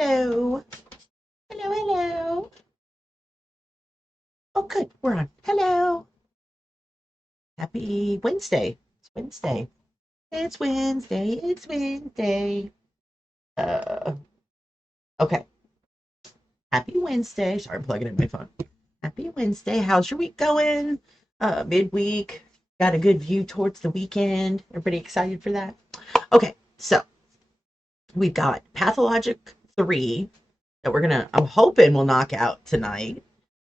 Hello. Hello, hello. Oh, good. We're on. Hello. Happy Wednesday. It's Wednesday. It's Wednesday. It's Wednesday. Uh, okay. Happy Wednesday. Sorry, I'm plugging in my phone. Happy Wednesday. How's your week going? Midweek. Got a good view towards the weekend. Everybody excited for that? Okay, so we've got Pathologic 3 that I'm hoping we'll knock out tonight.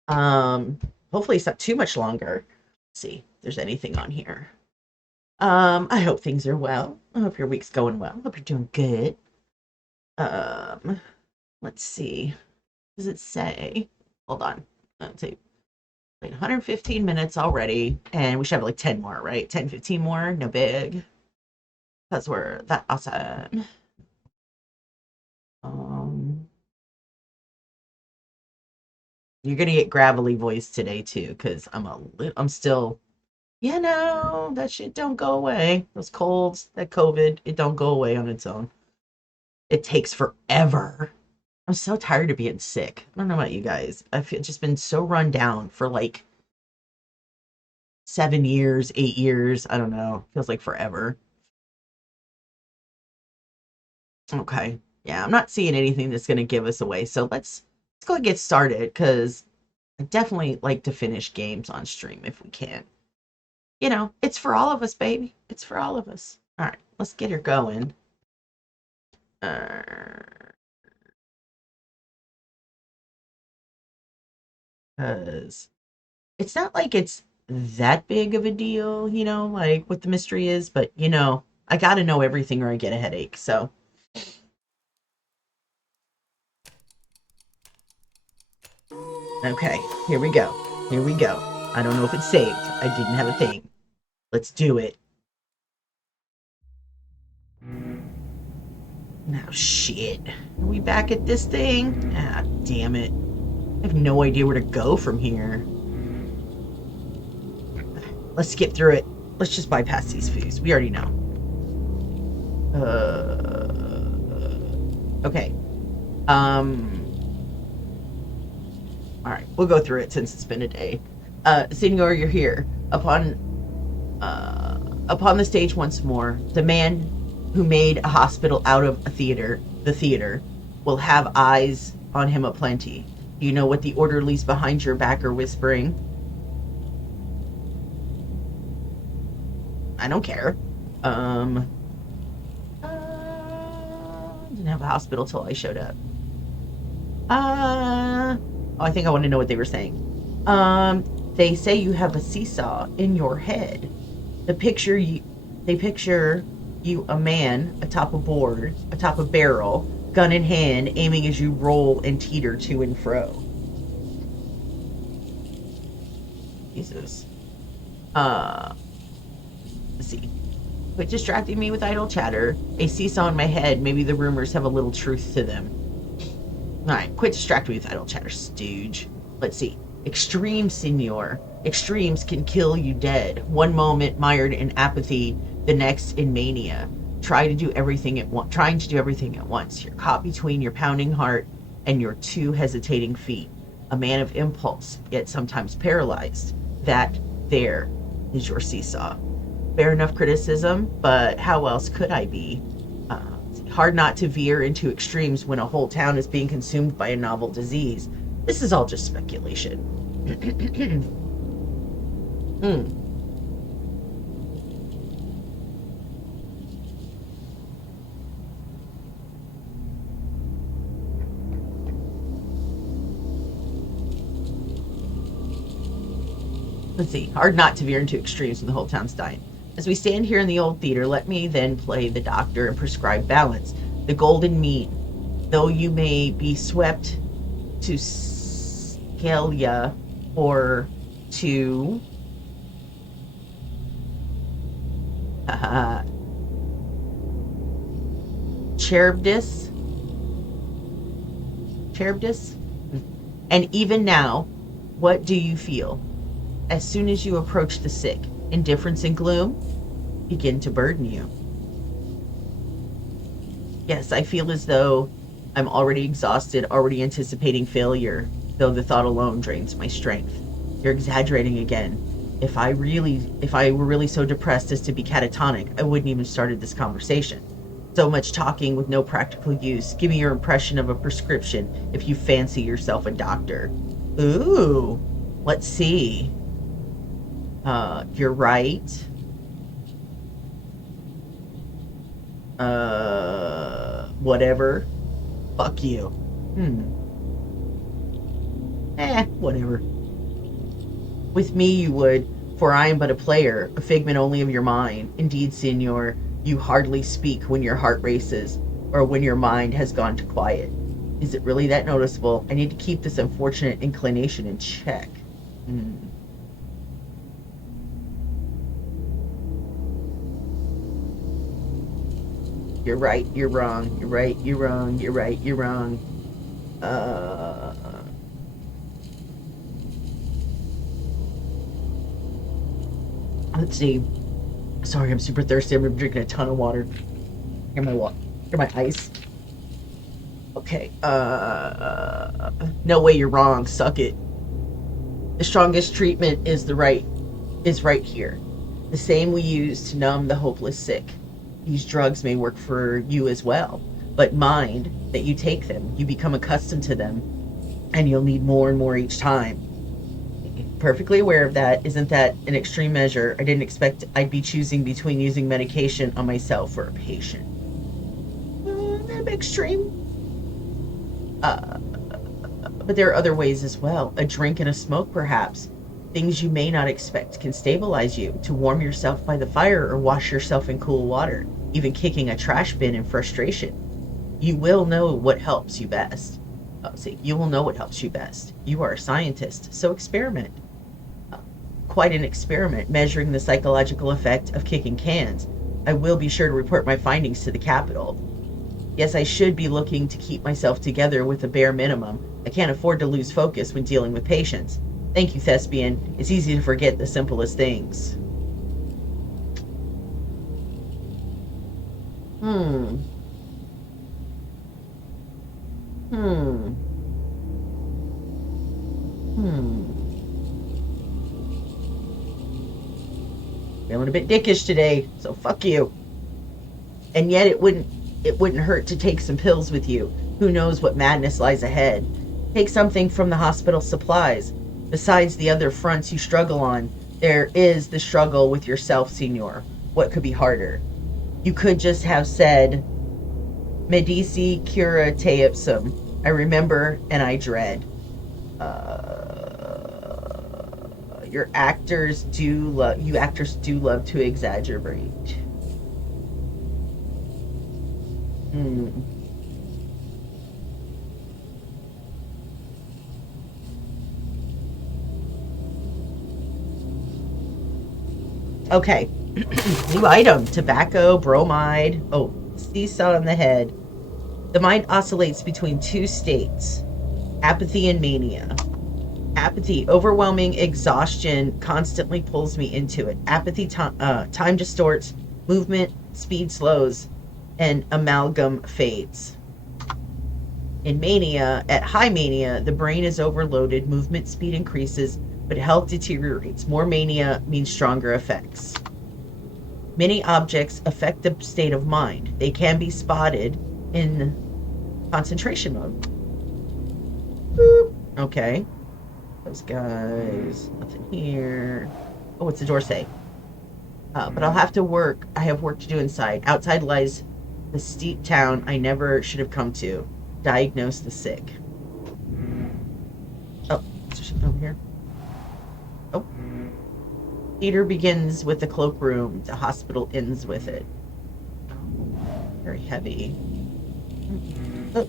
Um, Hopefully it's not too much longer. Let's see if there's anything on here. I hope things are well. I hope your week's going well. I hope you're doing good. Um, let's see. What does it say? Hold on. Let's see. Like 115 minutes already, and we should have like 10 more, right? 10, 15 more. No big. Because we're that awesome. Um, you're gonna get gravelly voice today too, because I'm still, that shit don't go away. Those colds, that COVID, it don't go away on its own. It takes forever. I'm so tired of being sick. I don't know about you guys. I've just been so run down for like 7 years, 8 years. I don't know. Feels like forever. Okay. Yeah, I'm not seeing anything that's gonna give us away. So let's go and get started because I definitely like to finish games on stream if we can. It's for all of us, baby. It's for all of us. All right, let's get her going. Because it's not like it's that big of a deal, like what the mystery is, but I gotta know everything or I get a headache. So, okay, here we go. Here we go. I don't know if it's saved. I didn't have a thing. Let's do it. Now, shit. Are we back at this thing? Ah, damn it. I have no idea where to go from here. Let's skip through it. Let's just bypass these foos. We already know. Okay. All right, we'll go through it since it's been a day. Senor, you're here. Upon the stage once more, the man who made a hospital out of the theater, will have eyes on him aplenty. You know what the orderlies behind your back are whispering? I don't care. Didn't have a hospital till I showed up. I think I want to know what they were saying. They say you have a seesaw in your head. They picture you a man atop a board, atop a barrel, gun in hand, aiming as you roll and teeter to and fro. Jesus. Let's see. Quit distracting me with idle chatter. A seesaw in my head. Maybe the rumors have a little truth to them. Alright, quit distracting me with idle chatter, stooge. Let's see. Extreme, senor. Extremes can kill you dead. One moment mired in apathy, the next in mania. Trying to do everything at once. You're caught between your pounding heart and your two hesitating feet. A man of impulse, yet sometimes paralyzed. That there is your seesaw. Fair enough criticism, but how else could I be? Hard not to veer into extremes when a whole town is being consumed by a novel disease. This is all just speculation. Let's see. Hard not to veer into extremes when the whole town's dying. As we stand here in the old theater, let me then play the doctor and prescribe balance. The golden mean. Though you may be swept to Scalia or to Charybdis. Charybdis? And even now, what do you feel? As soon as you approach the sick, indifference and gloom begin to burden you. Yes, I feel as though I'm already exhausted, already anticipating failure, though the thought alone drains my strength. You're exaggerating again. If I were really so depressed as to be catatonic, I wouldn't even started this conversation. So much talking with no practical use. Give me your impression of a prescription if you fancy yourself a doctor. Ooh, let's see. You're right. Whatever. Fuck you. Whatever. With me you would, for I am but a player, a figment only of your mind. Indeed, Signor, you hardly speak when your heart races, or when your mind has gone to quiet. Is it really that noticeable? I need to keep this unfortunate inclination in check. You're right, you're wrong, you're right, you're wrong, you're right, you're wrong. Let's see. Sorry, I'm super thirsty. I'm drinking a ton of water. Here my water. Here my ice. Okay. No way, you're wrong. Suck it. The strongest treatment is right here. The same we use to numb the hopeless sick. These drugs may work for you as well, but mind that you take them, you become accustomed to them, and you'll need more and more each time. Perfectly aware of that. Isn't that an extreme measure? I didn't expect I'd be choosing between using medication on myself or a patient. Extreme. But there are other ways as well. A drink and a smoke, perhaps. Things you may not expect can stabilize you. To warm yourself by the fire or wash yourself in cool water. Even kicking a trash bin in frustration. You will know what helps you best. You will know what helps you best. You are a scientist, so experiment. Quite an experiment measuring the psychological effect of kicking cans. I will be sure to report my findings to the Capitol. Yes, I should be looking to keep myself together with a bare minimum. I can't afford to lose focus when dealing with patients. Thank you, Thespian. It's easy to forget the simplest things. Feeling a bit dickish today, so fuck you. And yet it wouldn't hurt to take some pills with you. Who knows what madness lies ahead? Take something from the hospital supplies. Besides the other fronts you struggle on, there is the struggle with yourself, Signor. What could be harder? You could just have said, Medici cura te ipsum. I remember and I dread. You actors do love to exaggerate. Okay. New item. Tobacco, bromide. Oh, seesaw in the head. The mind oscillates between two states. Apathy and mania. Apathy, overwhelming exhaustion constantly pulls me into it. Apathy, time distorts, movement, speed slows, and amalgam fades. In mania, at high mania, the brain is overloaded, movement speed increases, but health deteriorates. More mania means stronger effects. Many objects affect the state of mind. They can be spotted in concentration mode. Boop. Okay. Those guys. Nothing here. Oh, what's the door say? But I'll have to work. I have work to do inside. Outside lies the steep town I never should have come to. Diagnose the sick. Oh, is there something over here? Oh. Theater begins with the cloakroom. The hospital ends with it. Very heavy. Oh.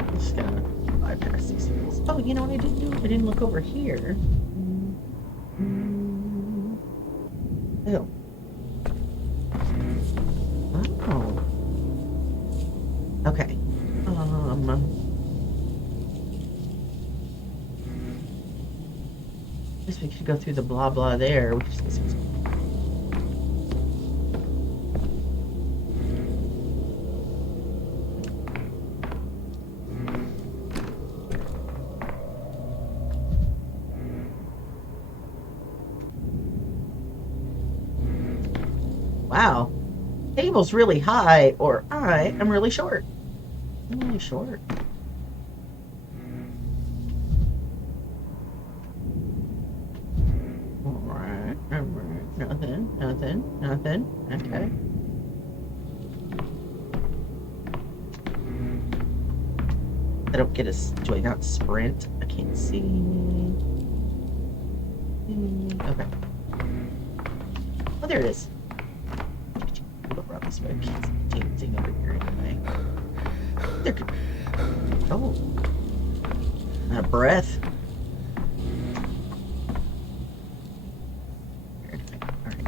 I'm just gonna bypass these things. Oh, you know what I didn't do? I didn't look over here. Oh. Oh. Okay. Guess we could go through the blah blah there. Wow. Table's really high, or I am really short. I'm really short. Alright. Nothing. Okay. I don't get a. Do I not sprint? I can't see. Okay. Oh, there it is. Look around this way. I can't see anything over here anyway. There could. Oh. Out of breath. Alright.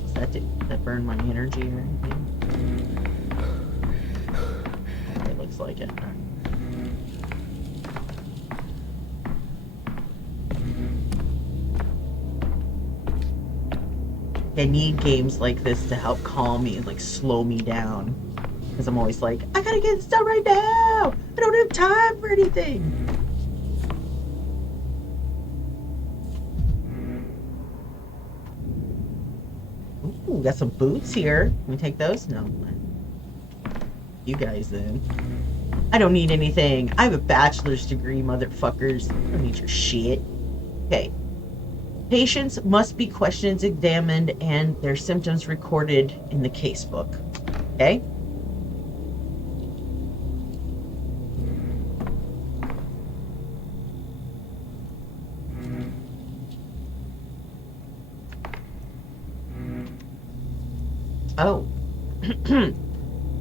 Does that do? Does that burn my energy or anything? It looks like it. I need games like this to help calm me and like slow me down. Because I'm always like, I gotta get this done right now! I don't have time for anything! Ooh, got some boots here. Can we take those? No. You guys then. I don't need anything. I have a bachelor's degree, motherfuckers. I don't need your shit. Okay. Patients must be questions examined and their symptoms recorded in the casebook. Okay? Oh.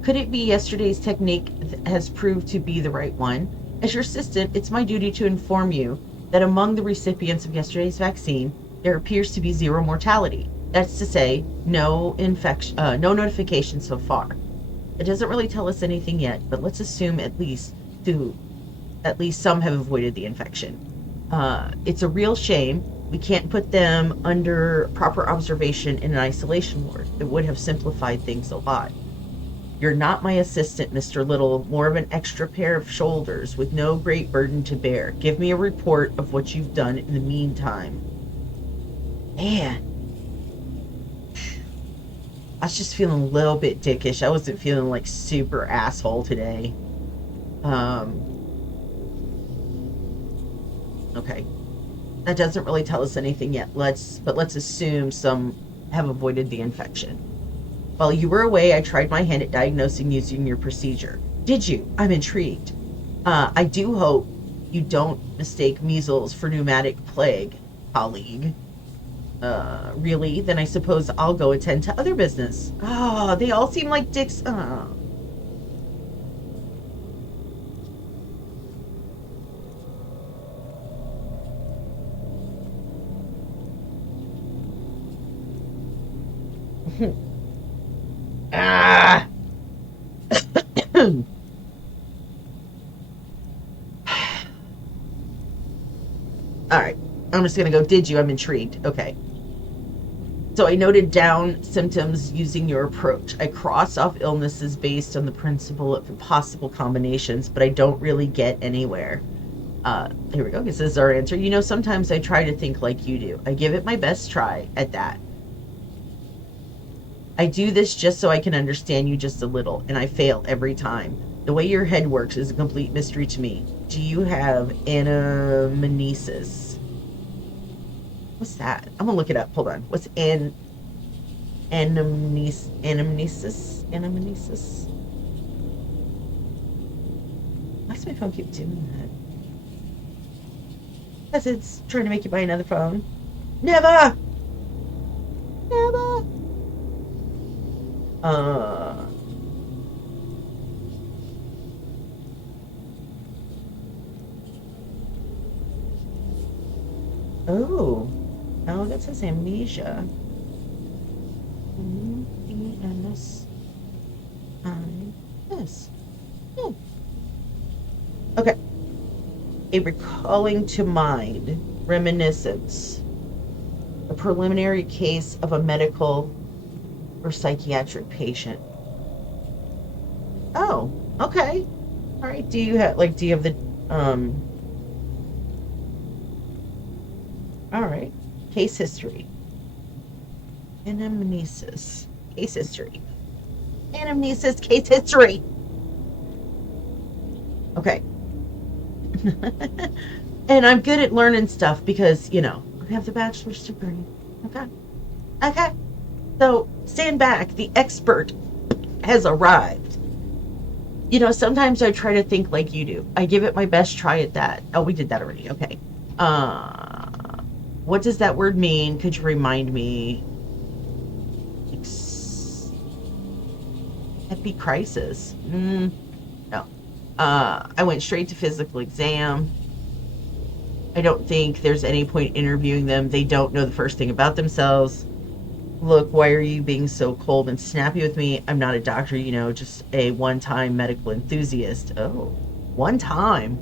Could it be yesterday's technique has proved to be the right one? As your assistant, it's my duty to inform you that among the recipients of yesterday's vaccine, there appears to be zero mortality. That's to say, no notification so far. It doesn't really tell us anything yet, but let's assume at least some have avoided the infection. It's a real shame. We can't put them under proper observation in an isolation ward. It would have simplified things a lot. You're not my assistant, Mr. Little, more of an extra pair of shoulders with no great burden to bear. Give me a report of what you've done in the meantime. Man. I was just feeling a little bit dickish. I wasn't feeling like super asshole today. Okay. That doesn't really tell us anything yet. Let's assume some have avoided the infection. While you were away, I tried my hand at diagnosing using your procedure. Did you? I'm intrigued. I do hope you don't mistake measles for pneumatic plague, colleague. Really? Then I suppose I'll go attend to other business. Ah, they all seem like dicks. Ah! Alright. I'm just gonna go, did you? I'm intrigued. Okay. So I noted down symptoms using your approach. I cross off illnesses based on the principle of possible combinations, but I don't really get anywhere. Here we go. This is our answer. You know, sometimes I try to think like you do. I give it my best try at that. I do this just so I can understand you just a little, and I fail every time. The way your head works is a complete mystery to me. Do you have anamnesis? What's that? I'm gonna look it up. Hold on. What's anamnesis? Anamnesis? Why does my phone keep doing that? Because it's trying to make you buy another phone. Never! Never! Oh. Oh, that says amnesia. E-N-S-I-S. Oh. Okay. A recalling to mind, reminiscence. A preliminary case of a medical or psychiatric patient. Oh, okay. All right. Do you have the all right. Case history. Anamnesis. Case history. Anamnesis case history. Okay. And I'm good at learning stuff because, I have the bachelor's degree. Okay. Okay. So stand back. The expert has arrived. Sometimes I try to think like you do. I give it my best try at that. Oh, we did that already. Okay. What does that word mean? Could you remind me? Epicrisis. No. I went straight to physical exam. I don't think there's any point interviewing them. They don't know the first thing about themselves. Look, why are you being so cold and snappy with me? I'm not a doctor, just a one-time medical enthusiast. Oh, one time.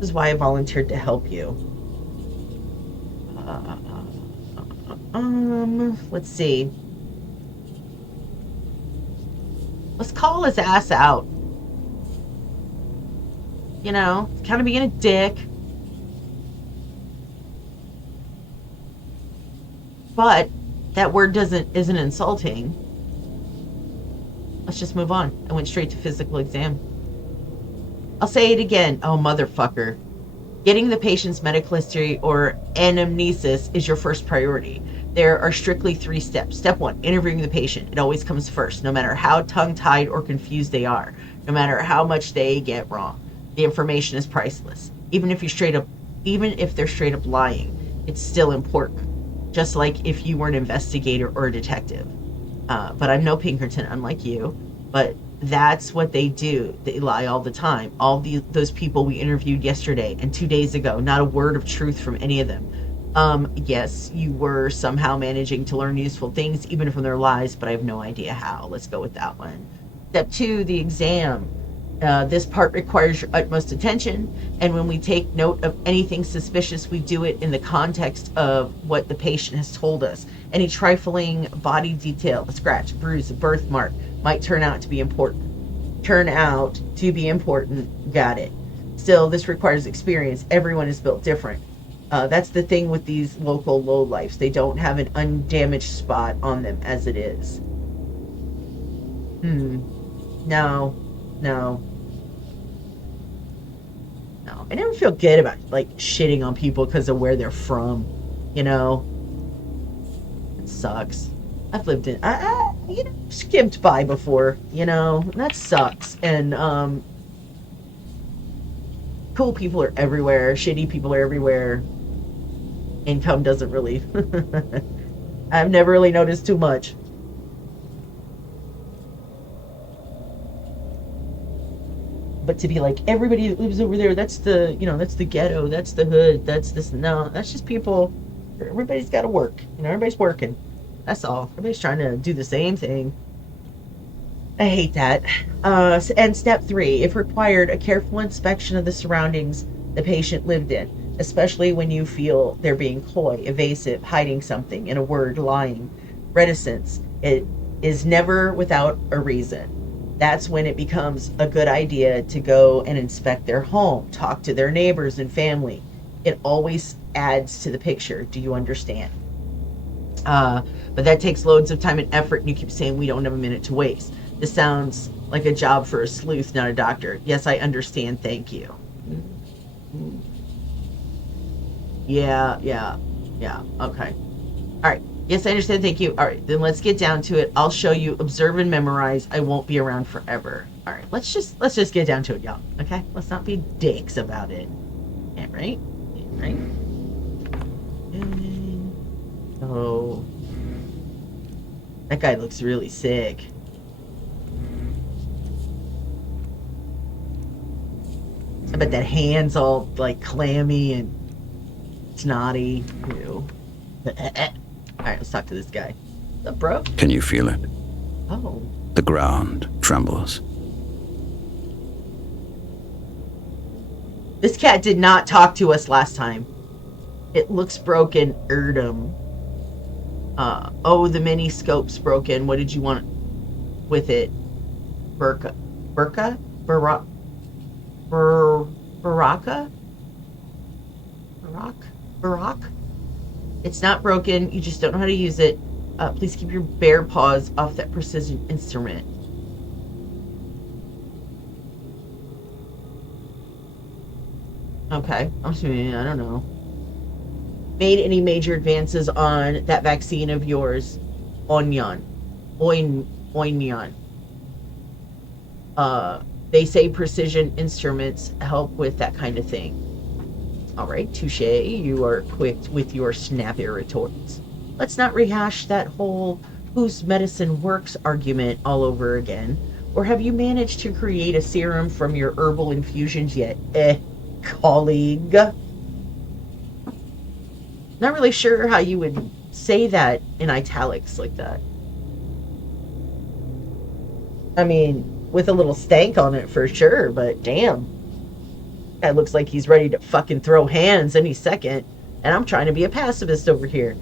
This is why I volunteered to help you. Let's see. Let's call his ass out. Kind of being a dick. But that word isn't insulting. Let's just move on. I went straight to physical exam. I'll say it again. Oh, motherfucker. Getting the patient's medical history or anamnesis is your first priority. There are strictly 3 steps. Step 1, interviewing the patient. It always comes first, no matter how tongue-tied or confused they are, no matter how much they get wrong. The information is priceless. Even if they're straight up lying, it's still important. Just like if you were an investigator or a detective. But I'm no Pinkerton, unlike you. But that's what they do. They lie all the time. Those people we interviewed yesterday and 2 days ago, not a word of truth from any of them. Yes, you were somehow managing to learn useful things, even from their lies, but I have no idea how. Let's go with that one. Step 2, the exam. This part requires your utmost attention, and when we take note of anything suspicious, we do it in the context of what the patient has told us. Any trifling body detail, a scratch, a bruise, a birthmark, might turn out to be important. Got it. Still, this requires experience. Everyone is built different. That's the thing with these local lowlifes. They don't have an undamaged spot on them as it is. No. I never feel good about shitting on people because of where they're from. It sucks. I've lived in I skipped by before, that sucks. And cool people are everywhere, shitty people are everywhere. Income doesn't really I've never really noticed too much. But to be like, everybody that lives over there, that's the ghetto, that's the hood, that's this. No, that's just people. Everybody's got to work. Everybody's working. That's all. Everybody's trying to do the same thing. I hate that. And step 3, if required, a careful inspection of the surroundings the patient lived in, especially when you feel they're being coy, evasive, hiding something, in a word, lying. Reticence. It is never without a reason. That's when it becomes a good idea to go and inspect their home, talk to their neighbors and family. It always adds to the picture. Do you understand? But that takes loads of time and effort, and you keep saying we don't have a minute to waste. This sounds like a job for a sleuth, not a doctor. Yes, I understand. Thank you. Yeah. Okay. All right. Yes, I understand. Thank you. All right, then let's get down to it. I'll show you. Observe and memorize. I won't be around forever. All right, let's just get down to it, y'all. Okay, let's not be dicks about it. Yeah, right. Oh, that guy looks really sick. I bet that hand's all clammy and snotty. Ew. All right, let's talk to this guy. What's up, bro? Can you feel it? Oh. The ground trembles. This cat did not talk to us last time. It looks broken, Erdem. Oh, the mini scope's broken. What did you want with it? Baraka? It's not broken. You just don't know how to use it. Please keep your bare paws off that precision instrument. Okay, I'm assuming, I don't know. Made any major advances on that vaccine of yours, Onyan. Oinyan. They say precision instruments help with that kind of thing. All right, touche. You are equipped with your snappy retorts. Let's not rehash that whole whose medicine works argument all over again. Or have you managed to create a serum from your herbal infusions yet, colleague? Not really sure how you would say that in italics like that. I mean, with a little stank on it for sure, but damn. Guy looks like he's ready to fucking throw hands any second. And I'm trying to be a pacifist over here.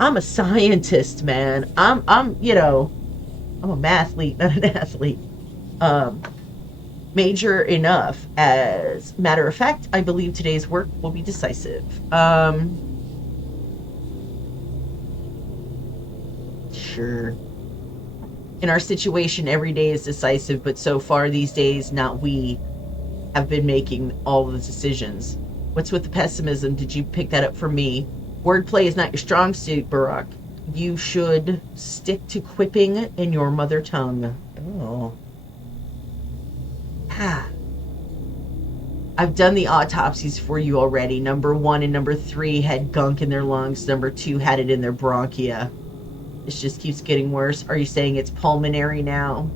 I'm a scientist, man. I'm I'm a mathlete, not an athlete. Major enough. As matter of fact, I believe today's work will be decisive. Sure. In our situation, every day is decisive, but so far these days, not we have been making all of the decisions. What's with the pessimism? Did you pick that up from me? Wordplay is not your strong suit, Barack. You should stick to quipping in your mother tongue. Oh. Ah. I've done the autopsies for you already. Number 1 and number 3 had gunk in their lungs. Number 2 had it in their bronchia. This just keeps getting worse. Are you saying it's pulmonary now?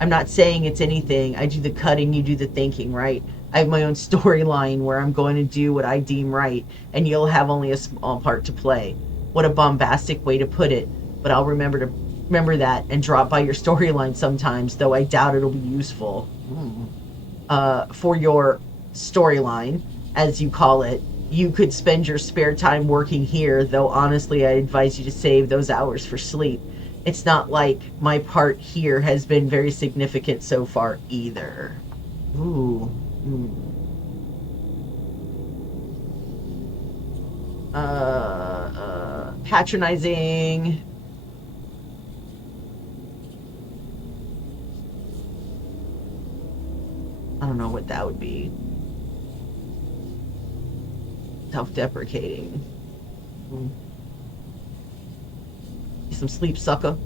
I'm not saying it's anything. I do the cutting, you do the thinking, right? I have my own storyline where I'm going to do what I deem right, and you'll have only a small part to play. What a bombastic way to put it, but I'll remember that and drop by your storyline sometimes, though I doubt it'll be useful. For your storyline, as you call it, you could spend your spare time working here, though honestly I advise you to save those hours for sleep. It's not like my part here has been very significant so far either. Ooh. Patronizing. I don't know what that would be. Self-deprecating. Some sleep, sucker.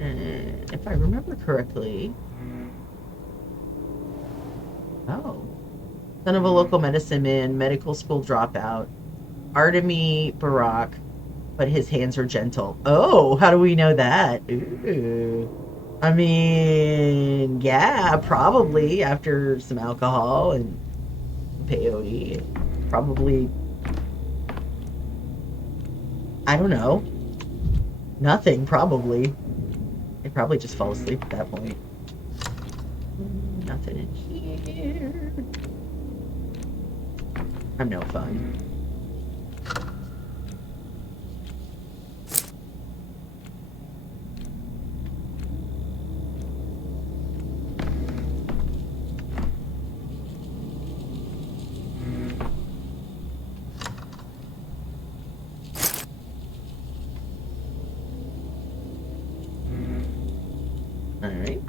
And if I remember correctly, son of a local medicine man, medical school dropout, Artemy Barack, but his hands are gentle. Oh, how do we know that? Ooh. I mean, yeah, probably after some alcohol and peyote, probably. I don't know. Nothing, probably. I'd probably just fall asleep at that point. Nothing in here. I'm no fun. Alright.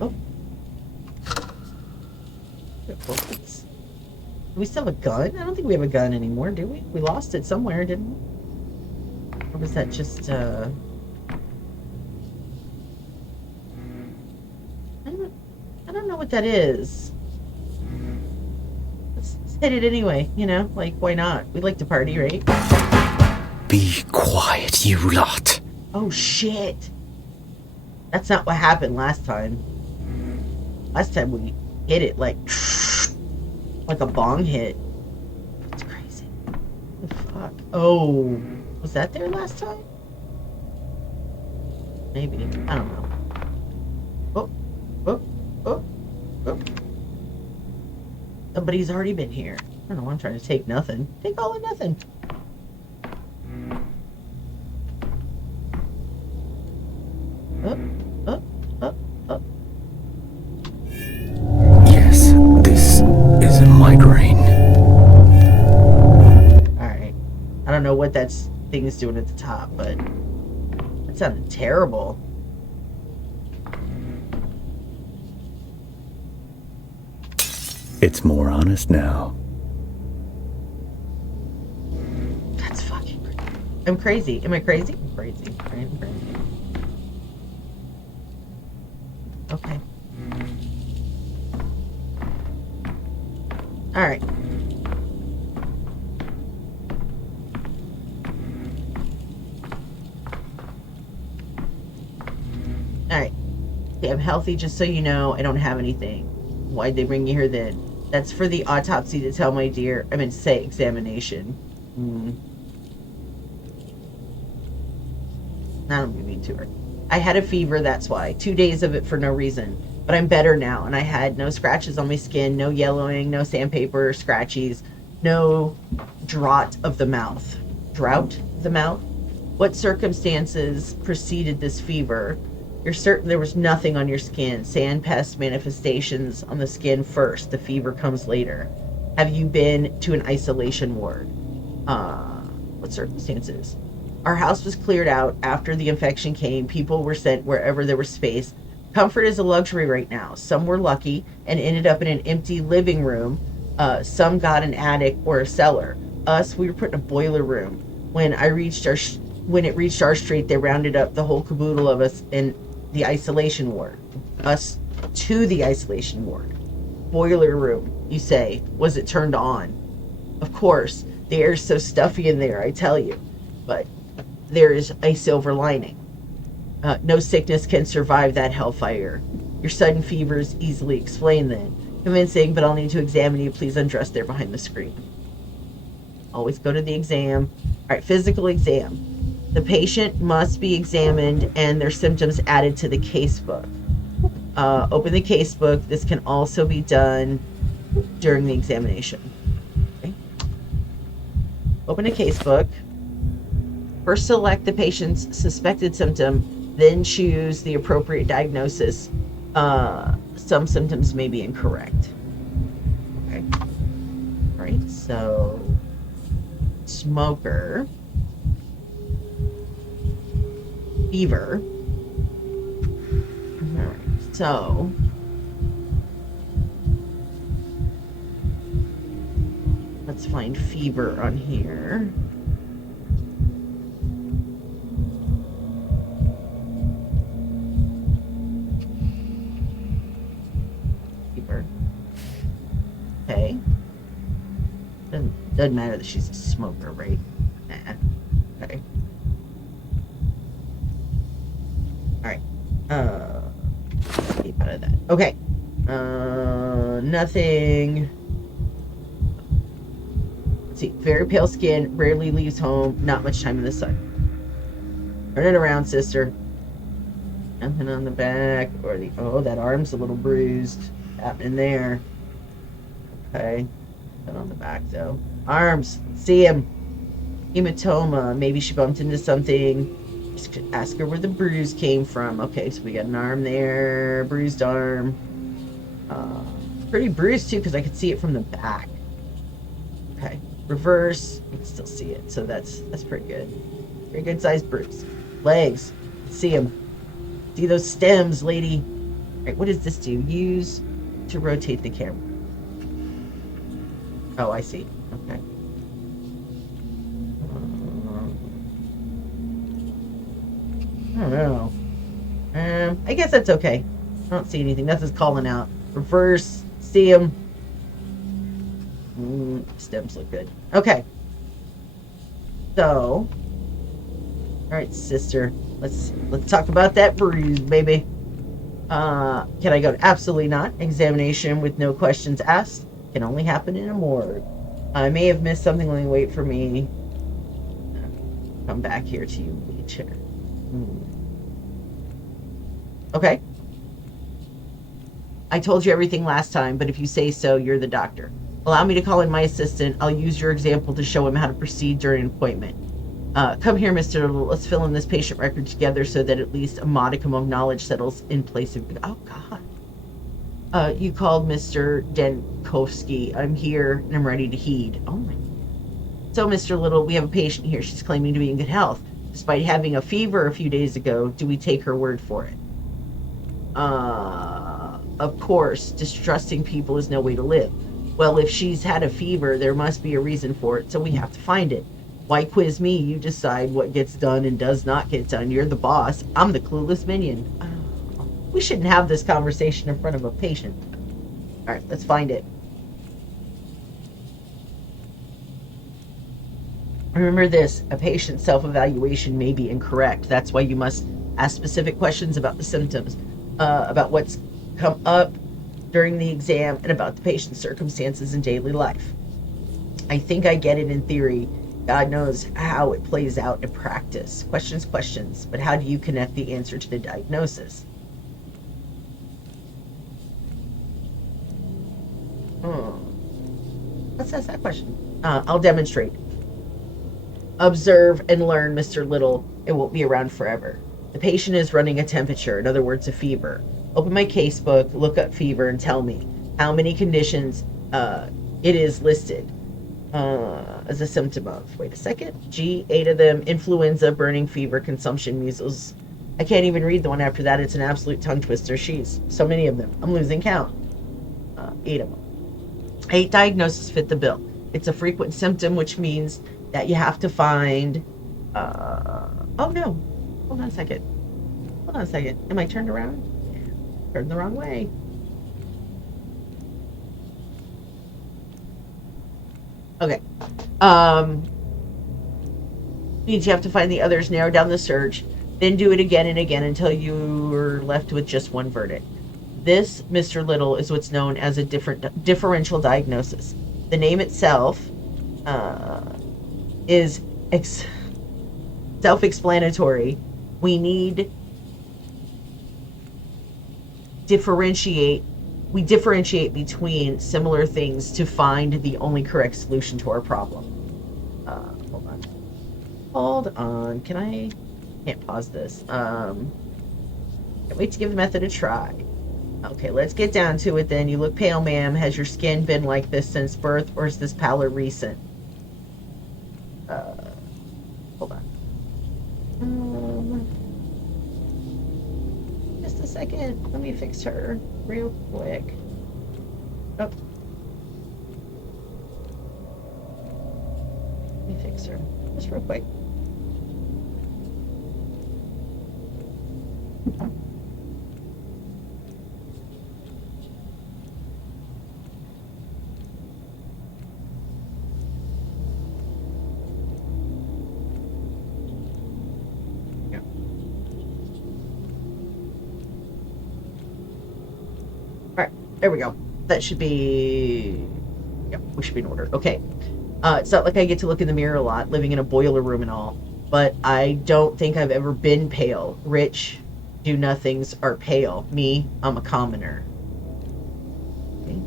Oh. Do we still have a gun? I don't think we have a gun anymore, do we? We lost it somewhere, didn't we? Or was that just, I don't know what that is. Let's hit it anyway, you know? Like, why not? We like to party, right? Be quiet, you lot. Oh, shit. That's not what happened last time. Last time we hit it like a bong hit. That's crazy. What the fuck? Oh, was that there last time? Maybe. I don't know. Oh, oh, oh, oh. Somebody's already been here. I don't know. I'm trying to take nothing. Take all or nothing. Oh, oh, oh, oh. Yes, this is a micro what that thing is doing at the top, but that sounded terrible. It's more honest now. That's fucking crazy. I'm crazy. Am I crazy? I'm crazy. I'm crazy. Okay. Alright. Alright. Okay, I'm healthy, just so you know. I don't have anything. Why'd they bring you here then? That's for the autopsy to tell, my dear. I meant to say examination. I don't be mean to her. I had a fever, that's why. 2 days of it for no reason. But I'm better now, and I had no scratches on my skin, no yellowing, no sandpaper, scratchies, no draught of the mouth. Drought of the mouth? What circumstances preceded this fever? You're certain there was nothing on your skin. Sand pest manifestations on the skin first. The fever comes later. Have you been to an isolation ward? What circumstances? Our house was cleared out after the infection came. People were sent wherever there was space. Comfort is a luxury right now. Some were lucky and ended up in an empty living room. Some got an attic or a cellar. Us, we were put in a boiler room. When it reached our street, they rounded up the whole caboodle of us in the isolation ward. Us to the isolation ward. Boiler room, you say. Was it turned on? Of course. The air's so stuffy in there, I tell you. But there is a silver lining. No sickness can survive that hellfire. Your sudden fever is easily explained then. Convincing, but I'll need to examine you. Please undress there behind the screen. Always go to the exam. All right, physical exam. The patient must be examined and their symptoms added to the casebook. Open the casebook. This can also be done during the examination. Okay. Open a casebook. First select the patient's suspected symptom, then choose the appropriate diagnosis. Some symptoms may be incorrect. Okay. All right, so smoker. Fever. All right, so let's find fever on here. Fever. Okay. Doesn't matter that she's a smoker, right? Nah. Okay. Alright. Keep out of that. Okay. Nothing. Let's see. Very pale skin, rarely leaves home, not much time in the sun. Turn it around, sister. Nothing on the back or the... Oh, that arm's a little bruised. Happening there. Okay. Nothing on the back, though. Arms. See him. Hematoma. Maybe she bumped into something. Just ask her where the bruise came from. Okay, so we got an arm there. Bruised arm. Pretty bruised, too, because I could see it from the back. Okay. Reverse. You can still see it, so that's pretty good. Very good sized bruise. Legs. See him. See those stems, lady. All right, what does this do? Use to rotate the camera. Oh, I see. Okay. I don't know. I guess that's okay. I don't see anything. Nothing's calling out. Reverse. See him. Stems look good. Okay. So. Alright, sister. Let's talk about that bruise, baby. Can I go to... Absolutely not. Examination with no questions asked can only happen in a morgue. I may have missed something. Let me wait for me. Come back here to you, wheelchair. Okay. I told you everything last time, but if you say so, you're the doctor. Allow me to call in my assistant. I'll use your example to show him how to proceed during an appointment. Come here, Mr. Little. Let's fill in this patient record together so that at least a modicum of knowledge settles in place. Oh, God. You called Mr. Denkovsky. I'm here and I'm ready to heed. Oh, my. So, Mr. Little, we have a patient here. She's claiming to be in good health. Despite having a fever a few days ago, do we take her word for it? Of course, distrusting people is no way to live. Well, if she's had a fever, there must be a reason for it, so we have to find it. Why quiz me? You decide what gets done and does not get done. You're the boss. I'm the clueless minion. We shouldn't have this conversation in front of a patient. All right, let's find it. Remember this, a patient's self-evaluation may be incorrect. That's why you must ask specific questions about the symptoms, about what's come up during the exam, and about the patient's circumstances in daily life. I think I get it in theory. God knows how it plays out in practice. Questions, but how do you connect the answer to the diagnosis? Let's ask that question. I'll demonstrate. Observe and learn, Mr. Little. It won't be around forever. The patient is running a temperature, in other words, a fever. Open my casebook, look up fever, and tell me how many conditions it is listed as a symptom of. Wait a second. 8 of them. Influenza, burning fever, consumption, measles. I can't even read the one after that. It's an absolute tongue twister. She's so many of them. I'm losing count. 8 of them. 8 diagnoses fit the bill. It's a frequent symptom, which means that you have to find, oh no, hold on a second. Am I turned around? Yeah, turned the wrong way. Okay. Means you have to find the others, narrow down the search, then do it again and again until you're left with just one verdict. This, Mr. Little, is what's known as a differential diagnosis. The name itself is self-explanatory. We differentiate between similar things to find the only correct solution to our problem. Hold on. Can't pause this. Can't wait to give the method a try. Okay, let's get down to it then. You look pale, ma'am. Has your skin been like this since birth, or is this pallor recent? Hold on. Just a second. Let me fix her real quick. Oh. Let me fix her. Just real quick. There we go. That should be... Yep, we should be in order. Okay. It's not like I get to look in the mirror a lot, living in a boiler room and all, but I don't think I've ever been pale. Rich, do-nothings are pale. Me, I'm a commoner. Okay.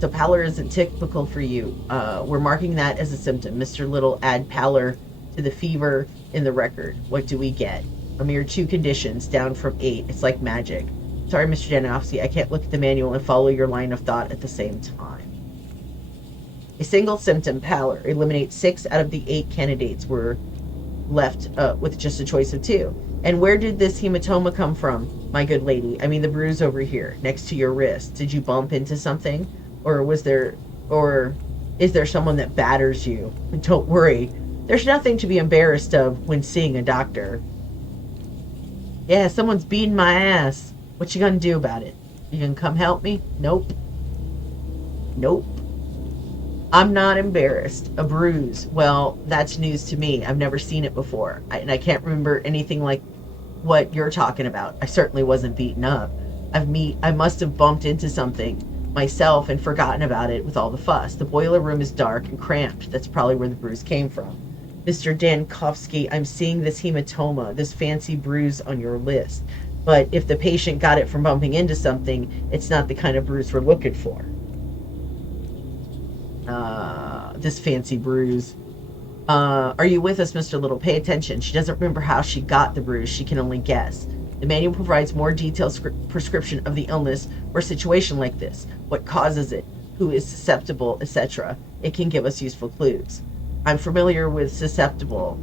So pallor isn't typical for you. We're marking that as a symptom. Mr. Little, add pallor to the fever in the record. What do we get? A mere 2 conditions, down from 8. It's like magic. Sorry, Mr. Janowski, I can't look at the manual and follow your line of thought at the same time. A single symptom, pallor, eliminates 6 out of the 8 candidates. Were left with just a choice of 2. And where did this hematoma come from, my good lady? I mean the bruise over here, next to your wrist. Did you bump into something? Or is there someone that batters you? Don't worry, there's nothing to be embarrassed of when seeing a doctor. Yeah, someone's beating my ass. What you gonna do about it? You gonna come help me? Nope. I'm not embarrassed. A bruise. Well, that's news to me. I've never seen it before. And I can't remember anything like what you're talking about. I certainly wasn't beaten up. I must have bumped into something myself and forgotten about it with all the fuss. The boiler room is dark and cramped. That's probably where the bruise came from. Mr. Dankowski, I'm seeing this hematoma, this fancy bruise on your list. But if the patient got it from bumping into something, it's not the kind of bruise we're looking for. This fancy bruise. Are you with us, Mr. Little? Pay attention. She doesn't remember how she got the bruise. She can only guess. The manual provides more detailed prescription of the illness or situation like this. What causes it? who is susceptible, etc. It can give us useful clues. I'm familiar with susceptible,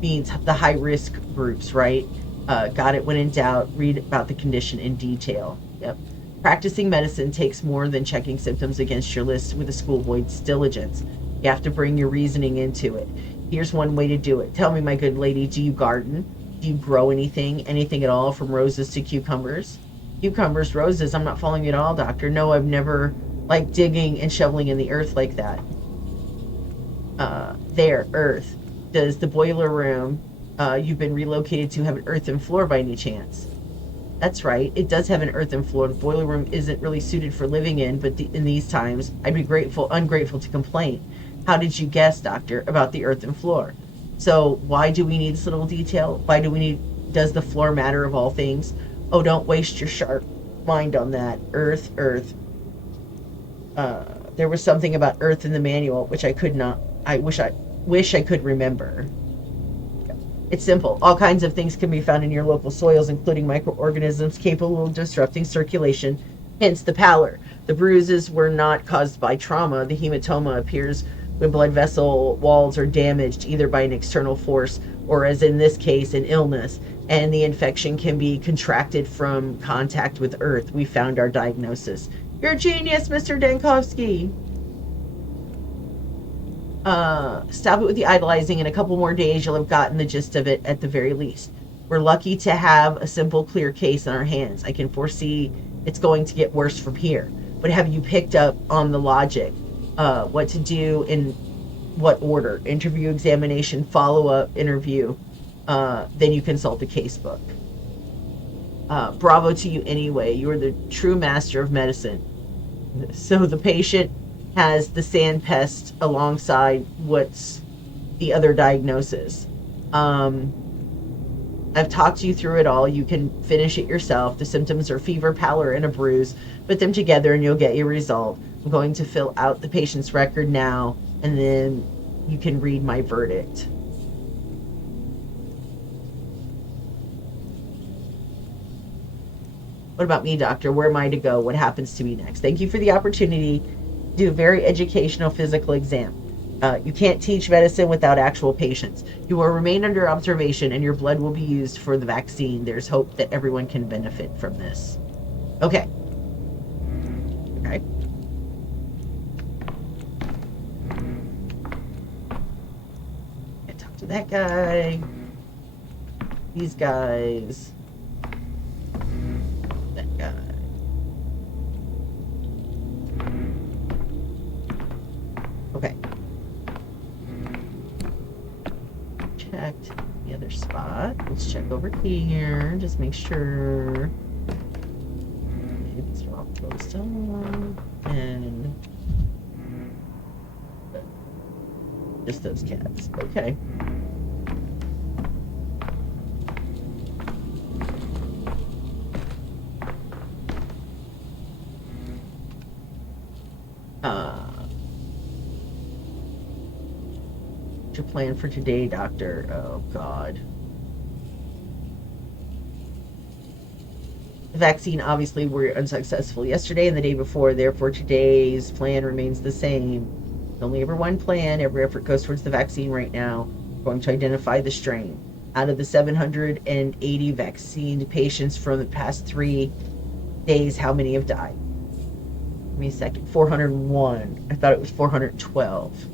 means the high risk groups, right? Got it. When in doubt, read about the condition in detail. Yep. Practicing medicine takes more than checking symptoms against your list with a schoolboy's diligence. You have to bring your reasoning into it. Here's one way to do it. Tell me, my good lady, do you garden? Do you grow anything at all, from roses to cucumbers? Cucumbers, roses, I'm not following you at all, doctor. No, I've never liked digging and shoveling in the earth like that. There, earth. Does the boiler room you've been relocated to have an earthen floor by any chance? That's right. It does have an earthen floor. The boiler room isn't really suited for living in, but in these times, I'd be ungrateful to complain. How did you guess, doctor, about the earthen floor? So why do we need this little detail? Does the floor matter of all things? Oh, don't waste your sharp mind on that. Earth. There was something about earth in the manual, which I wish I could remember. It's simple. All kinds of things can be found in your local soils, including microorganisms capable of disrupting circulation, hence the pallor. The bruises were not caused by trauma. The hematoma appears when blood vessel walls are damaged, either by an external force or, as in this case, an illness, and the infection can be contracted from contact with earth. We found our diagnosis. You're a genius, Mr. Dankovsky. Stop it with the idolizing. In a couple more days, you'll have gotten the gist of it at the very least. We're lucky to have a simple, clear case in our hands. I can foresee it's going to get worse from here. But have you picked up on the logic? What to do in what order? Interview, examination, follow-up, interview. Then you consult the case book. Bravo to you anyway. You are the true master of medicine. So the patient has the sand pest alongside what's the other diagnosis. I've talked you through it all. You can finish it yourself. The symptoms are fever, pallor, and a bruise. Put them together and you'll get your result. I'm going to fill out the patient's record now, and then you can read my verdict. What about me, doctor? Where am I to go? What happens to me next? Thank you for the opportunity to do a very educational physical exam. You can't teach medicine without actual patients. You will remain under observation and your blood will be used for the vaccine. There's hope that everyone can benefit from this. Okay. Okay. Can't talk to that guy. These guys. That guy. Okay. Checked the other spot. Let's check over here. Just make sure. Okay, these are all closed on. And just those cats. Okay. What's your plan for today, doctor? Oh, God. The vaccine obviously were unsuccessful yesterday and the day before, therefore today's plan remains the same. Only ever one plan. Every effort goes towards the vaccine right now. We're going to identify the strain. Out of the 780 vaccinated patients from the past 3 days, how many have died? Give me a second. 401. I thought it was 412.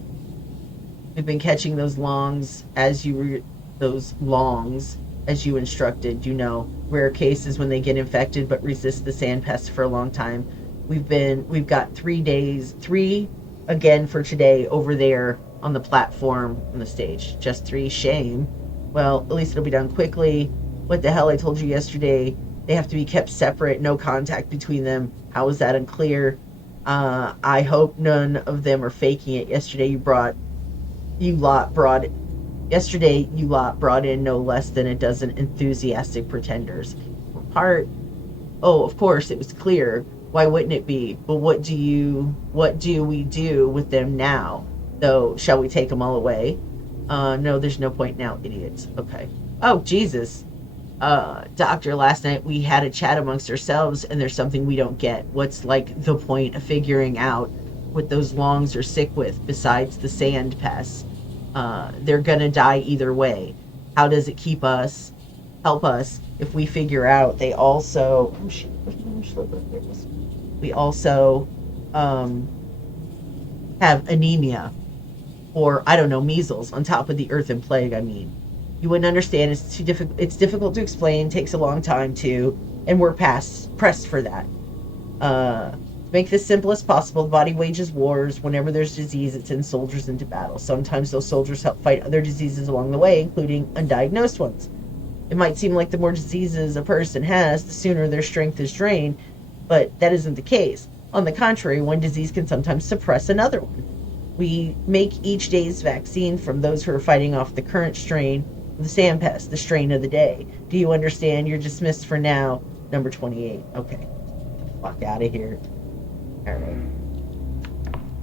We've been catching those longs as you instructed. You know, rare cases when they get infected but resist the sand pest for a long time. We've got 3 days, 3 again for today over there on the platform on the stage. Just 3. Shame. Well, at least it'll be done quickly. What the hell? I told you yesterday they have to be kept separate, no contact between them. How is that unclear? I hope none of them are faking it. Yesterday you lot brought in no less than a dozen enthusiastic pretenders. Oh, of course, it was clear. Why wouldn't it be? But what do we do with them now? Though, shall we take them all away? No, there's no point now, idiots. Okay. Oh, Jesus. doctor last night, we had a chat amongst ourselves, and there's something we don't get. What's like the point of figuring out what those longs are sick with besides the sand pests? They're gonna die either way. How does it help us if we figure out they also, oh shit, we also have anemia, or I don't know, measles on top of the earthen plague. I mean, you wouldn't understand. It's too difficult. It's difficult to explain. Takes a long time to, and we're pressed for that. To make this simple as possible, the body wages wars. Whenever there's disease, it sends soldiers into battle. Sometimes those soldiers help fight other diseases along the way, including undiagnosed ones. It might seem like the more diseases a person has, the sooner their strength is drained, but that isn't the case. On the contrary, one disease can sometimes suppress another one. We make each day's vaccine from those who are fighting off the current strain of the sand pest, the strain of the day. Do you understand? You're dismissed for now. Number 28. Okay. Get the fuck out of here. All right.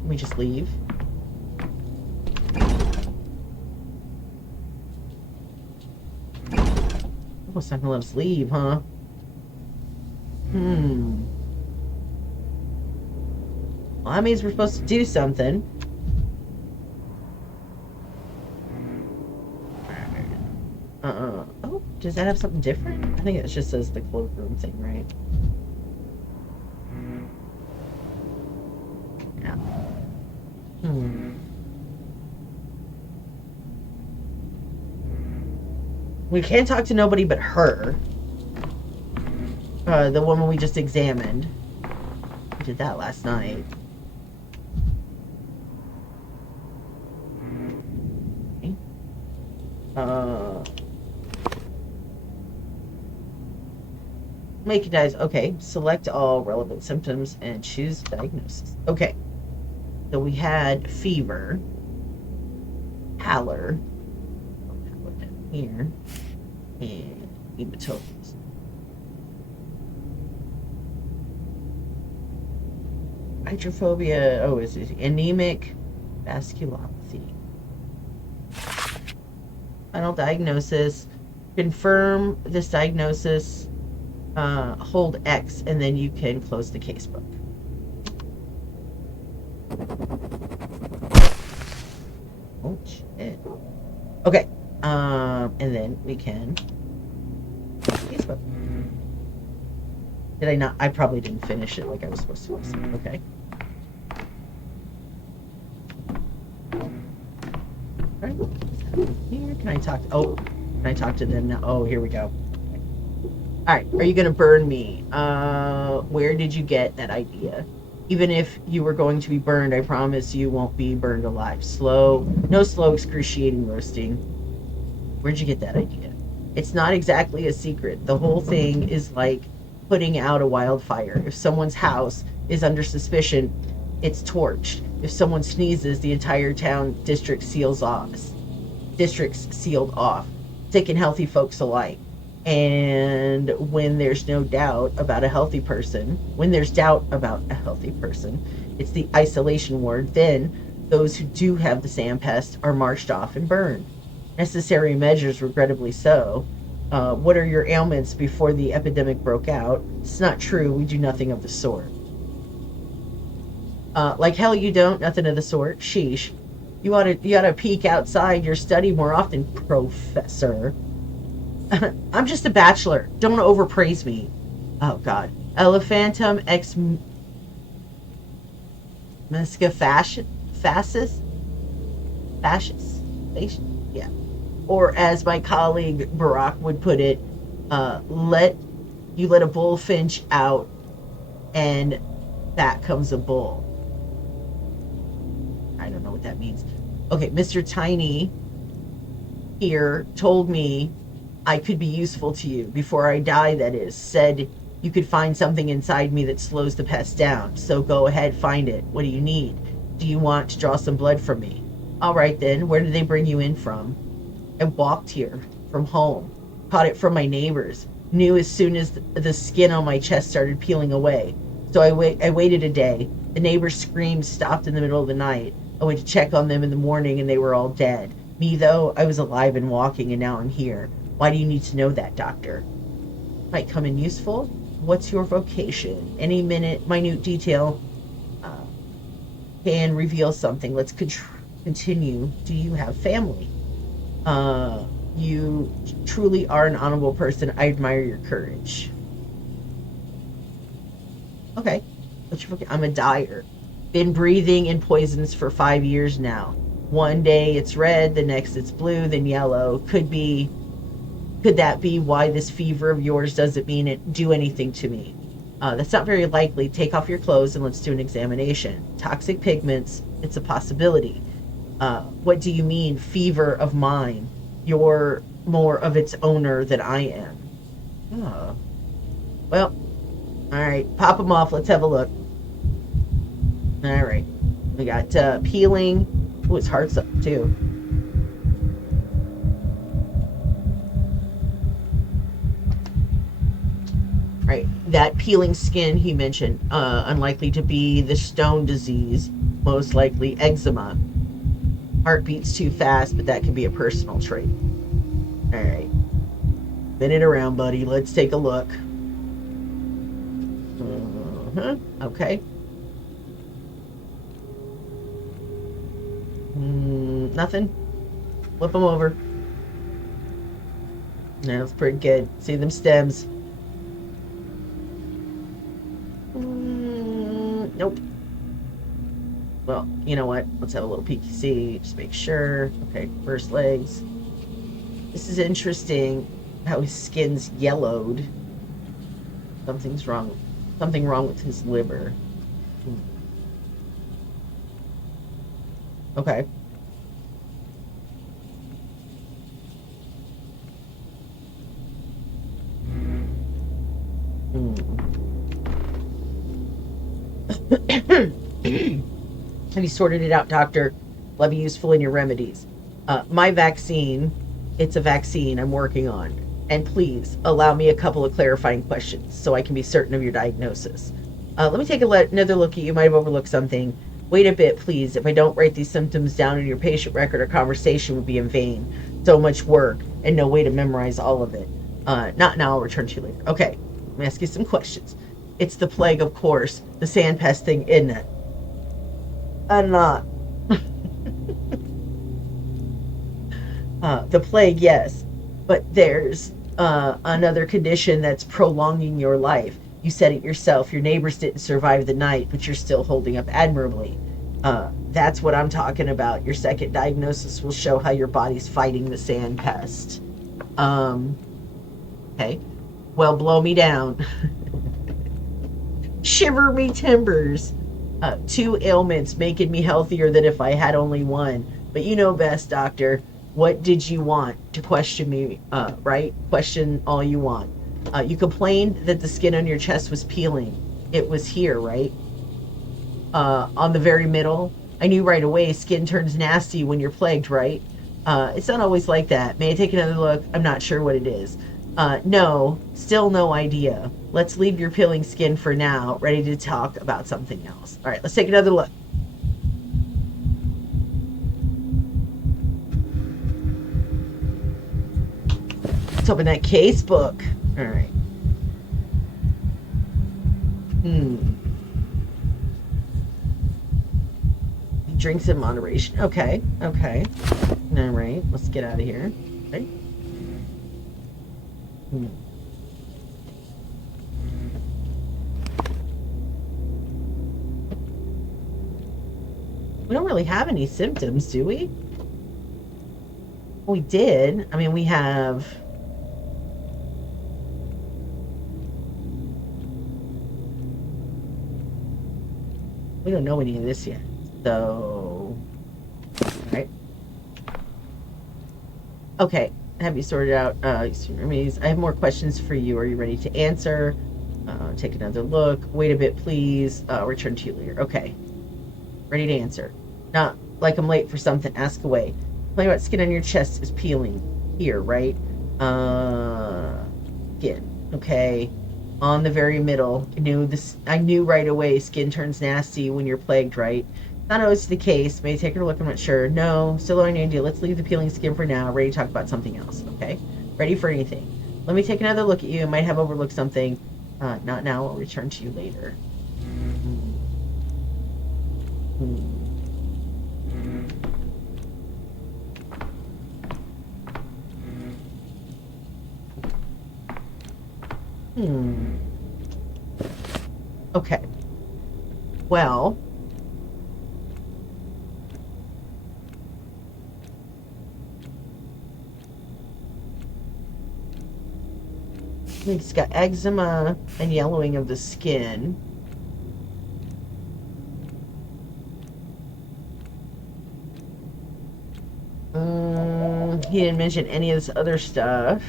Let me just leave. Oh, it's not gonna let us leave, huh? Well, that means we're supposed to do something. Oh, does that have something different? I think it just says the cloakroom thing, right? Yeah. We can't talk to nobody but her. The woman we just examined. We did that last night. Make it dies. Okay, select all relevant symptoms and choose diagnosis. Okay, so we had fever, pallor, here, and hematomas. Hydrophobia. Oh, is it anemic vasculopathy? Final diagnosis. Confirm this diagnosis. Hold X, and then you can close the casebook. Oh shit. Okay. And then we can casebook. Did I not? I probably didn't finish it like I was supposed to. Okay. All right. Here, can I talk? Oh, can I talk to them now? Oh, here we go. All right, are you going to burn me? Where did you get that idea? Even if you were going to be burned, I promise you won't be burned alive. No slow, excruciating roasting. Where'd you get that idea? It's not exactly a secret. The whole thing is like putting out a wildfire. If someone's house is under suspicion, it's torched. If someone sneezes, the entire district sealed off. Sick and healthy folks alike. And when there's doubt about a healthy person, it's the isolation ward. Then those who do have the sand pest are marched off and burned. Necessary measures, regrettably so. What are your ailments before the epidemic broke out? It's not true. We do nothing of the sort. Like hell you don't. Nothing of the sort. Sheesh. You ought to peek outside your study more often, Professor. I'm just a bachelor. Don't overpraise me. Oh, God. Elephantum ex Mesca fascis? Yeah. Or as my colleague Barack would put it, let a bullfinch out and back comes a bull. I don't know what that means. Okay, Mr. Tiny here told me I could be useful to you. Before I die, that is. Said you could find something inside me that slows the pest down. So go ahead, find it. What do you need? Do you want to draw some blood from me? All right then, where did they bring you in from? I walked here, from home. Caught it from my neighbors. Knew as soon as the skin on my chest started peeling away. So I waited a day. The neighbors' screams stopped in the middle of the night. I went to check on them in the morning and they were all dead. Me, though, I was alive and walking, and now I'm here. Why do you need to know that, doctor? Might come in useful. What's your vocation? Any minute detail uh, can reveal something. Let's continue. Do you have family? You truly are an honorable person. I admire your courage. Okay. I'm a dyer. Been breathing in poisons for 5 years now. One day it's red, the next it's blue, then yellow. Could that be why this fever of yours doesn't do anything to me? That's not very likely. Take off your clothes and let's do an examination. Toxic pigments, it's a possibility. What do you mean, fever of mine? You're more of its owner than I am. Oh. Well, all right, pop them off. Let's have a look. All right, we got peeling. Oh, his heart's up too. Right, that peeling skin he mentioned, unlikely to be the stone disease, most likely eczema. Heart beats too fast, but that could be a personal trait. All right, spin it around, buddy. Let's take a look. Okay. Nothing. Flip them over. No, that's pretty good. See them stems. Nope. Well, you know what? Let's have a little peeky see. Just make sure. Okay, first legs. This is interesting how his skin's yellowed. Something's wrong. Something wrong with his liver. Okay. Have you sorted it out, doctor? Will I be useful in your remedies? My vaccine, it's a vaccine I'm working on. And please, allow me a couple of clarifying questions so I can be certain of your diagnosis. Let me take another look at you. Might have overlooked something. Wait a bit, please. If I don't write these symptoms down in your patient record, our conversation would be in vain. So much work and no way to memorize all of it. Not now, I'll return to you later. Okay, let me ask you some questions. It's the plague, of course. The sand pest thing, isn't it? I'm not. The plague, yes. But there's another condition that's prolonging your life. You said it yourself. Your neighbors didn't survive the night, but you're still holding up admirably. That's what I'm talking about. Your second diagnosis will show how your body's fighting the sand pest. Okay. Well, blow me down. Shiver me timbers. 2 ailments making me healthier than if I had only one. But you know best, doctor. What did you want to question me, right? Question all you want. You complained that the skin on your chest was peeling. It was here, right? On the very middle. I knew right away skin turns nasty when you're plagued, right? It's not always like that. May I take another look? I'm not sure what it is. No, still no idea. Let's leave your peeling skin for now, ready to talk about something else. All right, let's take another look. Let's open that case book. All right. He drinks in moderation. Okay, okay. All right, let's get out of here. Okay. We don't really have any symptoms, do we? We did. I mean, we have... We don't know any of this yet. So... Alright. Okay. Have you sorted out remedies? I have more questions for you. Are you ready to answer? Take another look. Wait a bit, please. Return to you later. Okay. Ready to answer. Not like I'm late for something. Ask away. Tell me what skin on your chest is peeling. Here, right? Skin. Okay. On the very middle. I knew right away skin turns nasty when you're plagued, right? Not always the case. May I take a look? I'm not sure. No. Still no idea. Let's leave the peeling skin for now. Ready to talk about something else. Okay. Ready for anything. Let me take another look at you. I might have overlooked something. Not now. I'll return to you later. Hmm. Okay. Well. He's got eczema and yellowing of the skin. He didn't mention any of this other stuff.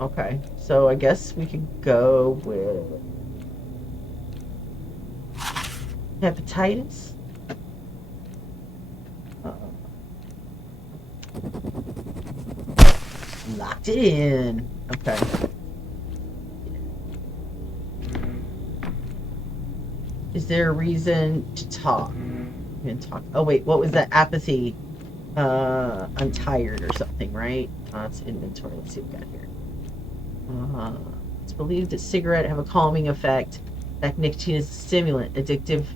Okay, so I guess we could go with hepatitis. Locked it in. Okay. Is there a reason to talk? Oh wait, what was that? Apathy. I'm tired or something, right? It's inventory. Let's see what we got here. It's believed that cigarettes have a calming effect. That nicotine is a stimulant. Addictive.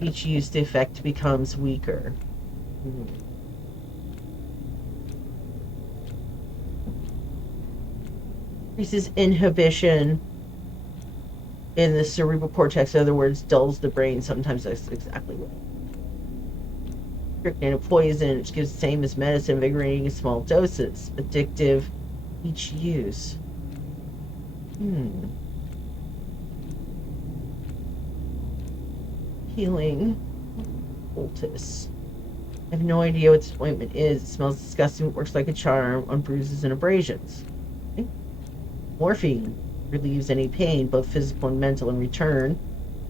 Each use, the effect becomes weaker. Increases inhibition in the cerebral cortex. In other words, dulls the brain. Sometimes that's exactly what. Strychnine, a poison, which gives the same as medicine, invigorating in small doses. Addictive. Each use. Healing. Poultice. I have no idea what this ointment is. It smells disgusting. It works like a charm on bruises and abrasions. Okay. Morphine relieves any pain, both physical and mental. In return,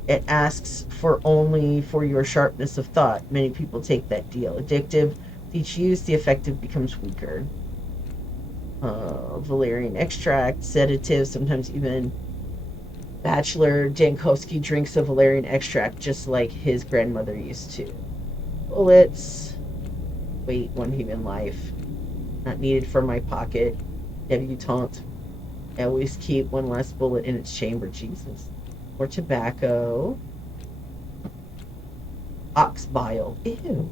it asks for only for your sharpness of thought. Many people take that deal. Addictive. With each use, the effective becomes weaker. Valerian extract, sedative, sometimes even Bachelor Jankowski drinks a valerian extract just like his grandmother used to. Bullets. Wait, one human life. Not needed for my pocket. Debutante. I always keep one last bullet in its chamber, Jesus. More tobacco. Ox bile. Ew.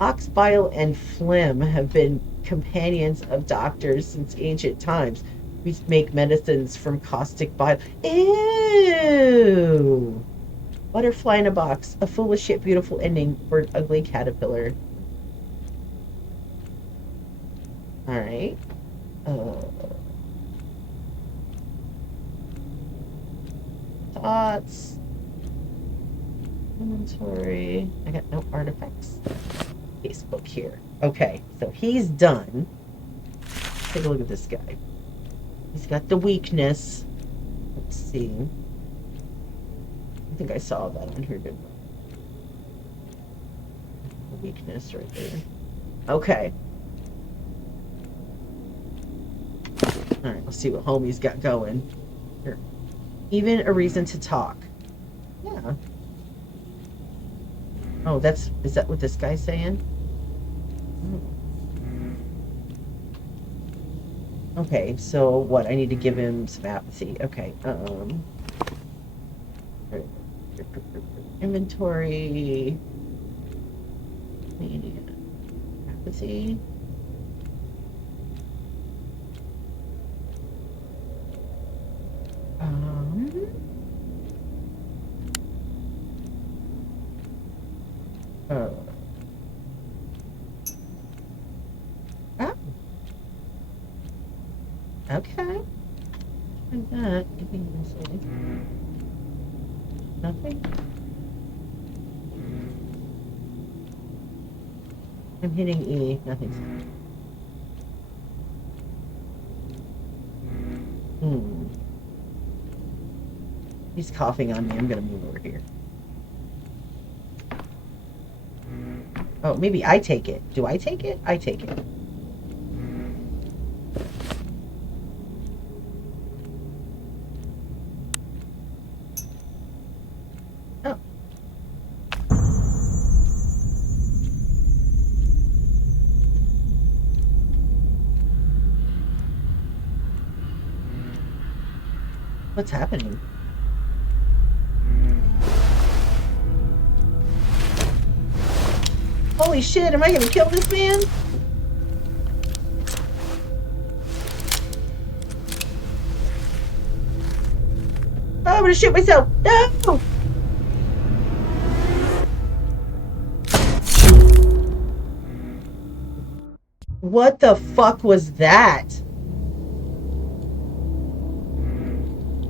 Ox bile and phlegm have been companions of doctors since ancient times. We make medicines from caustic bile. Ew! Butterfly in a box. A foolish yet beautiful ending for an ugly caterpillar. Alright. Thoughts. Inventory. I got no artifacts. Facebook here. Okay, so he's done. Take a look at this guy. He's got the weakness. Let's see. I think I saw that on here, didn't I? The weakness right there. Okay. Alright, let's see what homie's got going. Here. Even a reason to talk. Yeah. Oh, is that what this guy's saying? Okay, so what? I need to give him some apathy. Okay, inventory. Apathy. Oh. Okay. And that, give me this. Nothing. I'm hitting E. Nothing's happening. He's coughing on me. I'm gonna move over here. Oh, maybe I take it. Do I take it? I take it. Oh. What's happening? Holy shit, am I gonna kill this man? Oh, I'm gonna shoot myself. No! What the fuck was that?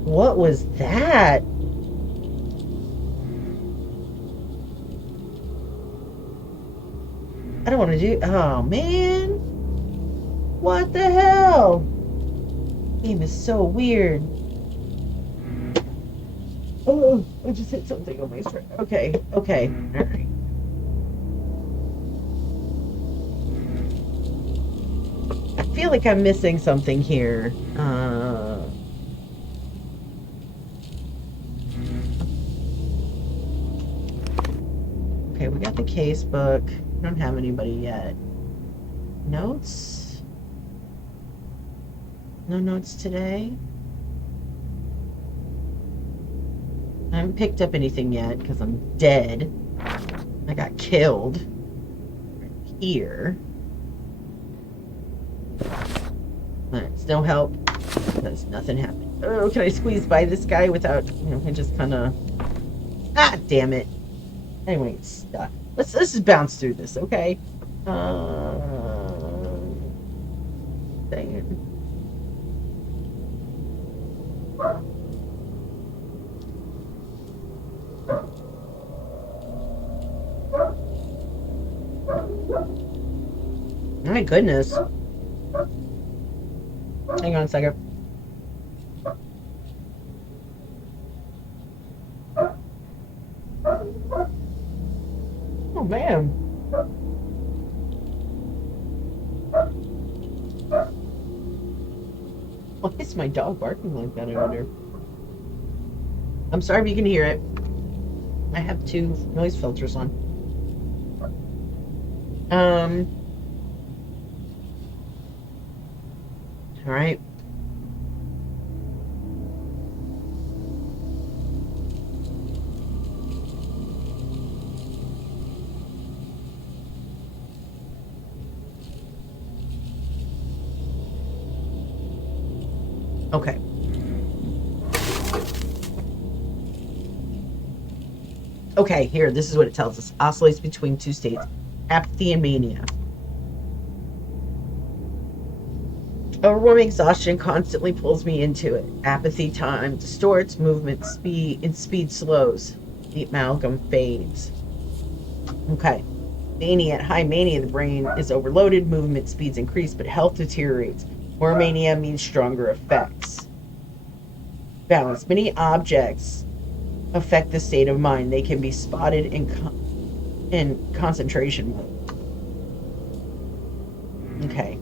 What was that? I don't want to do. Oh, man. What the hell? Game is so weird. Oh, I just hit something on my screen. Okay, okay. All right. I feel like I'm missing something here. Okay, we got the case book. We don't have anybody yet. Notes? No notes today? I haven't picked up anything yet because I'm dead. I got killed. Here. There's no help. Because nothing happened. Oh, can I squeeze by this guy without, I just kind of... Ah, damn it. Anyway, it's stuck. Let's just bounce through this, okay? Dang it. My goodness. Hang on a second. Oh, man. Why is my dog barking like that, I wonder? I'm sorry if you can hear it. I have 2 noise filters on. All right. Okay. Okay, here, this is what it tells us. Oscillates between 2 states, apathy and mania. Overwhelming exhaustion constantly pulls me into it. Apathy time distorts, movement speed slows. The amalgam fades. Okay. Mania, at high mania, the brain is overloaded, movement speeds increase, but health deteriorates. More mania means stronger effects. Balance. Many objects affect the state of mind. They can be spotted in concentration mode. Okay.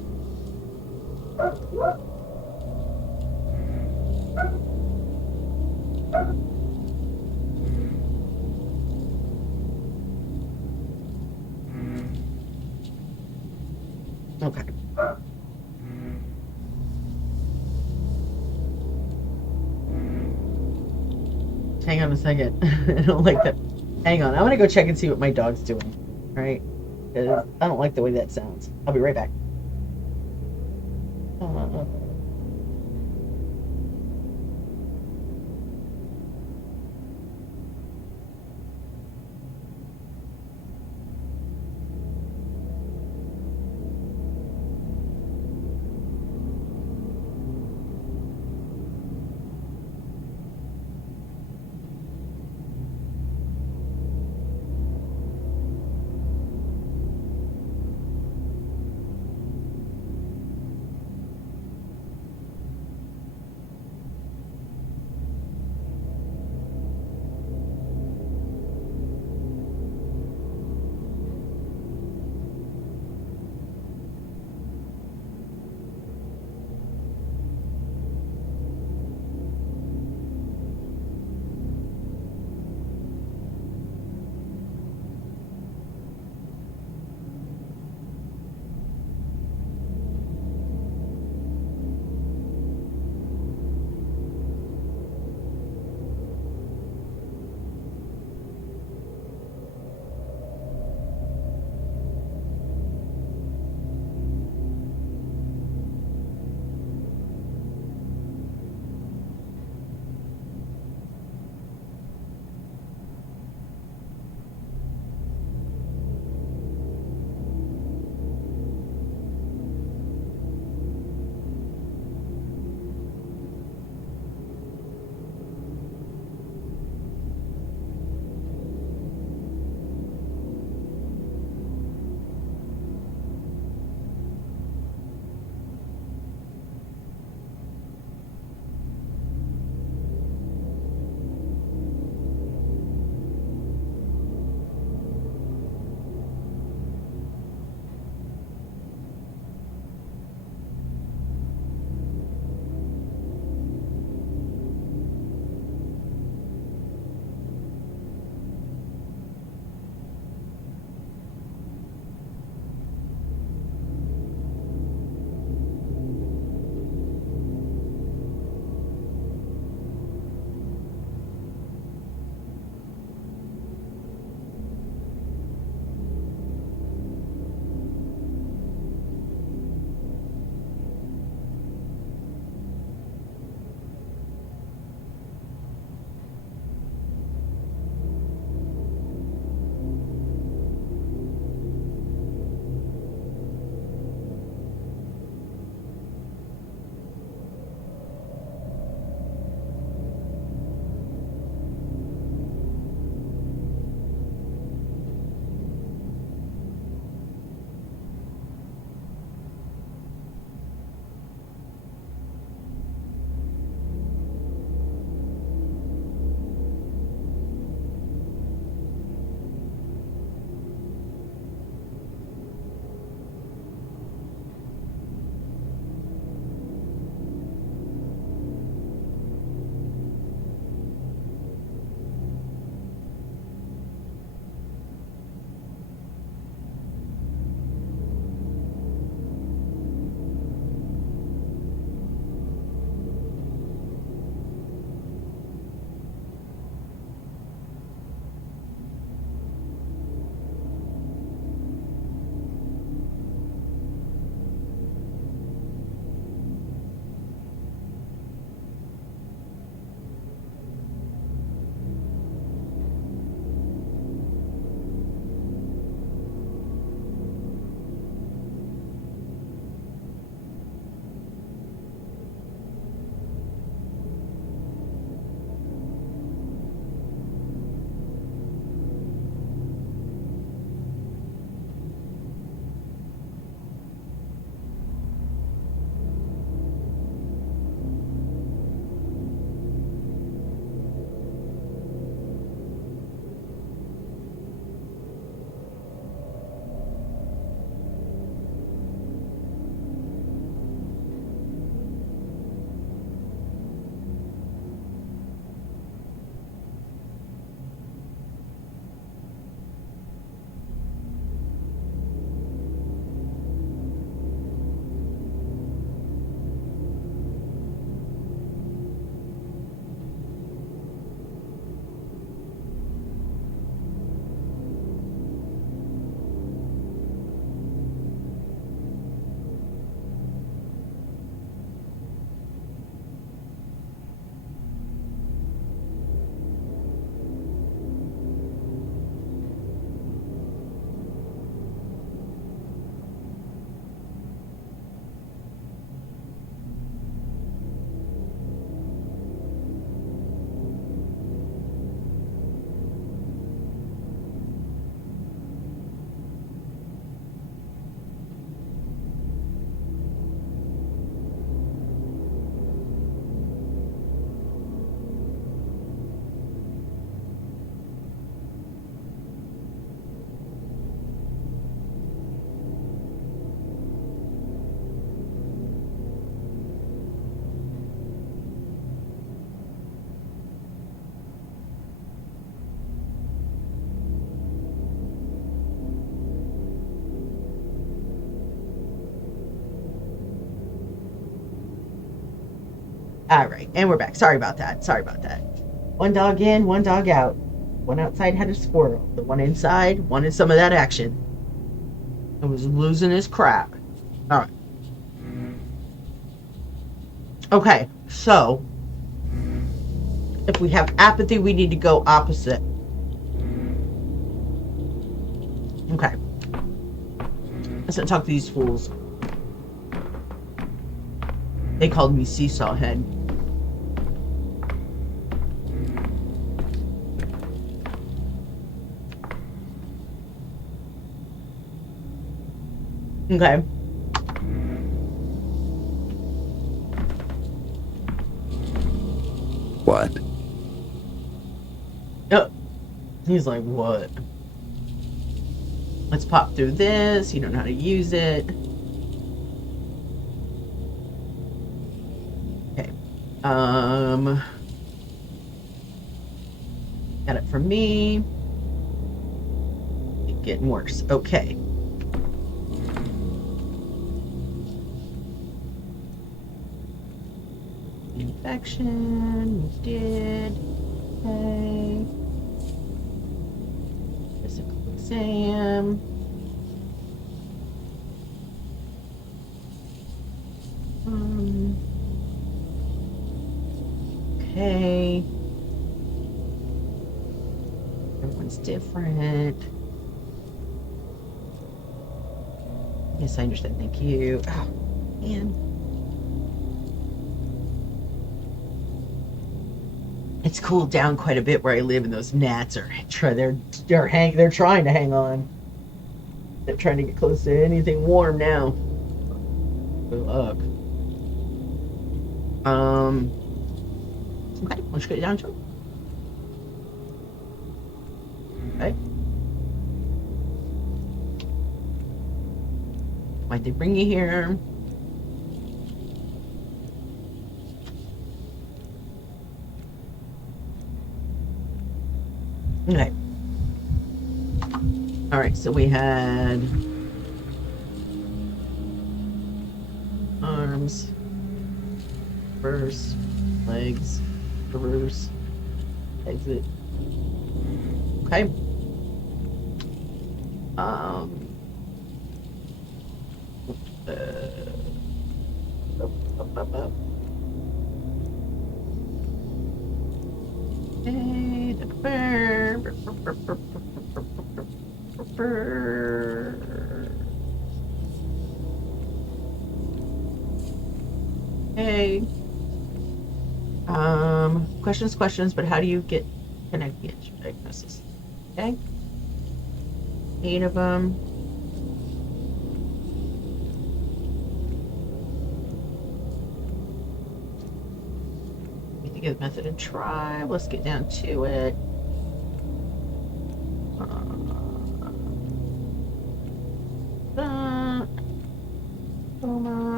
Okay. Hang on a second. I don't like that. Hang on. I'm gonna go check and see what my dog's doing. All right? Because I don't like the way that sounds. I'll be right back. All right, and we're back. Sorry about that. Sorry about that. One dog in, one dog out. One outside had a squirrel. The one inside wanted some of that action and was losing his crap. All right. Okay, so if we have apathy, we need to go opposite. Okay. Let's not talk to these fools. They called me Seesaw Head. Okay. What? Oh, he's like, what? Let's pop through this. You don't know how to use it. Okay. Got it from me. It's getting worse. Okay. Infection. We did. Okay. Physical exam. Okay. Everyone's different. Yes, I understand. Thank you. Oh, man. It's cooled down quite a bit where I live, and those gnats are they're trying to hang on. They're trying to get close to anything warm now. Good luck. Okay, let's get down to it. Okay. Why'd they bring you here? Okay. All right, so we had arms, reverse, legs, reverse, exit. Okay. Up. Okay, the burr. Okay. Questions, but how do you get connected diagnosis? Okay. 8 of them. We think of the method and try. Let's get down to it.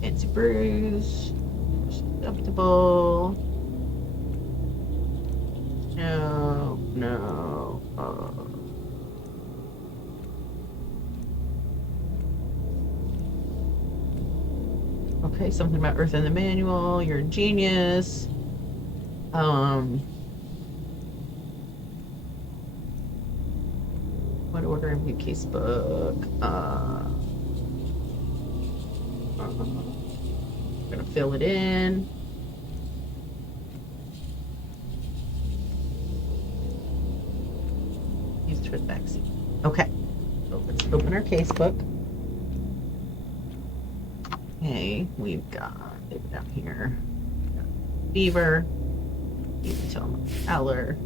Fancy bruise. Acceptable. No. Okay, something about Earth in the manual. You're a genius. What order of your casebook? I'm gonna fill it in. Used for the backseat. Okay, so let's open our casebook. Okay, we've got it down here. Fever. You can tell them Eller.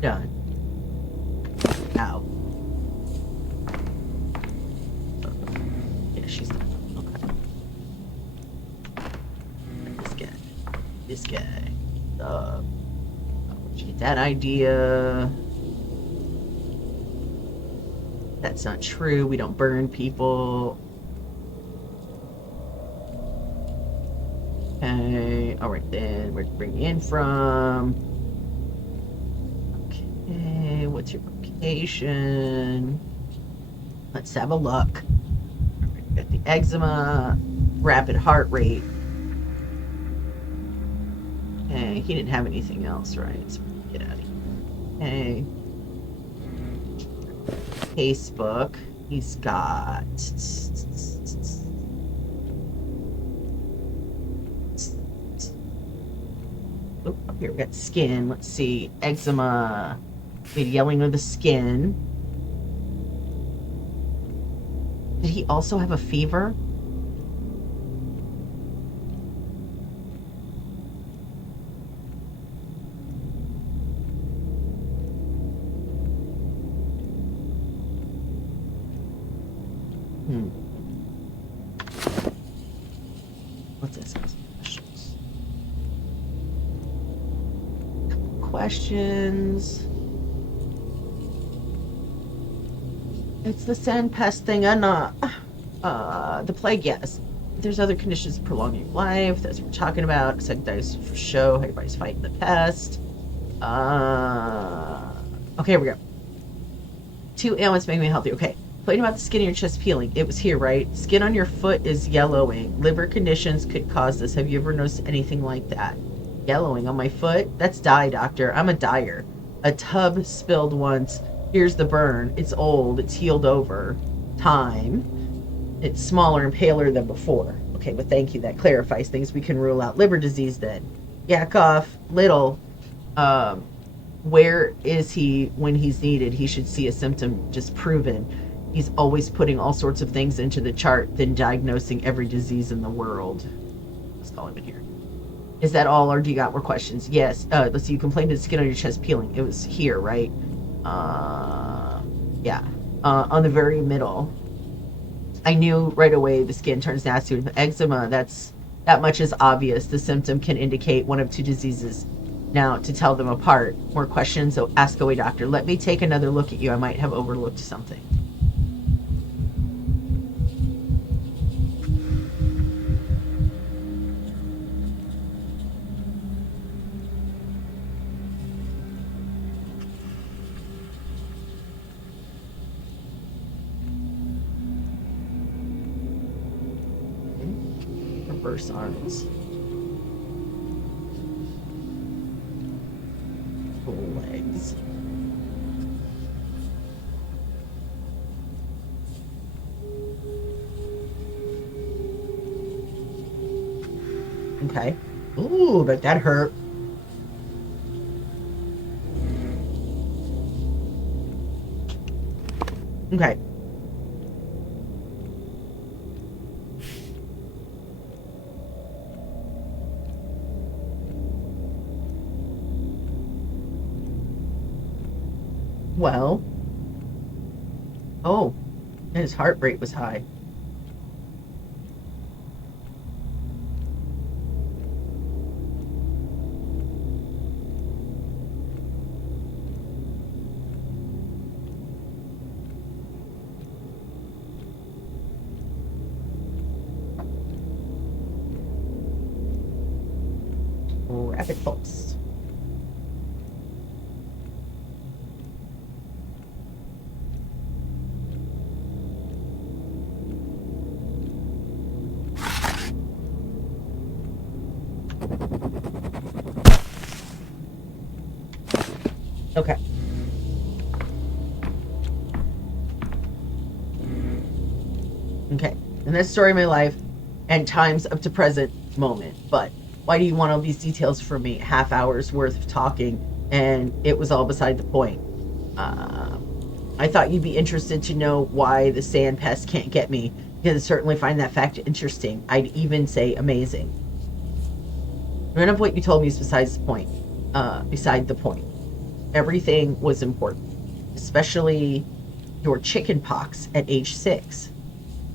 Done. Ow. Yeah, she's done. Okay. This guy. Get that idea. That's not true. We don't burn people. Okay. All right, then where'd you bring me in from? Okay, what's your location? Let's have a look. Got the eczema, rapid heart rate. Okay, he didn't have anything else, right? So get out of here. Okay. Facebook. He's got. Oh, up here we got skin. Let's see. Eczema. Maybe yelling of the skin. Did he also have a fever? Let's ask some questions. Questions. It's the sand pest thing, and the plague, yes. There's other conditions prolonging your life. That's what we're talking about. Second dice for show. How everybody's fighting the pest. Okay, here we go. 2 ailments make me healthy. Okay. Complain about the skin in your chest peeling. It was here, right? Skin on your foot is yellowing. Liver conditions could cause this. Have you ever noticed anything like that? Yellowing on my foot? That's dye, doctor. I'm a dyer. A tub spilled once. Here's the burn. It's old. It's healed over time. It's smaller and paler than before. Okay, but thank you. That clarifies things. We can rule out liver disease then. Yakov, little. Where is he when he's needed? He should see a symptom just proven. He's always putting all sorts of things into the chart, then diagnosing every disease in the world. Let's call him in here. Is that all, or do you got more questions? Yes. Let's see. You complained of the skin on your chest peeling. It was here, right? Yeah. On the very middle. I knew right away the skin turns nasty with eczema. That much is obvious. The symptom can indicate one of 2 diseases. Now, to tell them apart, more questions, so ask away, doctor. Let me take another look at you. I might have overlooked something. Reverse arms. Legs. Okay. Ooh, but that hurt. Okay. Well. Oh, and his heart rate was high. Rapid pulse. Okay. Okay. And that's story of my life and times up to present moment. But why do you want all these details from me? Half hour's worth of talking, and it was all beside the point. I thought you'd be interested to know why the sand pest can't get me, because I certainly find that fact interesting. I'd even say amazing. None of what you told me is besides the point. Beside the point. Everything was important, especially your chicken pox at age 6.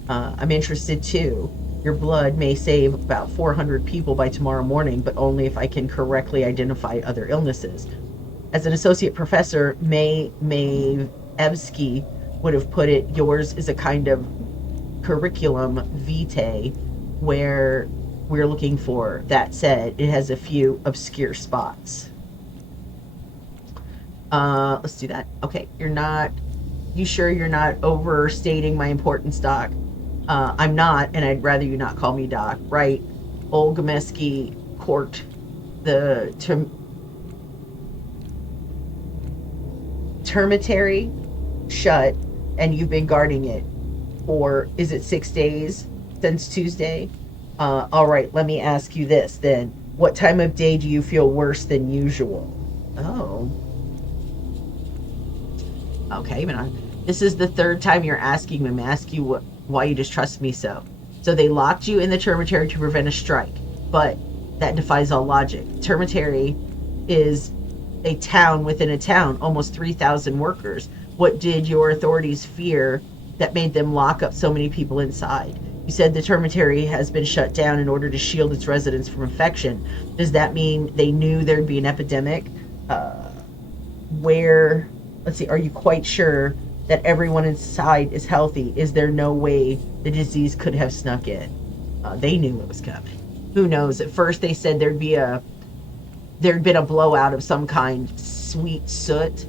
I'm interested too. Your blood may save about 400 people by tomorrow morning, but only if I can correctly identify other illnesses. As an associate professor, May Evsky would have put it, yours is a kind of curriculum vitae where we're looking for. That said, it has a few obscure spots. Let's do that. Okay, you sure you're not overstating my importance, Doc? I'm not, and I'd rather you not call me Doc, right? Old Gomeski court the termitary shut, and you've been guarding it. Or is it 6 days since Tuesday? All right, let me ask you this then. What time of day do you feel worse than usual? Oh, okay, but this is the third time you're asking me. Ask you why you distrust me so. So they locked you in the termitary to prevent a strike, but that defies all logic. Termitary is a town within a town, almost 3,000 workers. What did your authorities fear that made them lock up so many people inside? You said the termitary has been shut down in order to shield its residents from infection. Does that mean they knew there'd be an epidemic? Where, let's see, are you quite sure that everyone inside is healthy? Is there no way the disease could have snuck in? They knew it was coming. Who knows? At first they said there'd been a blowout of some kind, sweet soot.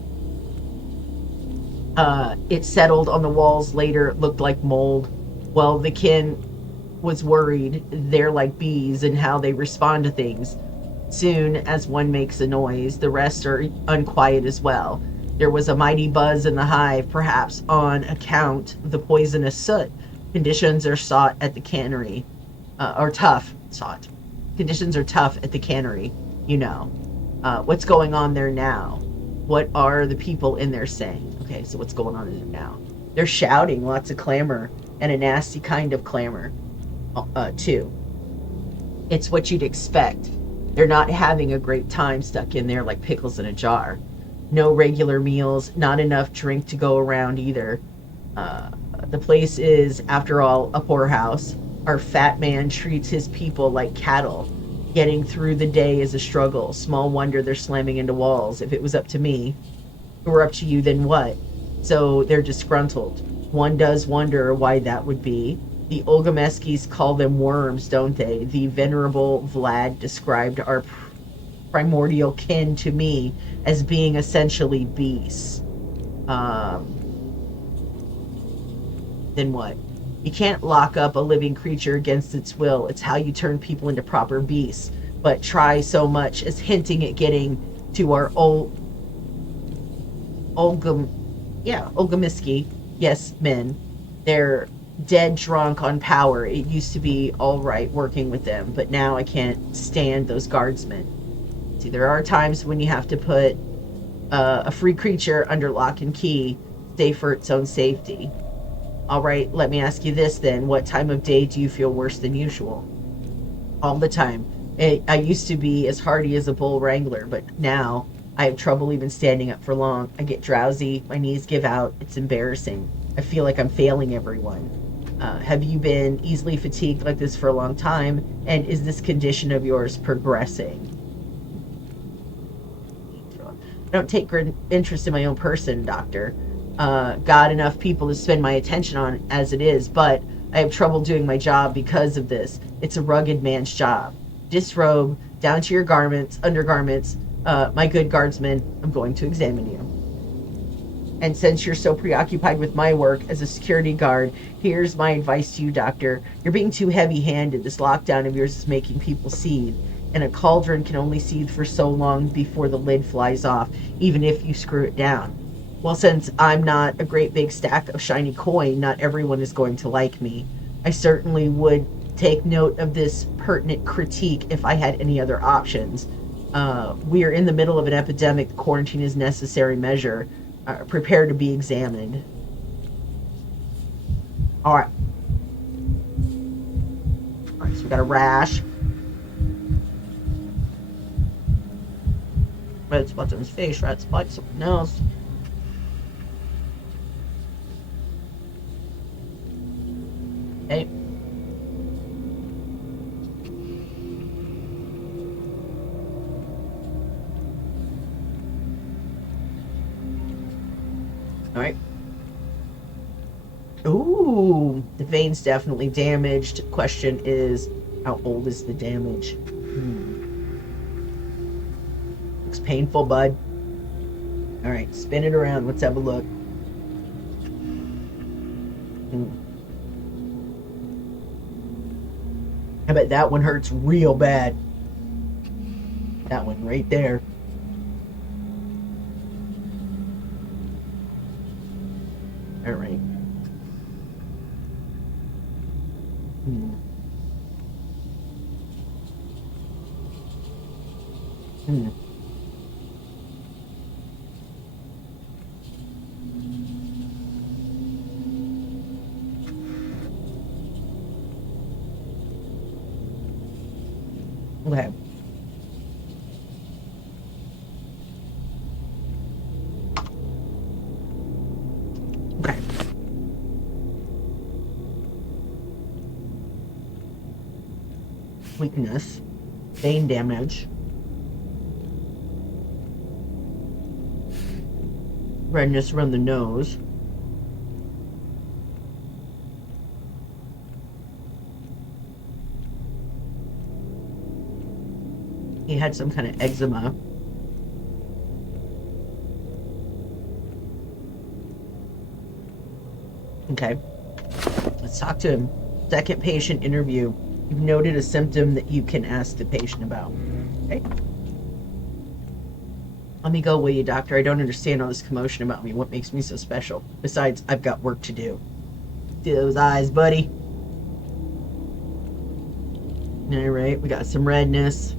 It settled on the walls later. It looked like mold. Well, the kin was worried. They're like bees and how they respond to things. Soon as one makes a noise, the rest are unquiet as well. There was a mighty buzz in the hive, perhaps on account of the poisonous soot. Conditions are sought at the cannery, or tough, sought. Conditions are tough at the cannery, you know. What's going on there now? What are the people in there saying? Okay, so what's going on in there now? They're shouting, lots of clamor, and a nasty kind of clamor, too. It's what you'd expect. They're not having a great time stuck in there like pickles in a jar. No regular meals, not enough drink to go around either. The place is, after all, a poorhouse. Our fat man treats his people like cattle. Getting through the day is a struggle. Small wonder they're slamming into walls. If it was up to me, if it were up to you, then what? So they're disgruntled. One does wonder why that would be. The Olgameskis call them worms, don't they? The venerable Vlad described our primordial kin to me as being essentially beasts. Then what? You can't lock up a living creature against its will. It's how you turn people into proper beasts. But try so much as hinting at getting to our Olgamiski, yes, men. They're dead drunk on power. It used to be all right working with them, but now I can't stand those guardsmen. See, there are times when you have to put a free creature under lock and key, safe for its own safety. All right, let me ask you this then. What time of day do you feel worse than usual? All the time. I used to be as hardy as a bull wrangler, but now I have trouble even standing up for long. I get drowsy, my knees give out. It's embarrassing. I feel like I'm failing everyone. Have you been easily fatigued like this for a long time? And is this condition of yours progressing? I don't take great interest in my own person, doctor. Got enough people to spend my attention on as it is, but I have trouble doing my job because of this. It's a rugged man's job. Disrobe, down to your garments, undergarments. My good guardsman, I'm going to examine you. And since you're so preoccupied with my work as a security guard, here's my advice to you, doctor. You're being too heavy-handed. This lockdown of yours is making people seethe. And a cauldron can only seethe for so long before the lid flies off, even if you screw it down. Well, since I'm not a great big stack of shiny coin, not everyone is going to like me. I certainly would take note of this pertinent critique if I had any other options. We are in the middle of an epidemic. Quarantine is a necessary measure. Prepare to be examined. All right. All right, so we got a rash. Red spots on his face, red spots on his nose. Okay. All right. Ooh, the vein's definitely damaged. Question is, How old is the damage? Looks painful, bud. All right, spin it around. Let's have a look. I bet that one hurts real bad. That one right there. All right. Okay. Okay. Weakness. Vein damage. Redness around the nose. He had some kind of eczema. Okay. Let's talk to him. Second patient interview. You've noted a symptom that you can ask the patient about. Okay. Let me go, will you, doctor? I don't understand all this commotion about me. What makes me so special? Besides, I've got work to do. See those eyes, buddy? Alright, we got some redness.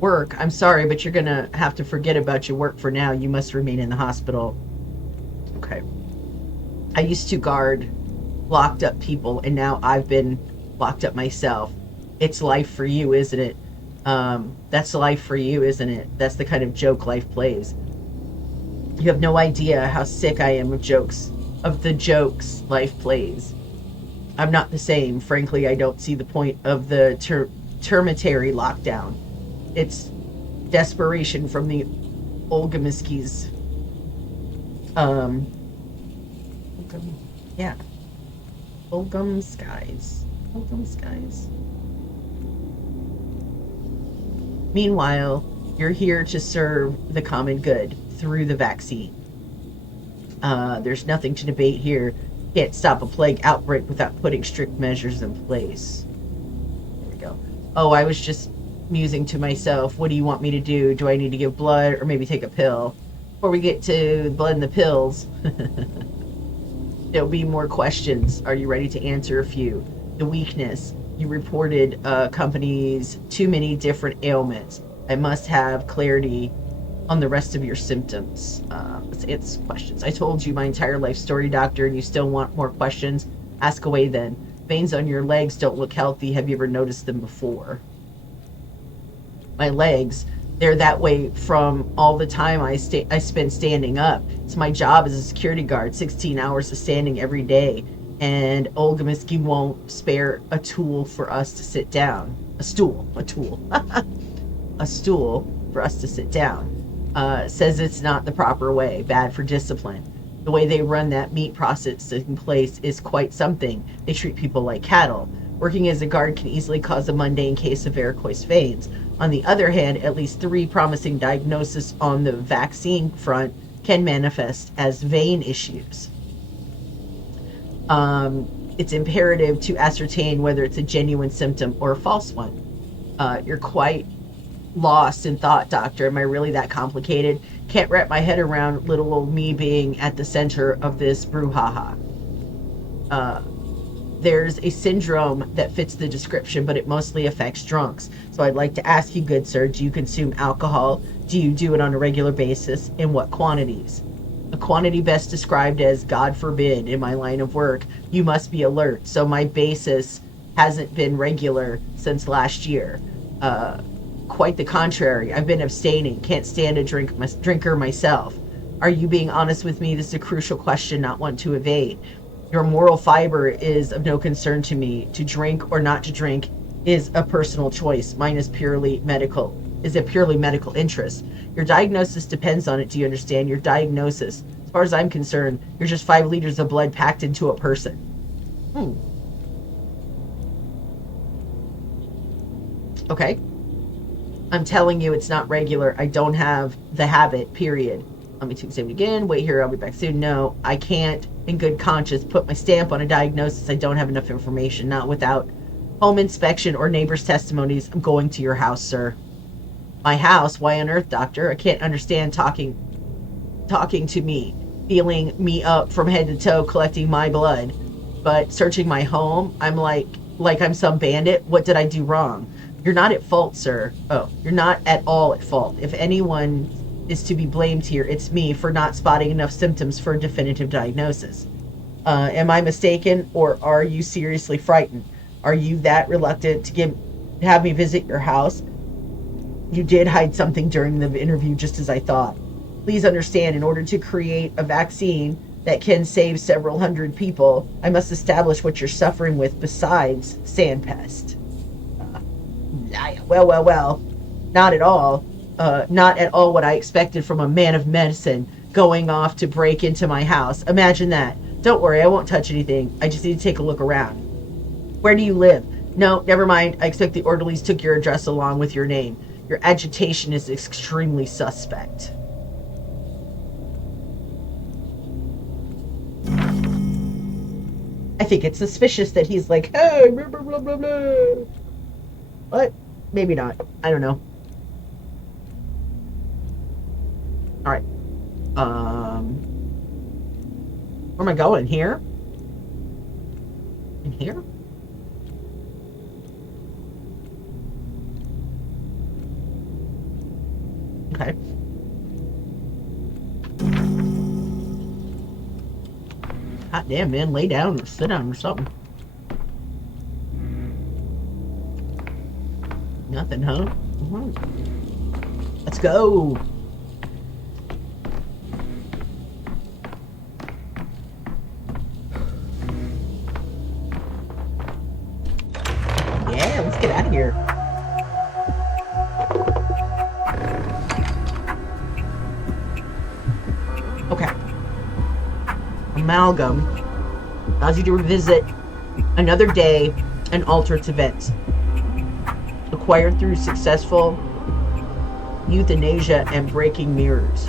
Work. I'm sorry, but you're gonna have to forget about your work for now. You must remain in the hospital. Okay. I used to guard locked up people, and now I've been locked up myself. It's life for you, isn't it? That's life for you, isn't it? That's the kind of joke life plays. You have no idea how sick I am of the jokes life plays. I'm not the same. Frankly, I don't see the point of the termitary lockdown. It's desperation from the Olgamiskis. Yeah. Olgam skies. Meanwhile, you're here to serve the common good through the vaccine. There's nothing to debate here. Can't stop a plague outbreak without putting strict measures in place. There we go. Oh, I was just musing to myself, what do you want me to do? Do I need to give blood or maybe take a pill? Before we get to blood and the pills, there'll be more questions. Are you ready to answer a few? The weakness. You reported accompanies too many different ailments. I must have clarity on the rest of your symptoms. Let's answer questions. I told you my entire life story, doctor, and you still want more questions? Ask away then. Veins on your legs don't look healthy. Have you ever noticed them before? My legs, they're that way from all the time I spend standing up. It's my job as a security guard, 16 hours of standing every day. And Olgamiski won't spare a tool for us to sit down. A stool a stool for us to sit down. Says it's not the proper way, bad for discipline. The way they run that meat processing place is quite something. They treat people like cattle. Working as a guard can easily cause a mundane case of varicose veins. On the other hand, at least 3 promising diagnoses on the vaccine front can manifest as vein issues. It's imperative to ascertain whether it's a genuine symptom or a false one. You're quite lost in thought, doctor. Am I really that complicated? Can't wrap my head around little old me being at the center of this brouhaha. There's a syndrome that fits the description, but it mostly affects drunks. So I'd like to ask you, good sir, do you consume alcohol? Do you do it on a regular basis? In what quantities? A quantity best described as, God forbid, in my line of work, you must be alert. So my basis hasn't been regular since last year. Quite the contrary. I've been abstaining. Can't stand a drinker myself. Are you being honest with me? This is a crucial question, not one to evade. Your moral fiber is of no concern to me. To drink or not to drink is a personal choice. Mine is a purely medical interest. Your diagnosis depends on it. Do you understand? Your diagnosis. As far as I'm concerned, you're just 5 liters of blood packed into a person. Okay? I'm telling you it's not regular. I don't have the habit, period. Let me save it again. Wait here, I'll be back soon. No, I can't, in good conscience, put my stamp on a diagnosis. I don't have enough information. Not without home inspection or neighbors' testimonies. I'm going to your house, sir. My house? Why on earth, doctor? I can't understand talking to me, feeling me up from head to toe, collecting my blood. But searching my home, I'm like I'm some bandit. What did I do wrong? You're not at fault, sir. Oh, you're not at all at fault. If anyone is to be blamed here, it's me for not spotting enough symptoms for a definitive diagnosis. Am I mistaken, or are you seriously frightened? Are you that reluctant to have me visit your house? You did hide something during the interview, just as I thought. Please understand, in order to create a vaccine that can save several hundred people, I must establish what you're suffering with besides sandpest. Well. Not at all. Not at all what I expected from a man of medicine going off to break into my house. Imagine that. Don't worry, I won't touch anything. I just need to take a look around. Where do you live? No, never mind. I expect the orderlies took your address along with your name. Your agitation is extremely suspect. I think it's suspicious that he's like, hey, blah, blah, blah, blah, blah. But maybe not. I don't know. All right. Where am I going? Here? In here? Okay. God damn, man. Lay down or sit down or something. Nothing, huh? Let's go. Yeah, let's get out of here. Okay. Amalgam allows you to revisit another day and alter its events. Acquired through successful euthanasia and breaking mirrors.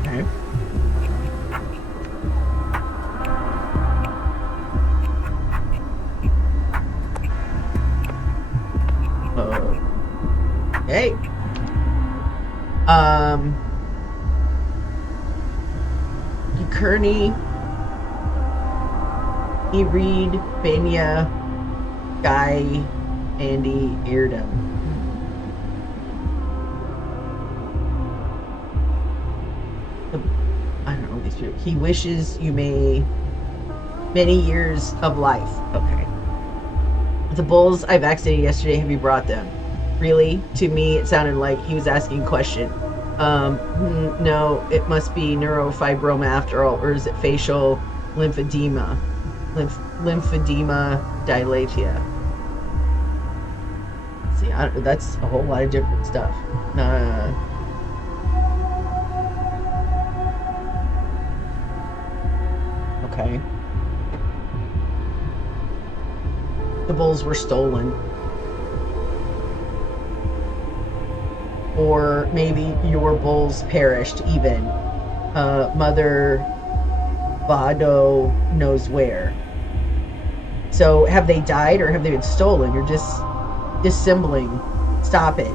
Okay. Hey. Kearney, Reed, Benya, Guy, Andy, Eardom. I don't know these people. He wishes you many years of life. Okay. The bulls I vaccinated yesterday, have you brought them? Really? To me, it sounded like he was asking a question. No, it must be neurofibroma after all, or is it facial lymphedema? Lymphedema dilatia. See, that's a whole lot of different stuff. Okay. The bulls were stolen. Or maybe your bulls perished even. Mother Vado knows where. So have they died or have they been stolen? You're just dissembling. Stop it.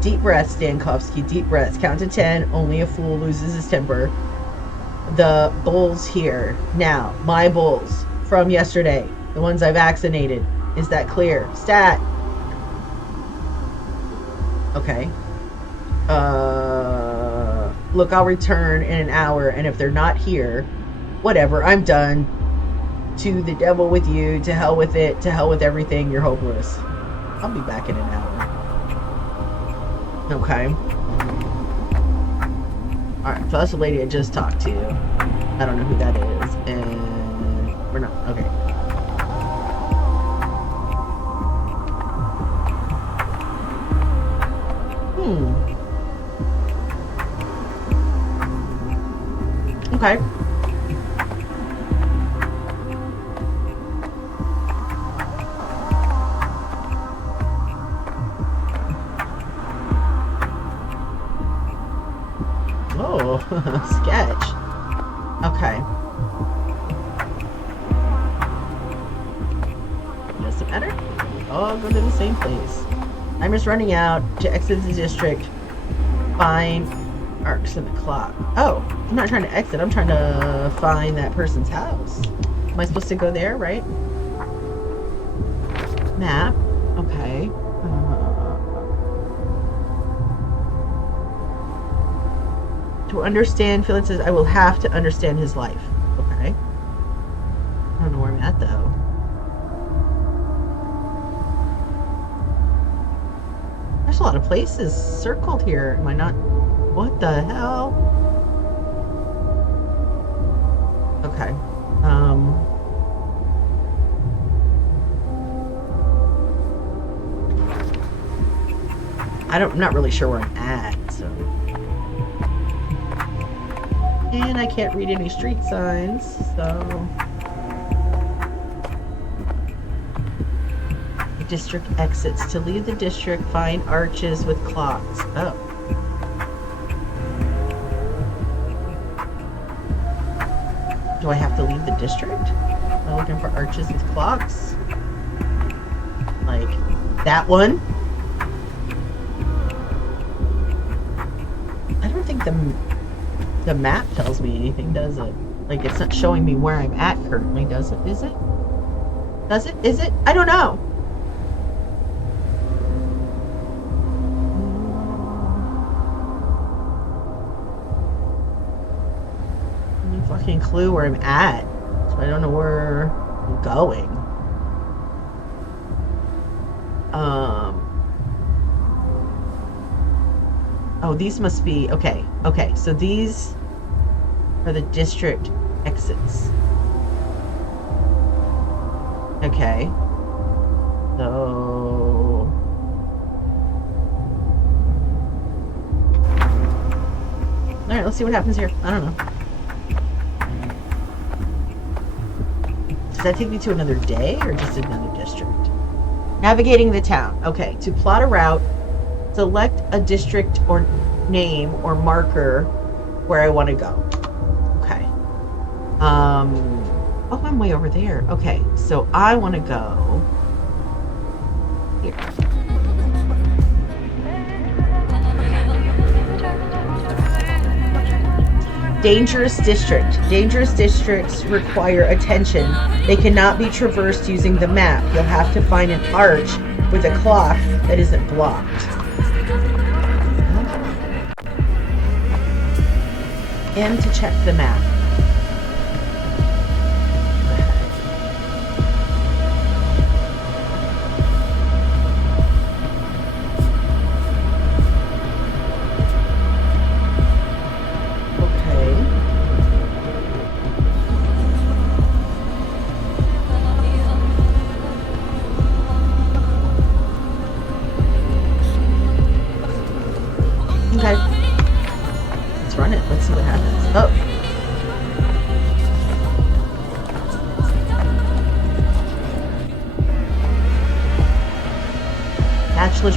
Deep breaths, Stankowski. Deep breaths. Count to 10. Only a fool loses his temper. The bulls here. Now, my bulls from yesterday. The ones I vaccinated. Is that clear? Stat. Okay. Look, I'll return in an hour, and if they're not here, whatever, I'm done. To the devil with you, to hell with it, to hell with everything, you're hopeless. I'll be back in an hour. Okay. Alright, so that's the lady I just talked to. I don't know who that is, and we're not, okay. Okay. Okay. Oh, sketch. Okay. Doesn't matter. All go to the same place. I'm just running out to exit the district. Find arcs in the clock. Oh, I'm not trying to exit. I'm trying to find that person's house. Am I supposed to go there, right? Map. Okay. To understand Philip says, I will have to understand his life. Okay. I don't know where I'm at, though. There's a lot of places circled here. Am I not? What the hell? Okay. I'm not really sure where I'm at, so. And I can't read any street signs, so. District exits. To leave the district, find arches with clocks. Oh. Do I have to leave the district? Am I looking for arches with clocks? Like that one? I don't think the map tells me anything, does it? Like, it's not showing me where I'm at currently, does it? Is it? Does it? Is it? I don't know. Any fucking clue where I'm at. So I don't know where I'm going. Oh, these must be, okay, so these are the district exits. Okay. So... Alright, let's see what happens here. I don't know. Does that take me to another day or just another district? Navigating the town. Okay, to plot a route, select a district or name or marker where I want to go. Okay. Oh, I'm way over there. Okay, so I want to go here. Dangerous district. Dangerous districts require attention. They cannot be traversed using the map. You'll have to find an arch with a clock that isn't blocked. M to check the map.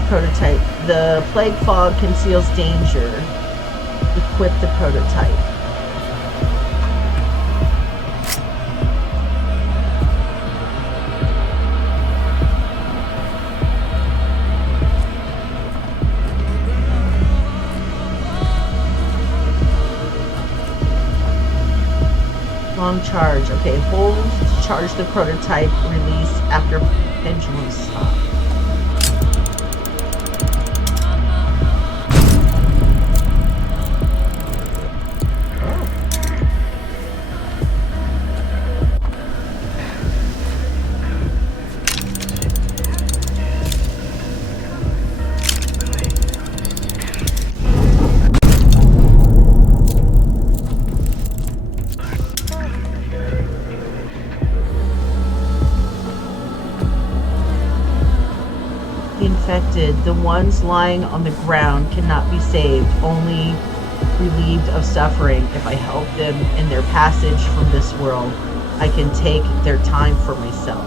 Prototype. The plague fog conceals danger. Equip the prototype. Long charge. Okay, hold to charge the prototype. Release after pendulum stop. The ones lying on the ground cannot be saved. Only relieved of suffering. If I help them in their passage from this world, I can take their time for myself.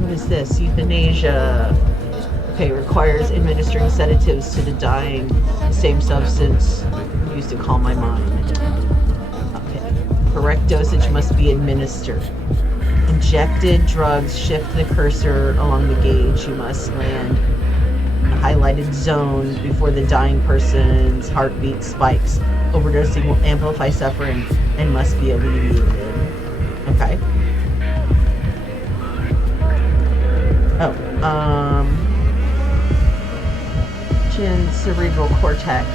What is this? Euthanasia. Okay, requires administering sedatives to the dying, the same substance used to calm my mind. Okay. Correct dosage must be administered. Injected drugs shift the cursor along the gauge. You must land in a highlighted zone before the dying person's heartbeat spikes. Overdosing will amplify suffering and must be alleviated. Okay. Cerebral cortex.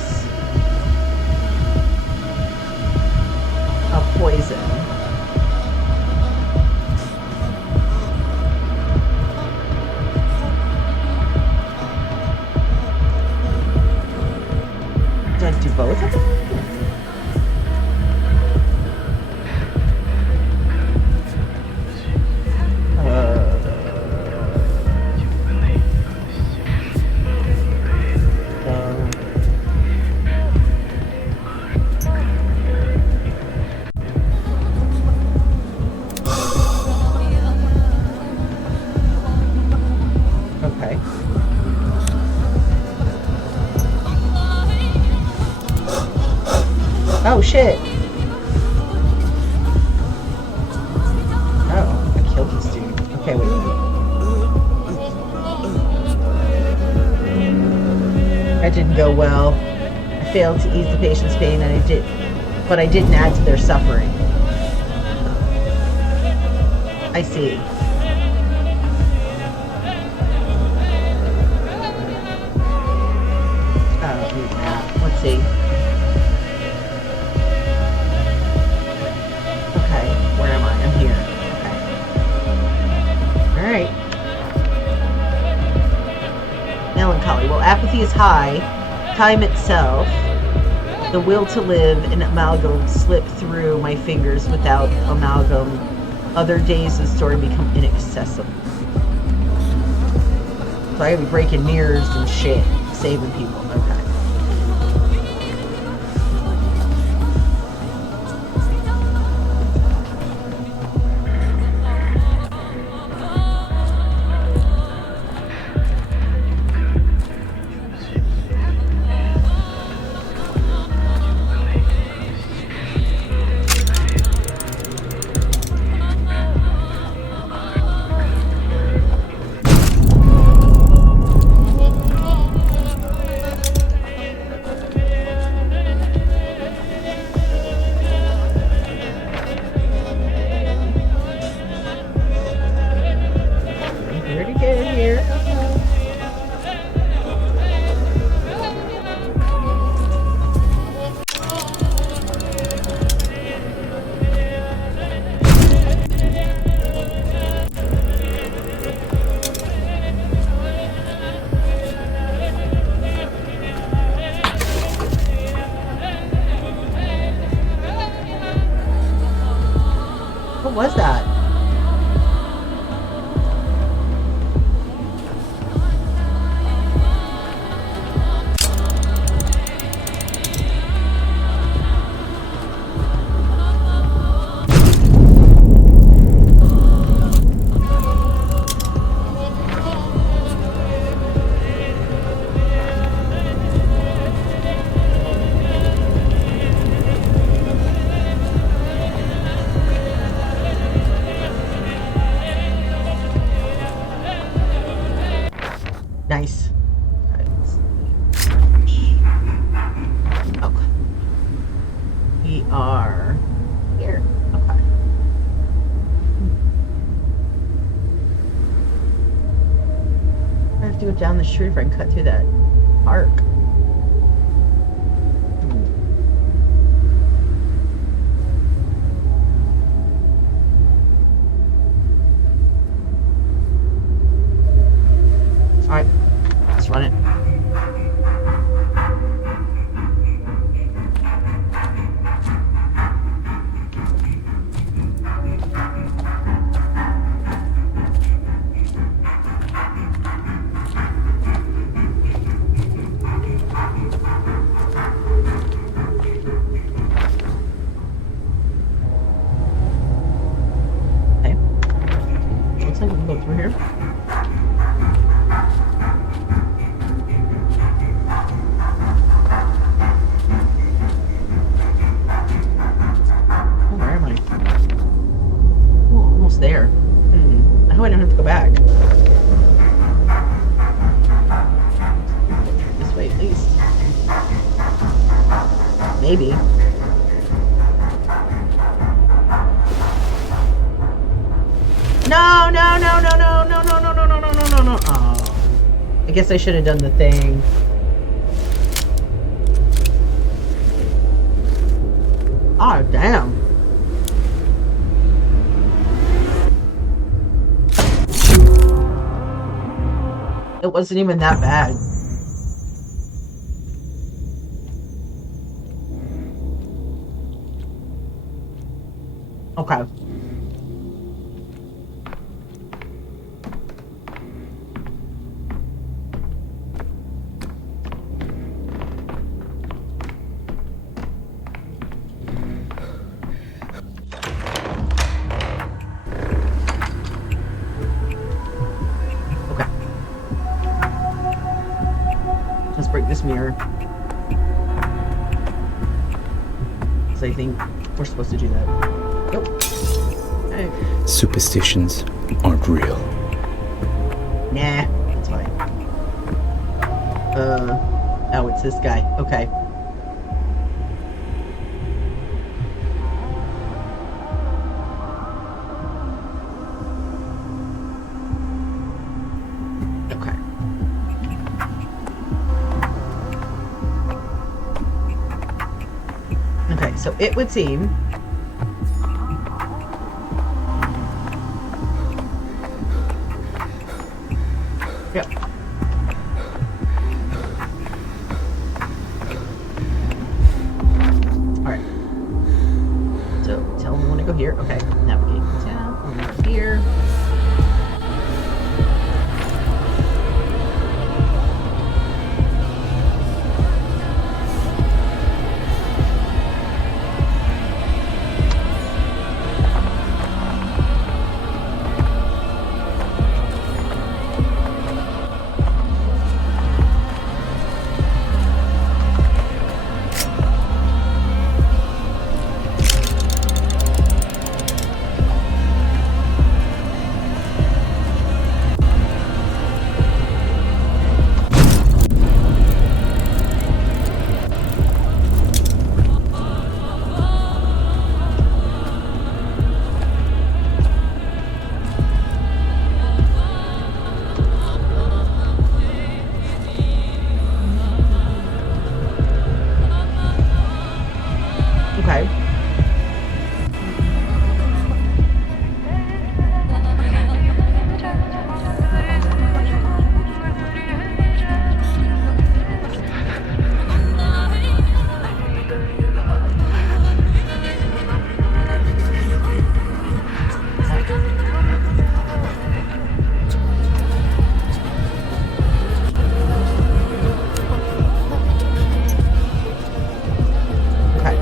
A poison. Do I do both of them? Oh shit. Oh, I killed this dude. Okay, wait. That didn't go well. I failed to ease the patient's pain, and but I didn't add to their suffering. I see. Let's see. Okay, where am I? I'm here. Okay. Alright. Melancholy. Well, apathy is high. Time itself. The will to live and amalgam slip through my fingers. Without amalgam, other days of the story become inaccessible. So I gotta be breaking mirrors and shit. Saving people. Okay. What was that? Nice. Okay. We are here. Okay. I have to go down the street if I can cut through that park. Alright. Let's run it. Maybe. No, no, no, no, no, no, no, no, no, no, no, no, no, no. Oh. I guess I should have done the thing. Oh, damn. It wasn't even that bad. Okay. Okay. Let's break this mirror. Because I think we're supposed to do that. Nope. Okay. Superstitions aren't real. Nah, it's fine. Oh, it's this guy. Okay. Okay. Okay, so it would seem yep. Alright. So tell me when to go here. Okay, navigate down. I'm gonna go here. Okay. Okay.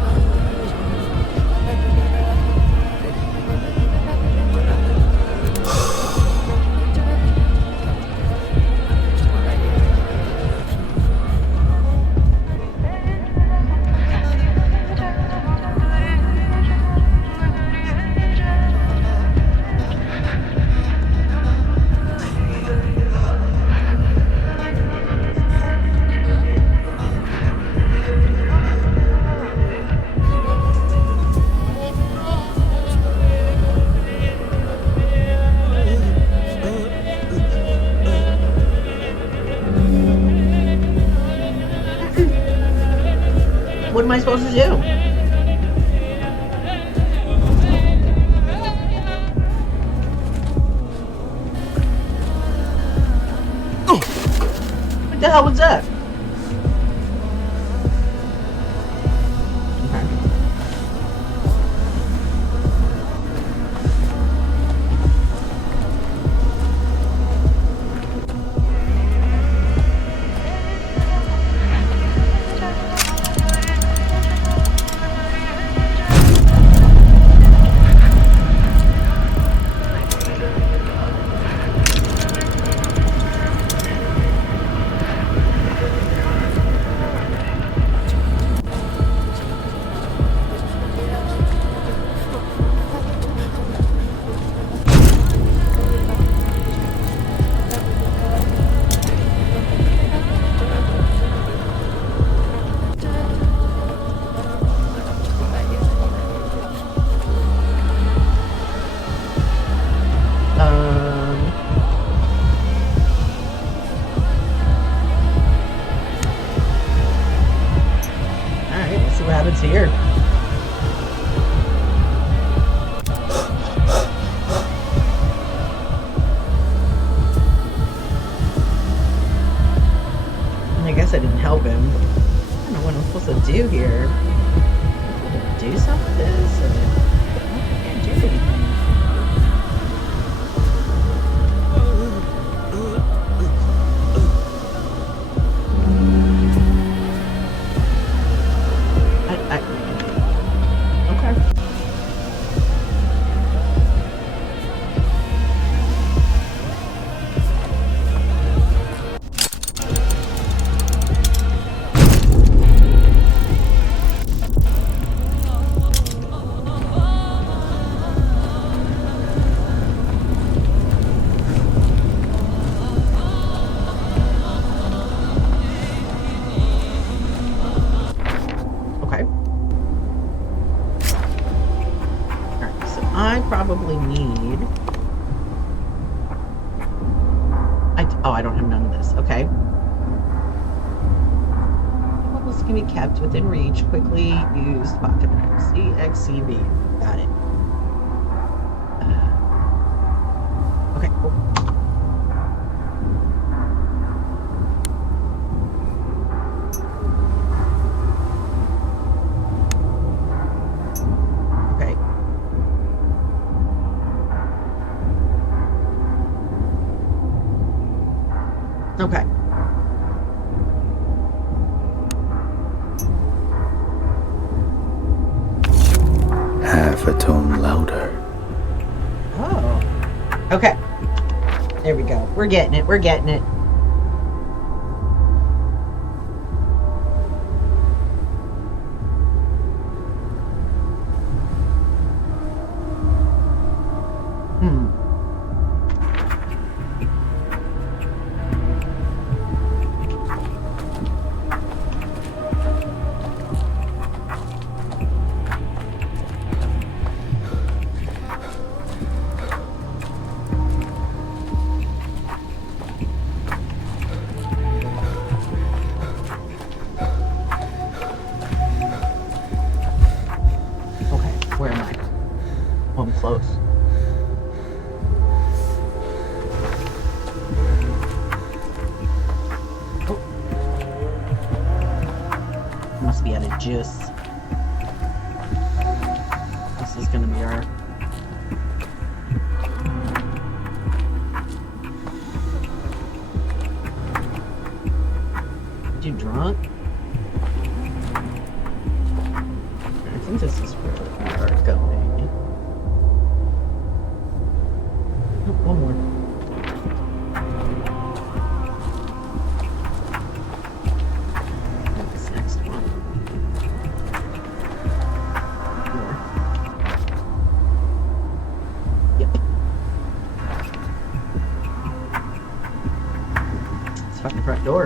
What am I supposed to do? What the hell was that? It's here. I guess I didn't help him. I don't know what I'm supposed to do here. Do some of this? Or... I can't do anything. Okay. I probably need... I don't have none of this. Okay. Bubbles can be kept within reach. Quickly used pocket knife. CXCV. Got it. Okay. Cool. Okay. Half a tone louder. Oh. Okay. There we go. We're getting it. We're getting it. Where am I? Oh, I'm close. Oh. Must be out of juice. This is gonna be our... You drunk? I think this is where we are going. Oh, one more. This next one. Here. Yep. It's fucking front door.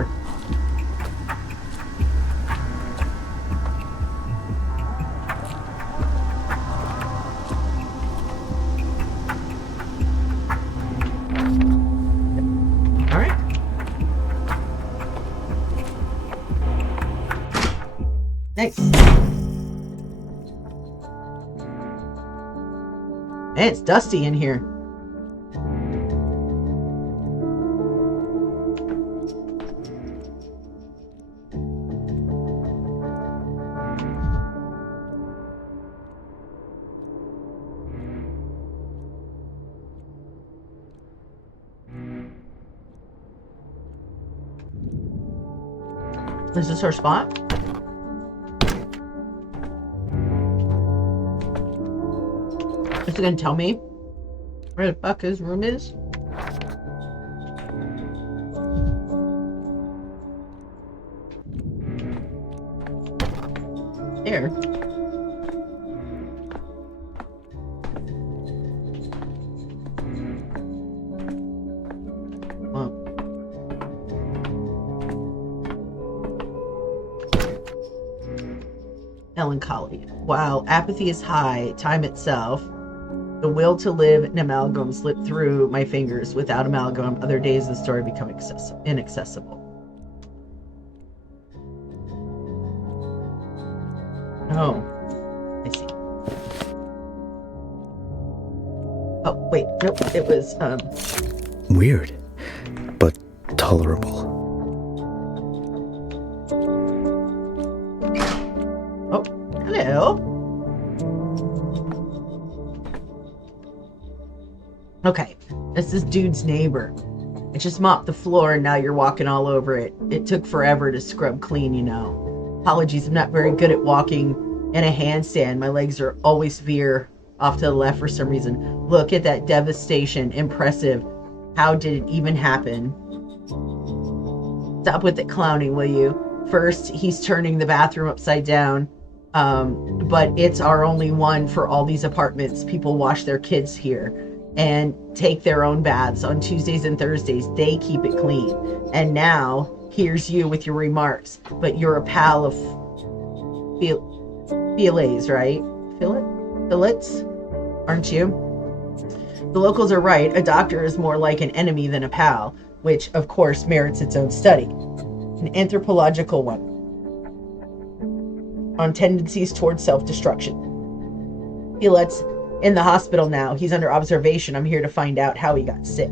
Nice. Hey, it's dusty in here. Is this her spot? Is it gonna tell me where the fuck his room is? There. Well. Melancholy. Wow, apathy is high. Time itself. The will to live in amalgam slipped through my fingers. Without amalgam, other days of the story become inaccessible. Oh, I see. Oh, wait. Nope. It was, Weird, but tolerable. Oh, hello. Okay. This is dude's neighbor. I just mopped the floor and now you're walking all over it. It took forever to scrub clean, you know. Apologies, I'm not very good at walking in a handstand. My legs are always veer off to the left for some reason. Look at that devastation. Impressive. How did it even happen? Stop with the clowning, will you? First, he's turning the bathroom upside down. But it's our only one for all these apartments. People wash their kids here and take their own baths on Tuesdays and Thursdays. They keep it clean. And now, here's you with your remarks. But you're a pal of fillets, right? Fillets? Aren't you? The locals are right. A doctor is more like an enemy than a pal, which, of course, merits its own study. An anthropological one on tendencies towards self-destruction. Fillett's in the hospital now. He's under observation. I'm here to find out how he got sick.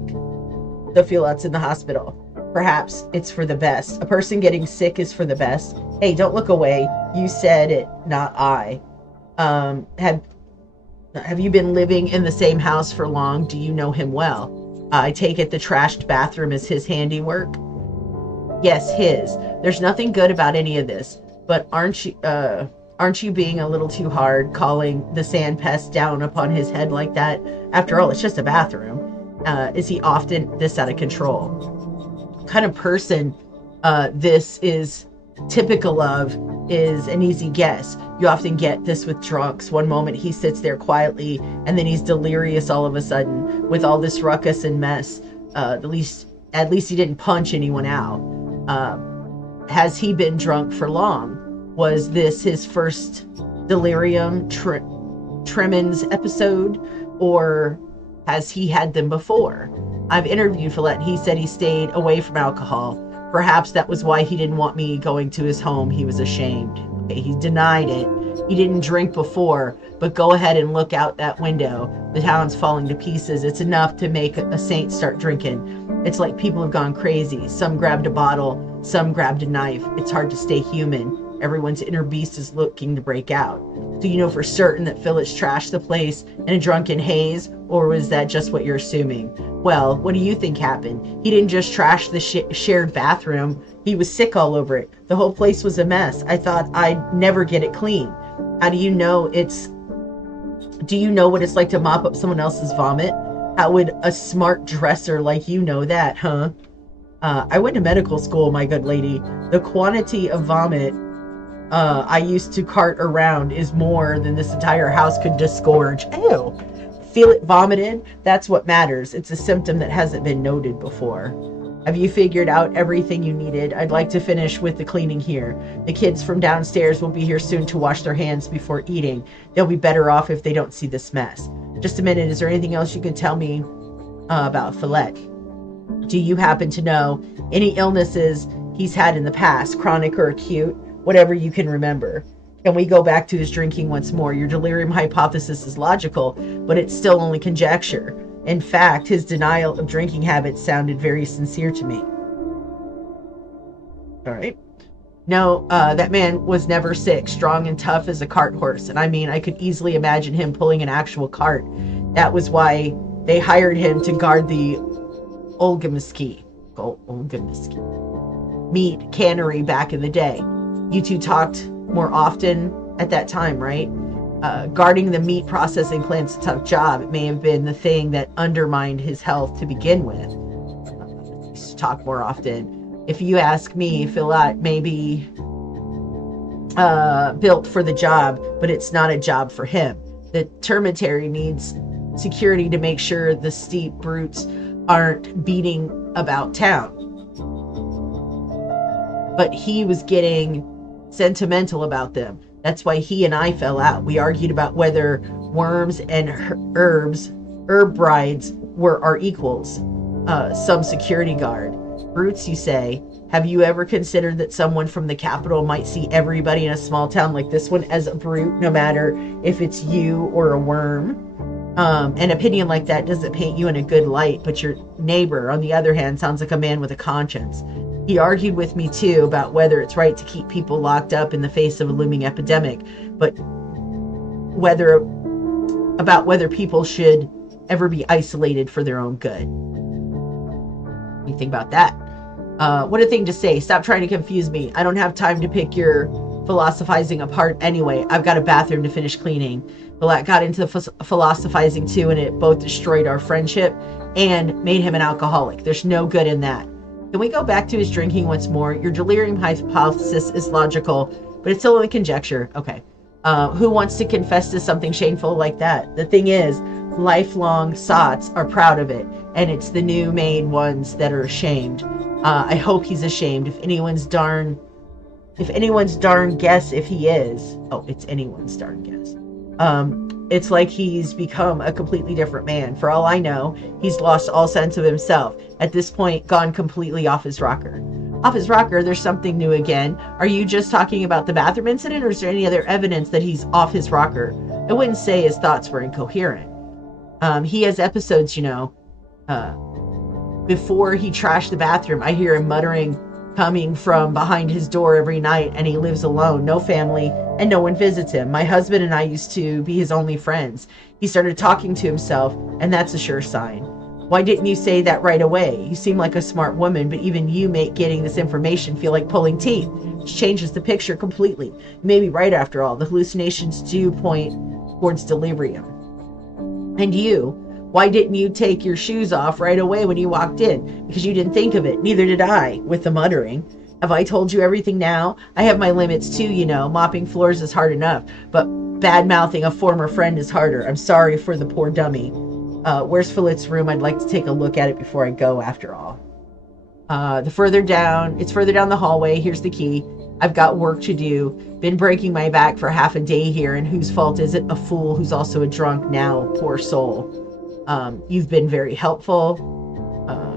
So Fillett's in the hospital. Perhaps it's for the best. A person getting sick is for the best. Hey, don't look away. You said it, not I. Have you been living in the same house for long? Do you know him well? I take it the trashed bathroom is his handiwork? Yes, his. There's nothing good about any of this. But aren't you being a little too hard calling the sand pest down upon his head like that? After all, it's just a bathroom. Is he often this out of control? What kind of person this is typical of is an easy guess. You often get this with drunks. One moment he sits there quietly and then he's delirious all of a sudden with all this ruckus and mess. At least he didn't punch anyone out. Has he been drunk for long? Was this his first delirium tremens episode, or has he had them before? I've interviewed Follett. He said he stayed away from alcohol. Perhaps that was why he didn't want me going to his home. He was ashamed. Okay, he denied it. He didn't drink before, but go ahead and look out that window. The town's falling to pieces. It's enough to make a saint start drinking. It's like people have gone crazy. Some grabbed a bottle, some grabbed a knife. It's hard to stay human. Everyone's inner beast is looking to break out. Do you know for certain that Phyllis trashed the place in a drunken haze, or was that just what you're assuming? Well, what do you think happened? He didn't just trash the shared bathroom. He was sick all over it. The whole place was a mess. I thought I'd never get it clean. How do you know do you know what it's like to mop up someone else's vomit? How would a smart dresser like you know that, huh? I went to medical school, my good lady. The quantity of vomit I used to cart around is more than this entire house could disgorge. Ew. Feel it vomited? That's what matters. It's a symptom that hasn't been noted before. Have you figured out everything you needed? I'd like to finish with the cleaning here. The kids from downstairs will be here soon to wash their hands before eating. They'll be better off if they don't see this mess. Just a minute. Is there anything else you can tell me about Follett? Do you happen to know any illnesses he's had in the past, chronic or acute? Whatever you can remember. Can we go back to his drinking once more? Your delirium hypothesis is logical, but it's still only conjecture. In fact, his denial of drinking habits sounded very sincere to me. All right. No, that man was never sick, strong and tough as a cart horse. And I mean, I could easily imagine him pulling an actual cart. That was why they hired him to guard the Olgamasky meat cannery back in the day. You two talked more often at that time, right? Guarding the meat processing plant's a tough job. It may have been the thing that undermined his health to begin with. Used to talk more often. If you ask me, Philot may be built for the job, but it's not a job for him. The termitary needs security to make sure the steep brutes aren't beating about town. But he was getting sentimental about them. That's why he and I fell out. We argued about whether worms and herb brides were our equals. Some security guard. Brutes, you say? Have you ever considered that someone from the capital might see everybody in a small town like this one as a brute, no matter if it's you or a worm? An opinion like that doesn't paint you in a good light, but your neighbor, on the other hand, sounds like a man with a conscience. He argued with me, too, about whether it's right to keep people locked up in the face of a looming epidemic, but whether people should ever be isolated for their own good. What do you think about that? What a thing to say. Stop trying to confuse me. I don't have time to pick your philosophizing apart anyway. I've got a bathroom to finish cleaning. Billet got into the philosophizing too, and it both destroyed our friendship and made him an alcoholic. There's no good in that. Can we go back to his drinking once more? Your delirium hypothesis is logical, but it's still only conjecture. Okay. Who wants to confess to something shameful like that? The thing is, lifelong sots are proud of it, and it's the new made ones that are ashamed. I hope he's ashamed. If anyone's darn guess if he is. Oh, it's anyone's darn guess. It's like he's become a completely different man. For all I know, he's lost all sense of himself. At this point, gone completely off his rocker. Off his rocker, there's something new again. Are you just talking about the bathroom incident, or is there any other evidence that he's off his rocker? I wouldn't say his thoughts were incoherent. He has episodes, before he trashed the bathroom, I hear him muttering coming from behind his door every night, and he lives alone, no family, and no one visits him. My husband and I used to be his only friends. He started talking to himself, and that's a sure sign. Why didn't you say that right away? You seem like a smart woman, but even you make getting this information feel like pulling teeth, which changes the picture completely. You may be right after all. The hallucinations do point towards delirium. And you, why didn't you take your shoes off right away when you walked in? Because you didn't think of it. Neither did I, with the muttering. Have I told you everything now? I have my limits too, Mopping floors is hard enough, but bad-mouthing a former friend is harder. I'm sorry for the poor dummy. Where's Philip's room? I'd like to take a look at it before I go, after all. It's further down the hallway. Here's the key. I've got work to do. Been breaking my back for half a day here, and whose fault is it? A fool who's also a drunk now, poor soul. You've been very helpful.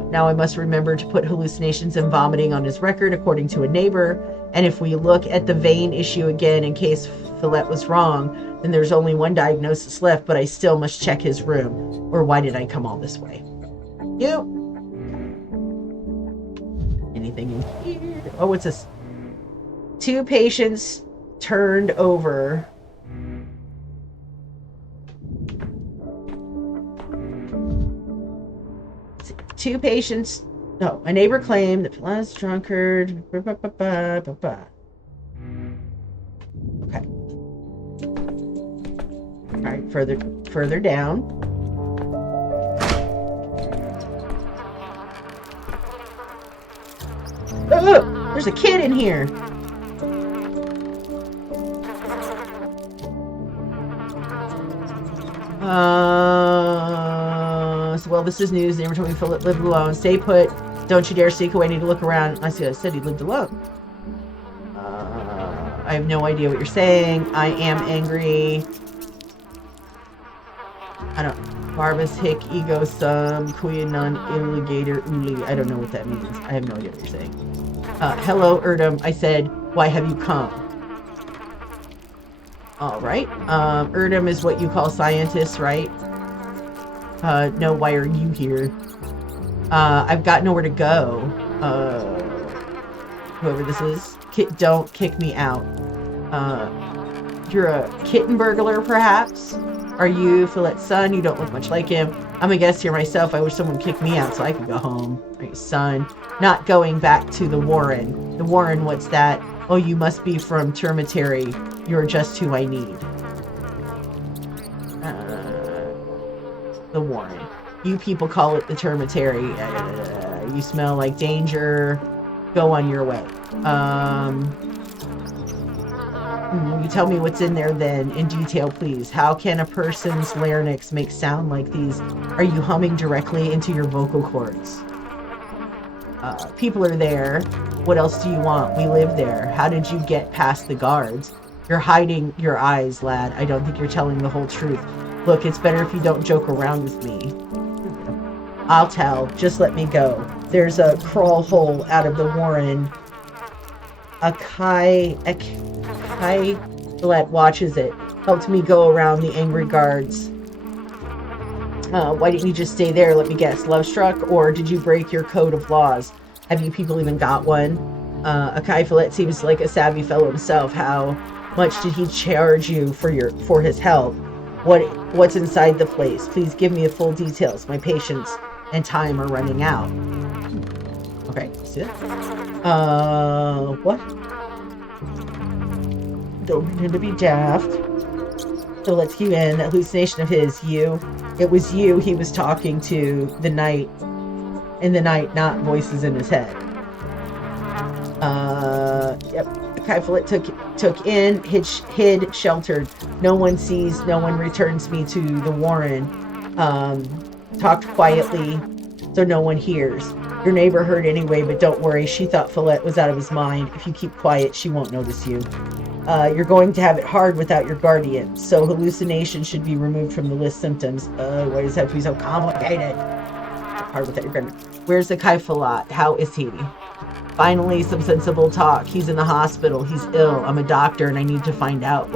Now I must remember to put hallucinations and vomiting on his record according to a neighbor. And if we look at the vein issue again, in case Philip was wrong, then there's only one diagnosis left, but I still must check his room. Or why did I come all this way? You. Anything in here? Oh, what's this? 2 patients turned over. A neighbor claimed that last drunkard. Okay. All right, further down. Oh, look, there's a kid in here. Well, this is news. They never told me Philip lived alone. Stay put. Don't you dare sneak away. I need to look around. I said he lived alone. I have no idea what you're saying. I am angry. I don't. Barbus hic ego sum quionon illigator uli. I don't know what that means. I have no idea what you're saying. Hello, Erdem. I said, why have you come? All right. Erdem is what you call scientists, right? No, why are you here? I've got nowhere to go. Whoever this is, don't kick me out. You're a kitten burglar, perhaps? Are you Philip's son? You don't look much like him. I'm a guest here myself. I wish someone kicked me out so I could go home. Are you son? Not going back to the Warren. The Warren, what's that? Oh, you must be from Termitary. You're just who I need. The Warren. You people call it the Termitary. You smell like danger. Go on your way. You tell me what's in there then, in detail, please. How can a person's larynx make sound like these? Are you humming directly into your vocal cords? People are there. What else do you want? We live there. How did you get past the guards? You're hiding your eyes, lad. I don't think you're telling the whole truth. Look, it's better if you don't joke around with me. I'll tell. Just let me go. There's a crawl hole out of the warren. A Kai watches it. Helped me go around the angry guards. Why didn't you just stay there? Let me guess. Love struck? Or did you break your code of laws? Have you people even got one? Akai Follett seems like a savvy fellow himself. How much did he charge you for his help? What's inside the place? Please give me full details. My patience and time are running out. Okay, see it? What? Don't pretend to be daft. So let's you in. That hallucination of his, you. It was you he was talking to in the night, not voices in his head. Yep. Kai Follett took in, hid, sheltered. No one sees, no one returns me to the warren. Talked quietly, so no one hears. Your neighbor heard anyway, but don't worry. She thought Follett was out of his mind. If you keep quiet, she won't notice you. You're going to have it hard without your guardian, so hallucination should be removed from the list symptoms. Why does it have to be so complicated? Hard without your guardian. Where's the Kai Follett? How is he? Finally, some sensible talk. He's in the hospital. He's ill. I'm a doctor, and I need to find out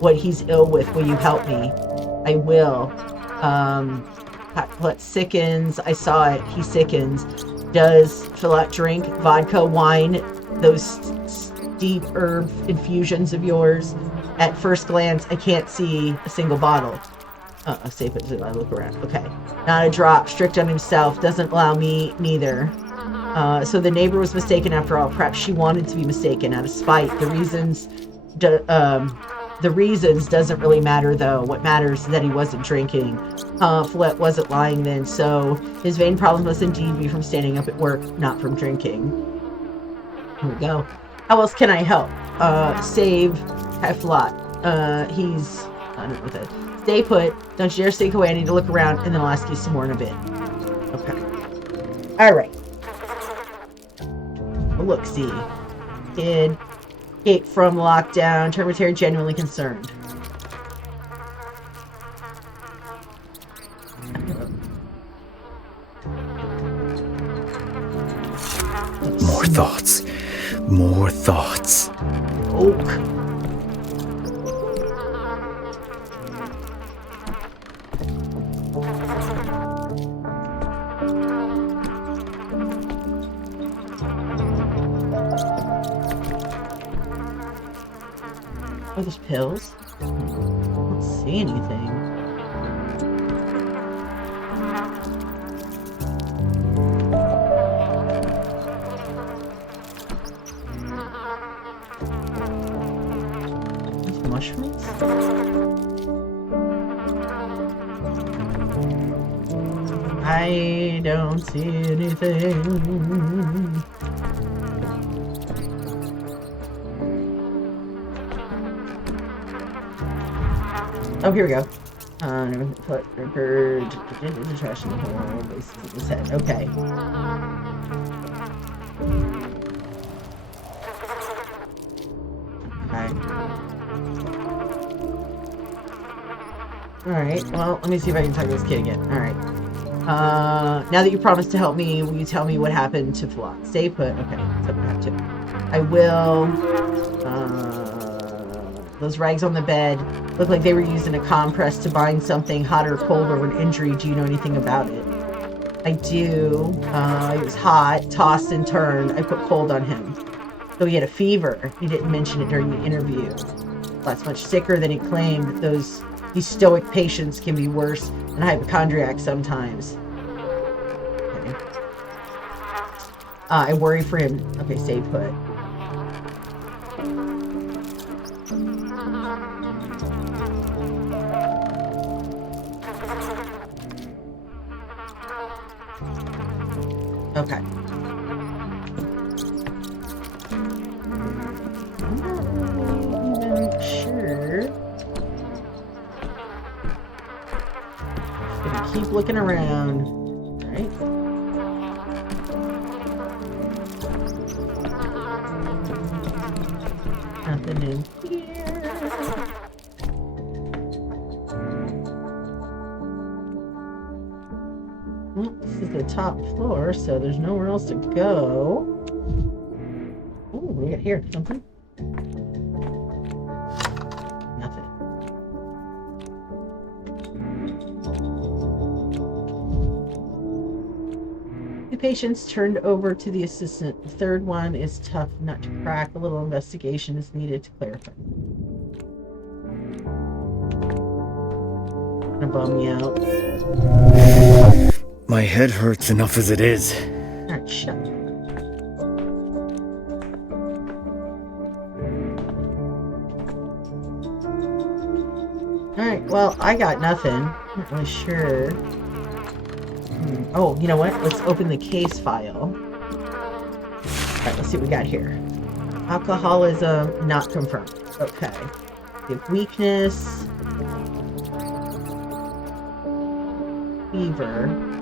what he's ill with. Will you help me? I will. Follett sickens. I saw it. He sickens. Does Follett drink vodka, wine, those deep herb infusions of yours? At first glance, I can't see a single bottle. Safe until I look around. Okay. Not a drop. Strict on himself. Doesn't allow me neither. So the neighbor was mistaken after all. Perhaps she wanted to be mistaken out of spite. The reasons doesn't really matter, though. What matters is that he wasn't drinking. Follett wasn't lying then, so his vein problem must indeed be from standing up at work, not from drinking. Here we go. How else can I help? Save Kai Follett. He's... I don't know what that... Stay put. Don't you dare stay away. I need to look around, and then I'll ask you some more in a bit. Okay. Alright. Look, see. Kid. Escape from lockdown. Termitary genuinely concerned. More thoughts. More thoughts. Oak. Oh, there's pills? I don't see anything. These mushrooms? I don't see anything. Oh, here we go. Put record the trash in the hole. Basically, his head. Okay. Okay. Alright, well, let me see if I can talk to this kid again. Alright. Now that you promised to help me, will you tell me what happened to Follett? Stay put. Okay, so I have to. I will. Those rags on the bed look like they were used in a compress to bind something hot or cold over an injury. Do you know anything about it? I do. It was hot, tossed and turned. I put cold on him. So he had a fever. He didn't mention it during the interview. That's much sicker than he claimed. These stoic patients can be worse than hypochondriacs sometimes. Okay. I worry for him. Okay, stay put. Okay. I'm not even sure. Just gonna keep looking around. Alright. Nothing in here. This is the top floor, so there's nowhere else to go. Ooh, what do we got here? Something? Nothing. Two patients turned over to the assistant. The third one is tough nut to crack. A little investigation is needed to clarify. Gonna bum me out. My head hurts enough as it is. Alright, shut up. Alright, well, I got nothing. I'm not really sure. Oh, you know what? Let's open the case file. Alright, let's see what we got here. Alcoholism, not confirmed. Okay. We have weakness. Fever.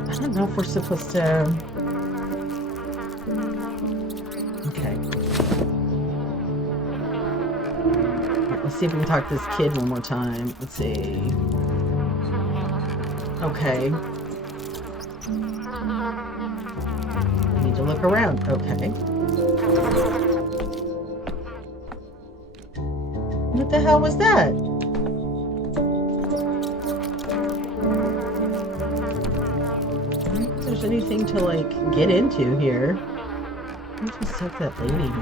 I don't know if we're supposed to... Okay. Right, let's see if we can talk to this kid one more time. Let's see. Okay. I need to look around. Okay. What the hell was that? There's anything to like get into here. Let's just suck that lady maybe.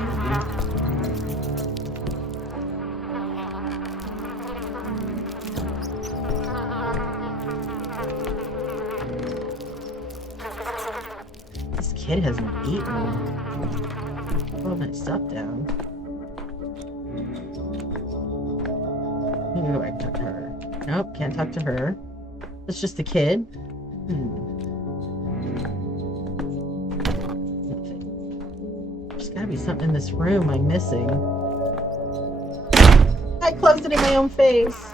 This kid hasn't eaten. Put all my stuff down. I'm gonna go back and talk to her. Nope, can't talk to her. It's just the kid. There's gotta be something in this room I'm missing. I closed it in my own face.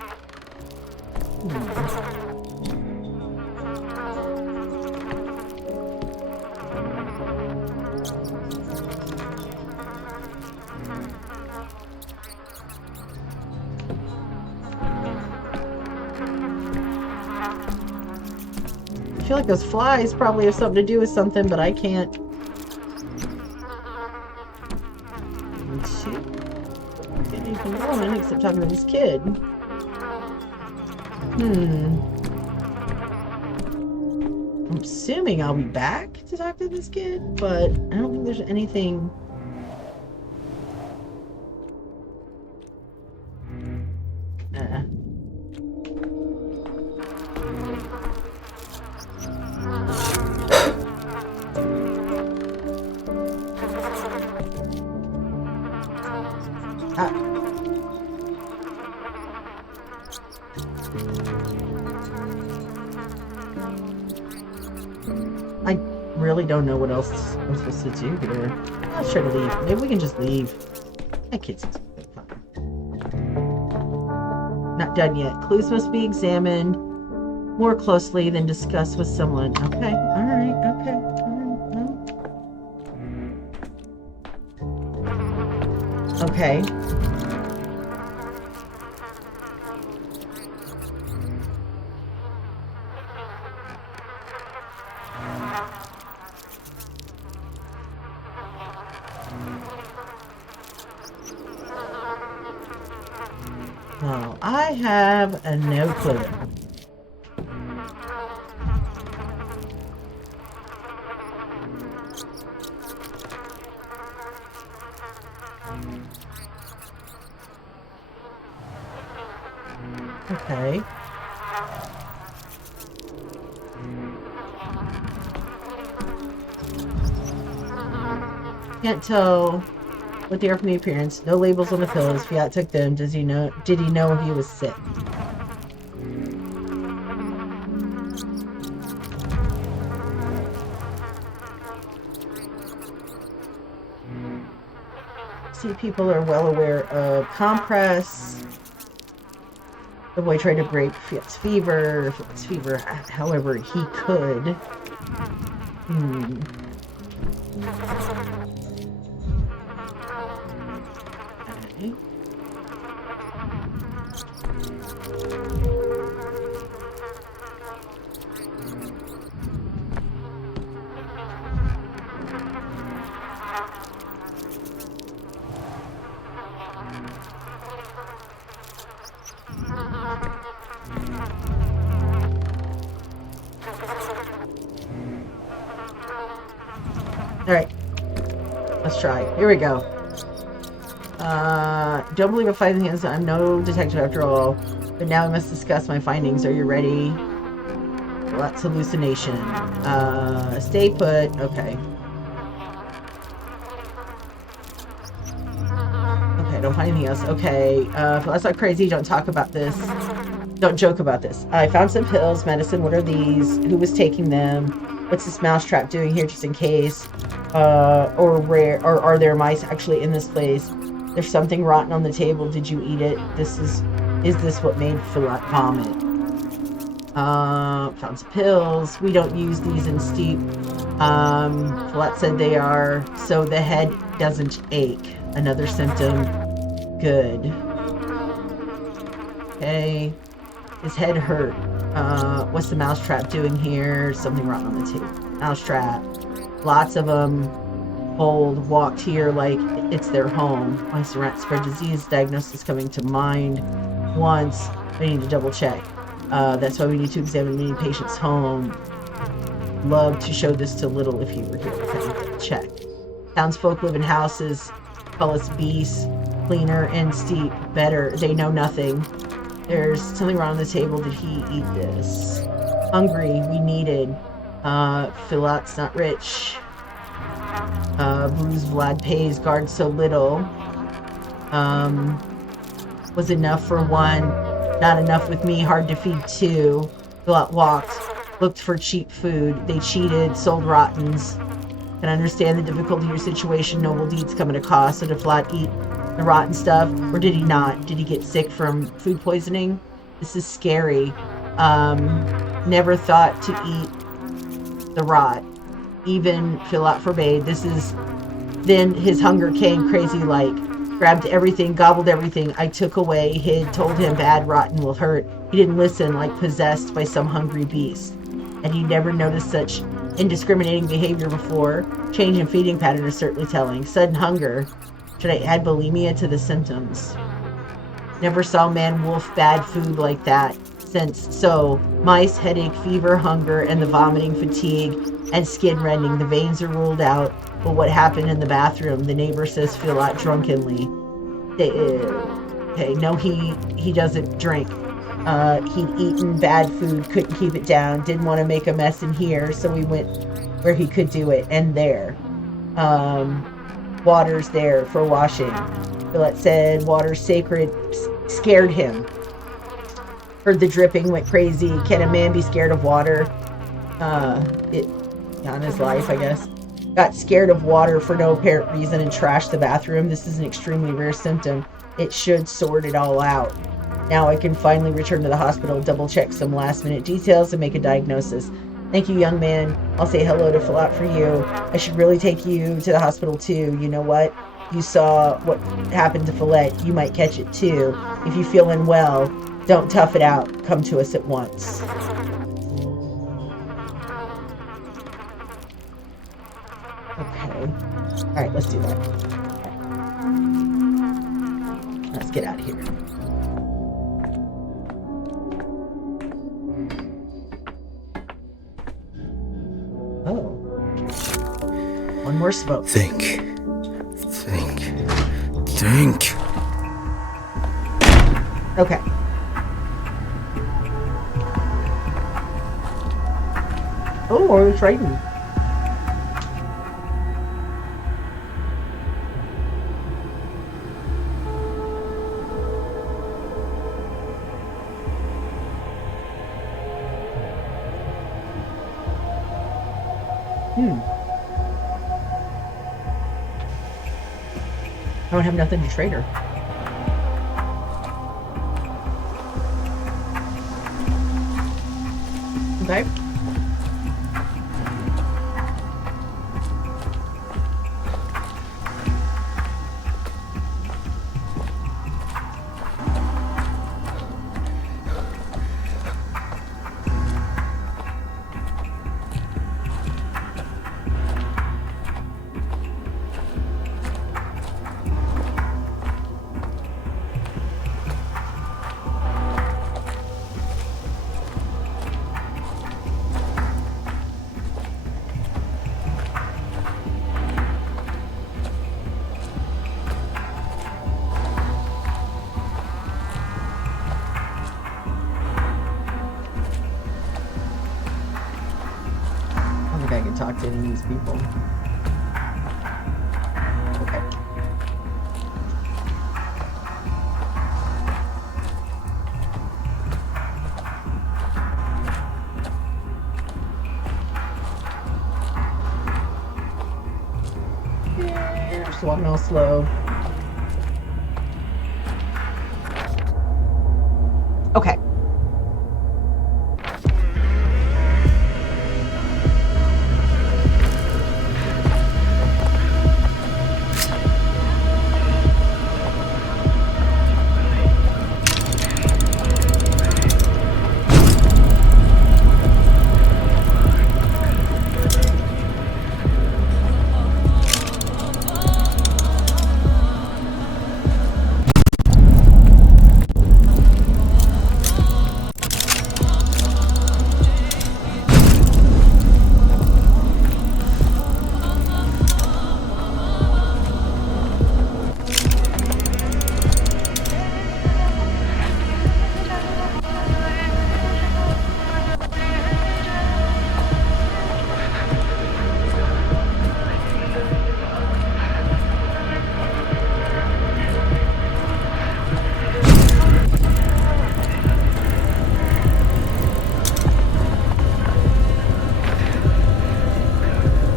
I feel like those flies probably have something to do with something, but I can't. Get anything going except talking to this kid. I'm assuming I'll be back to talk to this kid, but I don't think there's anything. I really don't know what else I'm supposed to do here. Let's try to leave. Maybe we can just leave. That kid's fine. Not done yet. Clues must be examined more closely than discussed with someone. Okay, alright, okay, alright. Okay. Oh, I have a no clue. Okay. Can't tell what they are from the appearance. No labels on the pills. Fiat took them. Does he know? Did he know he was sick? See, people are well aware of compress. The boy tried to break Fiat's fever. However he could. Okay. Alright. Let's try. Here we go. Don't believe a fighting hands. I'm no detective after all. But now we must discuss my findings. Are you ready? Lots hallucination. Stay put. Okay. Okay, don't find anything else. Okay. If that's not crazy, don't talk about this. Don't joke about this. I found some pills, medicine. What are these? Who was taking them? What's this mousetrap doing here just in case? Or are there mice actually in this place? There's something rotten on the table. Did you eat it? Is this what made Philip vomit? Found some pills. We don't use these in steep. Philip said they are so the head doesn't ache. Another symptom. Good. Okay. His head hurt. What's the mousetrap doing here? Something rotten on the table. Mousetrap. Lots of them. Bold. Walked here like it's their home. Mice and rats spread disease. Diagnosis coming to mind. Once. We need to double check. That's why we need to examine many patients' home. Love to show this to Little if he were here. Okay. Check. Townsfolk live in houses. Call us beasts. Cleaner and steep. Better. They know nothing. There's something wrong on the table. Did he eat this? Hungry. We needed. Philot's not rich. Bruce Vlad pays guard so little. Was enough for one. Not enough with me. Hard to feed two. Philot walked. Looked for cheap food. They cheated. Sold rottens. Can understand the difficulty of your situation. Noble deeds come at a cost. So did Vlad eat the rotten stuff, or did he not? Did he get sick from food poisoning? This is scary. Never thought to eat the rot. Even Philot forbade. Then his hunger came crazy like. Grabbed everything, gobbled everything. I took away, hid, told him bad, rotten will hurt. He didn't listen, like possessed by some hungry beast. And he never noticed such indiscriminating behavior before. Change in feeding pattern is certainly telling. Sudden hunger. Should I add bulimia to the symptoms? Never saw man wolf bad food like that since. So, mice, headache, fever, hunger, and the vomiting, fatigue, and skin rending. The veins are ruled out. But what happened in the bathroom? The neighbor says Philot drunkenly. Okay, no, he doesn't drink. He'd eaten bad food, couldn't keep it down, didn't want to make a mess in here, so we went where he could do it, and there. Water's there for washing. Philip said water's sacred, scared him. Heard the dripping, went crazy. Can a man be scared of water? On his life, I guess. Got scared of water for no apparent reason and trashed the bathroom. This is an extremely rare symptom. It should sort it all out. Now I can finally return to the hospital, double check some last minute details, and make a diagnosis. Thank you, young man. I'll say hello to Philot for you. I should really take you to the hospital too. You know what? You saw what happened to Philot. You might catch it too. If you feel unwell, don't tough it out. Come to us at once. Okay. Alright, let's do that. Let's get out of here. Oh. One more smoke. Think. Okay. Oh, are we frightened? Hmm. I don't have nothing to trade her. Okay. I don't think I can talk to any of these people. Okay. Yeah, just walking all slow. Okay.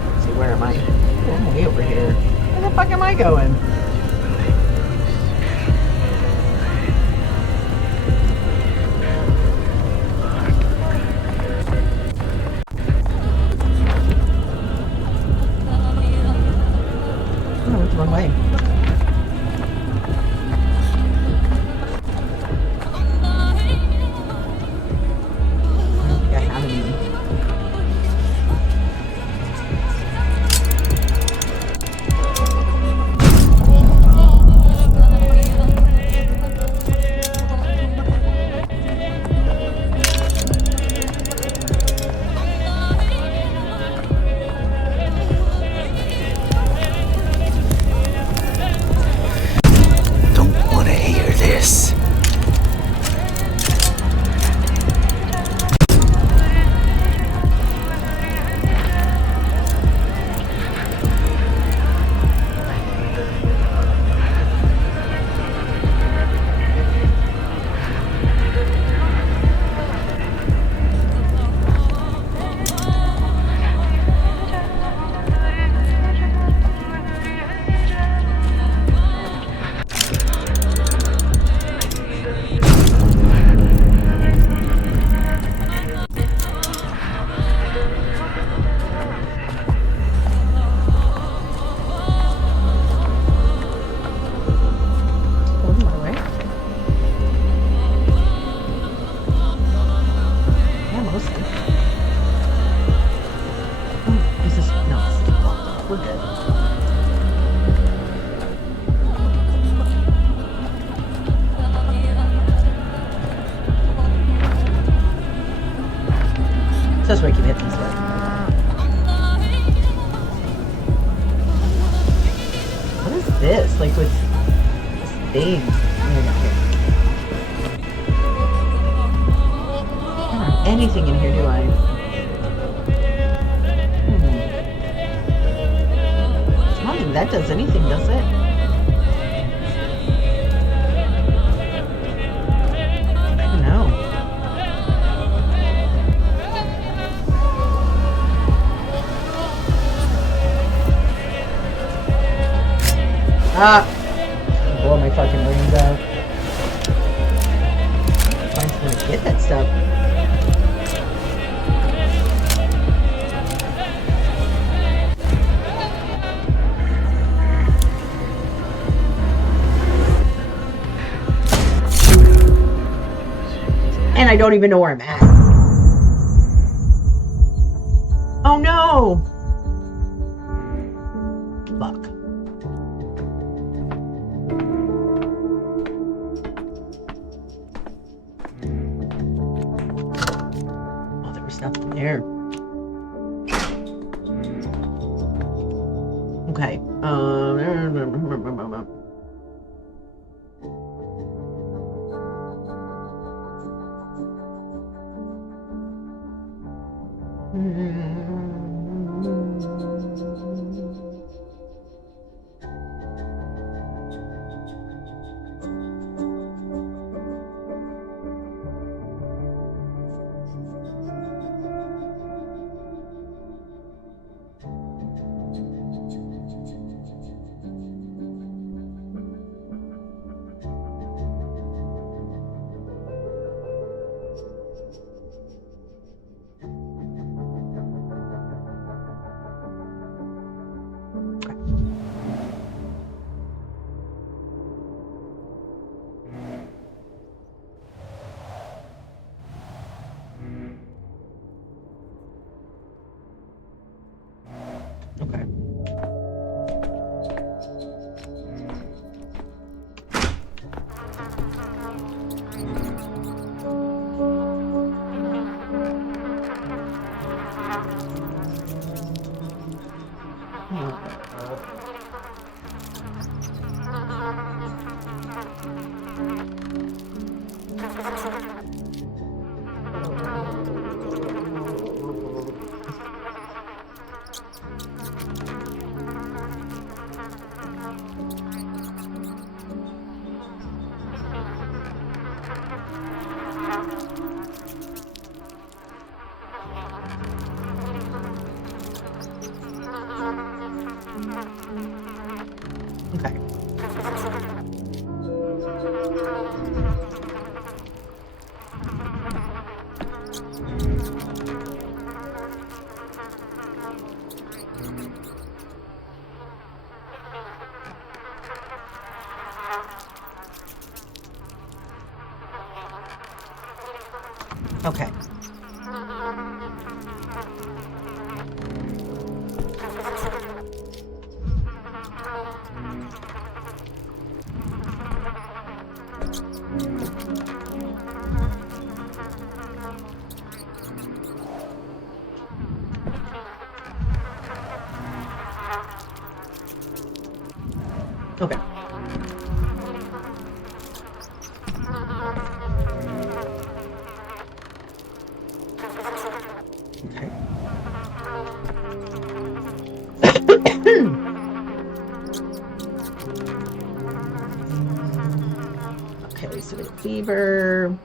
Let's see, where am I? Oh, I'm way over here. Where the fuck am I going? Oh, I went the wrong way. I don't think I have any. Don't want to hear this. Going the right way? Yeah, mostly. Oh, is this... No, it's blocked off. We're good. So that's where I keep hitting this way. What is this? Like with this thing? Maybe not here. I don't have anything in here, do I? I don't think that does anything, does it? I don't know. Ah! Blow my fucking brains out. Find somewhere to get that stuff. And I don't even know where I'm at. Oh no! Fuck. Oh, there was nothing there. Okay. Okay. Okay. Okay. Okay. Okay. Okay, so we have fever.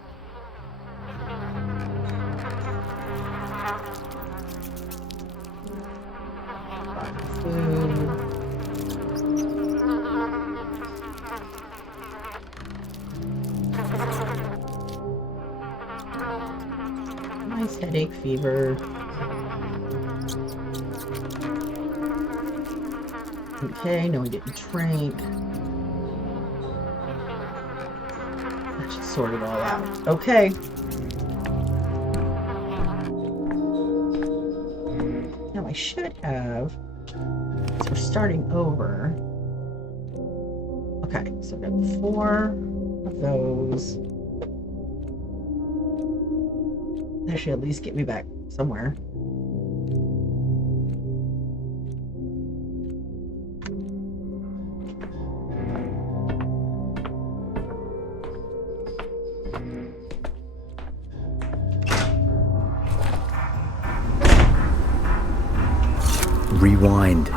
Food. Nice headache, fever. Okay, no, we didn't drink. That should sort it all out. Okay. Now I should have. So we're starting over. Okay, so I've got 4 of those. That should at least get me back somewhere. Rewind.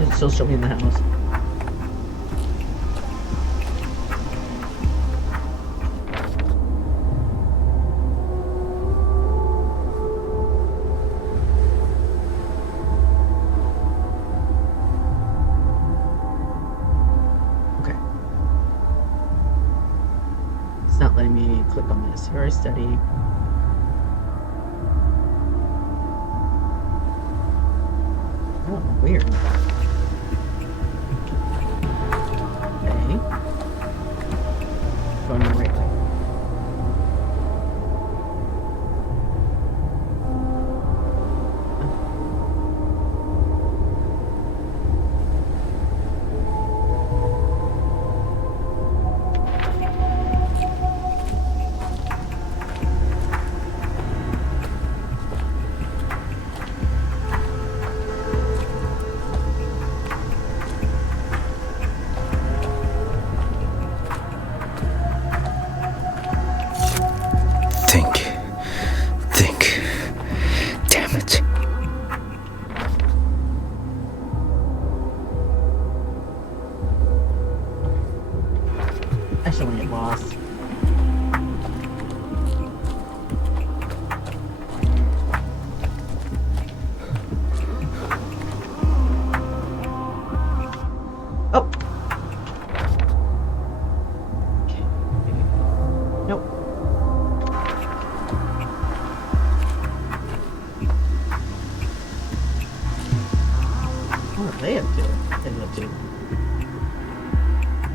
It's still showing me in the house. click on this. Here I study. Oh, weird. Okay. Going the right way. Think. Damn it. I shall get lost. Oh. Okay. Nope. What are they up to? They up to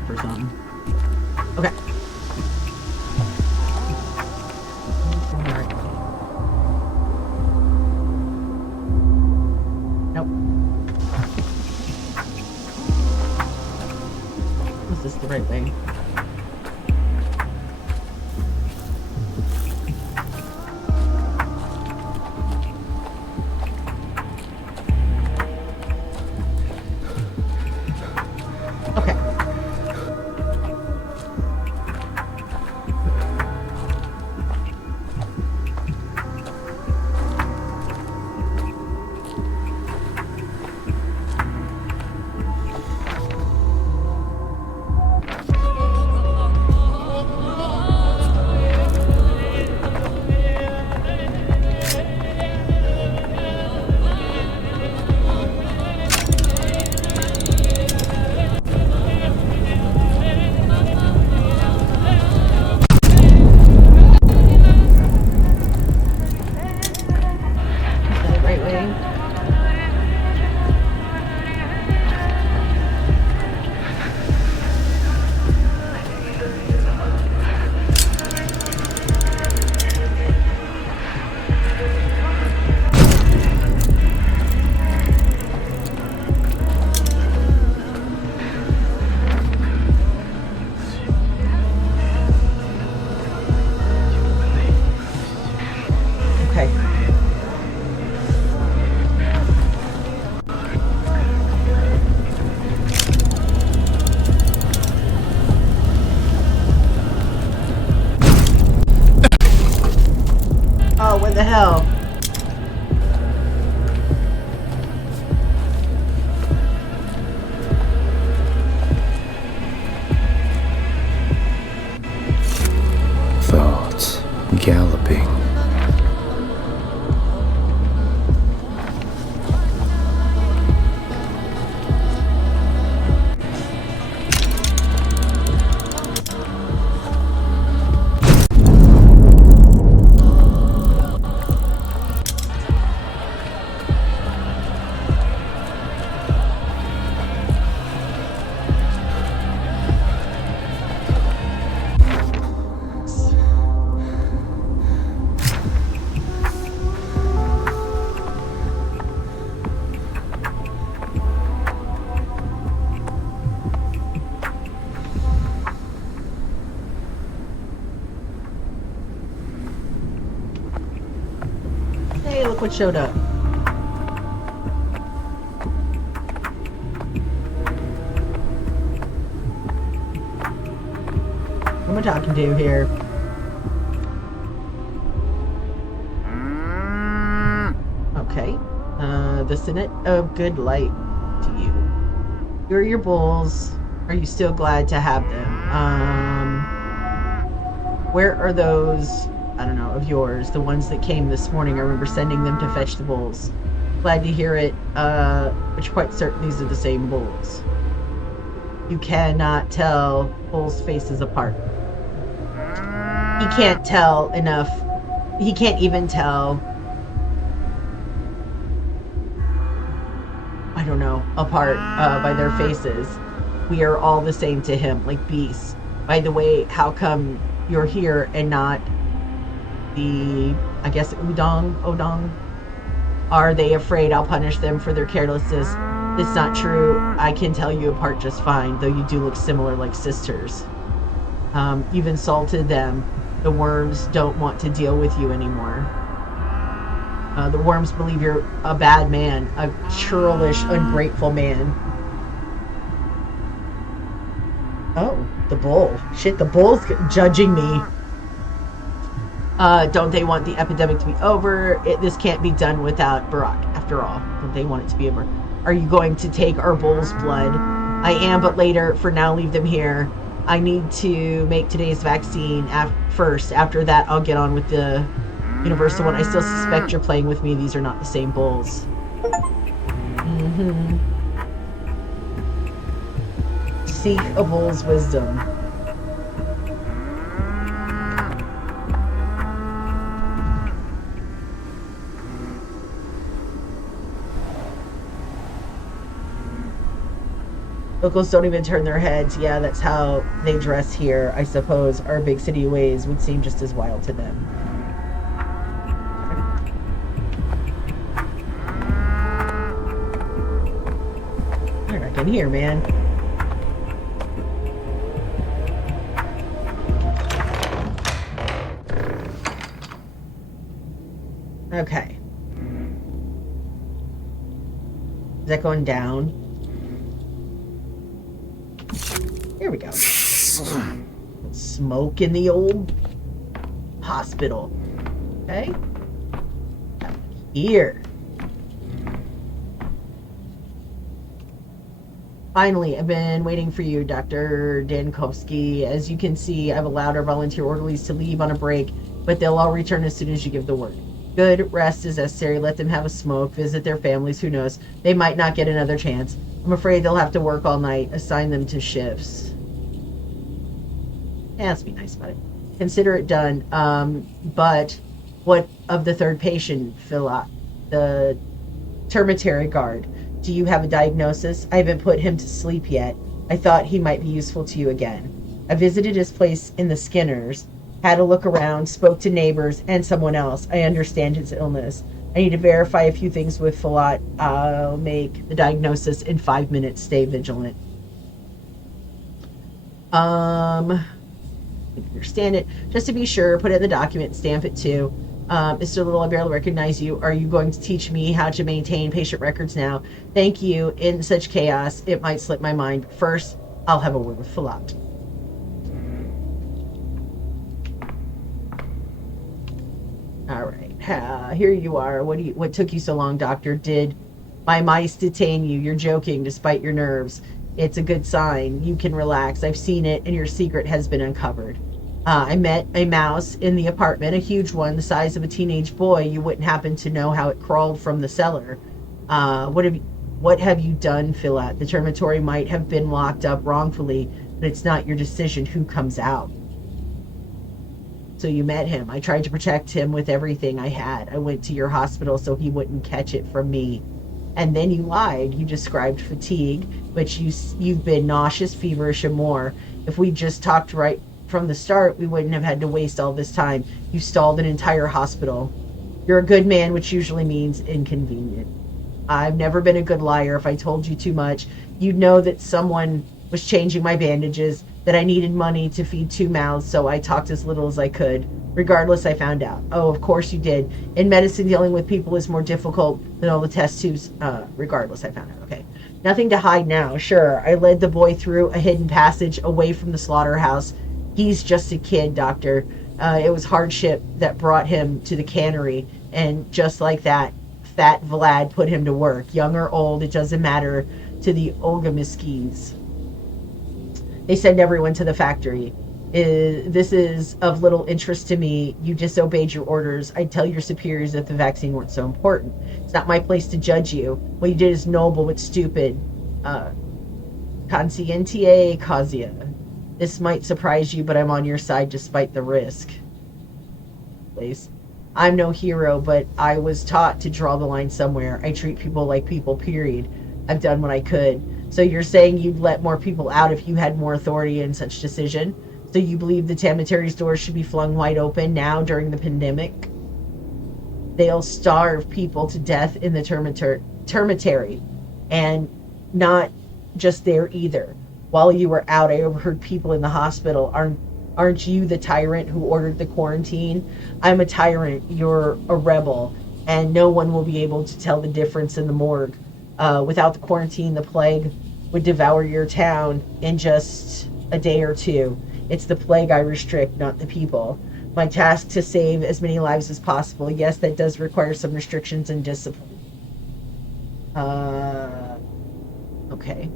for something. Okay. Nope. Is this the right way? Okay. Oh, what the hell? Thoughts galloping. Hey, look what showed up. Who am I talking to here? Okay. The Senate of Good Light to you. Here are your bowls. Are you still glad to have them? Where are those, I don't know, of yours? The ones that came this morning. I remember sending them to fetch the bowls. Glad to hear it. But you're quite certain these are the same bowls. You cannot tell bowls' faces apart. he can't tell enough. He can't even tell, I don't know, apart by their faces. We are all the same to him, like beasts. By the way, how come you're here and not the, I guess, Odong? Are they afraid I'll punish them for their carelessness? It's not true. I can tell you apart just fine, though you do look similar like sisters. You've insulted them. The worms don't want to deal with you anymore. The worms believe you're a bad man, a churlish, ungrateful man. Oh, the bull. Shit, the bull's judging me. Don't they want the epidemic to be over? This can't be done without Barack, after all. Don't they want it to be over? Are you going to take our bull's blood? I am, but later. For now, leave them here. I need to make today's vaccine first. After that, I'll get on with the universal one. I still suspect you're playing with me. These are not the same bulls. Seek a bull's wisdom. Locals don't even turn their heads. Yeah, that's how they dress here. I suppose our big city ways would seem just as wild to them. They're back in here, man. Okay. Is that going down? Here we go. Smoke in the old hospital. Okay. Here. Finally, I've been waiting for you, Dr. Dankovsky. As you can see, I've allowed our volunteer orderlies to leave on a break, but they'll all return as soon as you give the word. Good rest is necessary. Let them have a smoke, visit their families. Who knows? They might not get another chance. I'm afraid they'll have to work all night. Assign them to shifts. Yeah, let's be nice about it. Consider it done. But what of the third patient, Philip? The termitary guard. Do you have a diagnosis? I haven't put him to sleep yet. I thought he might be useful to you again. I visited his place in the Skinners, had a look around, spoke to neighbors and someone else. I understand his illness. I need to verify a few things with Philip. I'll make the diagnosis in 5 minutes. Stay vigilant. Understand it. Just to be sure, put it in the document and stamp it too. Mr. Little, I barely recognize you. Are you going to teach me how to maintain patient records now? Thank you. In such chaos, it might slip my mind. First, I'll have a word with Philip. All right. Here you are. What took you so long, Doctor? Did my mice detain you? You're joking, despite your nerves. It's a good sign. You can relax. I've seen it, and your secret has been uncovered. I met a mouse in the apartment, a huge one, the size of a teenage boy. You wouldn't happen to know how it crawled from the cellar. What have you done, Philip? The dormitory might have been locked up wrongfully, but it's not your decision who comes out. So you met him. I tried to protect him with everything I had. I went to your hospital so he wouldn't catch it from me. And then you lied. You described fatigue, which you've been nauseous, feverish, and more. If we just talked right from the start, we wouldn't have had to waste all this time. You stalled an entire hospital. You're a good man, which usually means inconvenient. I've never been a good liar. If I told you too much, you'd know that someone was changing my bandages, that I needed money to feed 2 mouths, so I talked as little as I could. Regardless, I found out. Oh, of course you did. In medicine, dealing with people is more difficult than all the test tubes. Regardless, I found out. Okay. Nothing to hide now. Sure, I led the boy through a hidden passage away from the slaughterhouse. He's just a kid, Doctor. It was hardship that brought him to the cannery, and just like that, Fat Vlad put him to work. Young or old, it doesn't matter to the Olgamiskis. They send everyone to the factory. This is of little interest to me. You disobeyed your orders. I'd tell your superiors that the vaccine weren't so important. It's not my place to judge you. What you did is noble but stupid. Conscientiae causa. This might surprise you, but I'm on your side despite the risk. place. I'm no hero, but I was taught to draw the line somewhere. I treat people like people, period. I've done what I could. So you're saying you'd let more people out if you had more authority in such decision? So you believe the cemetery's doors should be flung wide open now during the pandemic? They'll starve people to death in the termitary, and not just there either. While you were out, I overheard people in the hospital. Aren't you the tyrant who ordered the quarantine? I'm a tyrant, you're a rebel, and no one will be able to tell the difference in the morgue. Without the quarantine, the plague would devour your town in just a day or two. It's the plague I restrict, not the people. My task to save as many lives as possible. Yes, that does require some restrictions and discipline. Okay.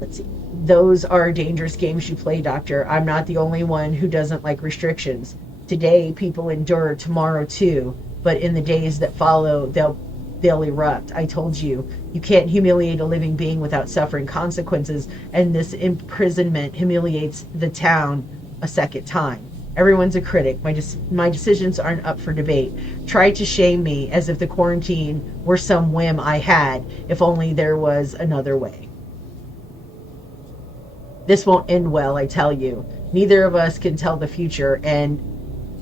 Let's see. Those are dangerous games you play, Doctor. I'm not the only one who doesn't like restrictions. Today, people endure. Tomorrow, too. But in the days that follow, they'll erupt. I told you, you can't humiliate a living being without suffering consequences, and this imprisonment humiliates the town a second time. Everyone's a critic. My decisions aren't up for debate. Try to shame me as if the quarantine were some whim I had, if only there was another way. This won't end well, I tell you. Neither of us can tell the future, and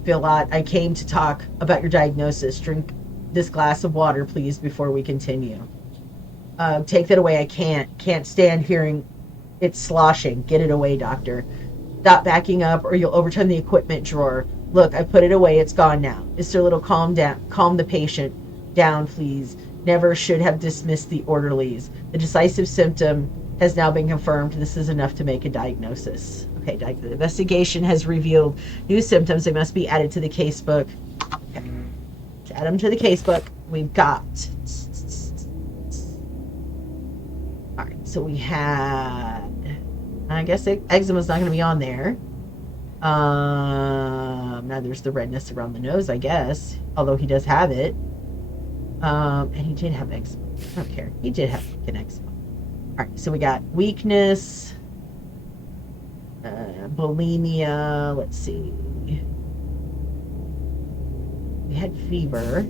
Philat, I came to talk about your diagnosis. Drink this glass of water, please, before we continue. Take that away. I can't stand hearing it sloshing. Get it away, Doctor. Stop backing up or you'll overturn the equipment drawer. Look, I put it away. It's gone now. Mr. Little, calm down. Calm the patient down, please. Never should have dismissed the orderlies. The decisive symptom has now been confirmed. This is enough to make a diagnosis. Okay, the investigation has revealed new symptoms. They must be added to the casebook. Okay. To add them to the casebook, we've got... All right, so we had... I guess eczema's not going to be on there. Now there's the redness around the nose, I guess. Although he does have it. And he did have eczema. I don't care. He did have an eczema. Alright, so we got weakness. Bulimia. Let's see. We had fever.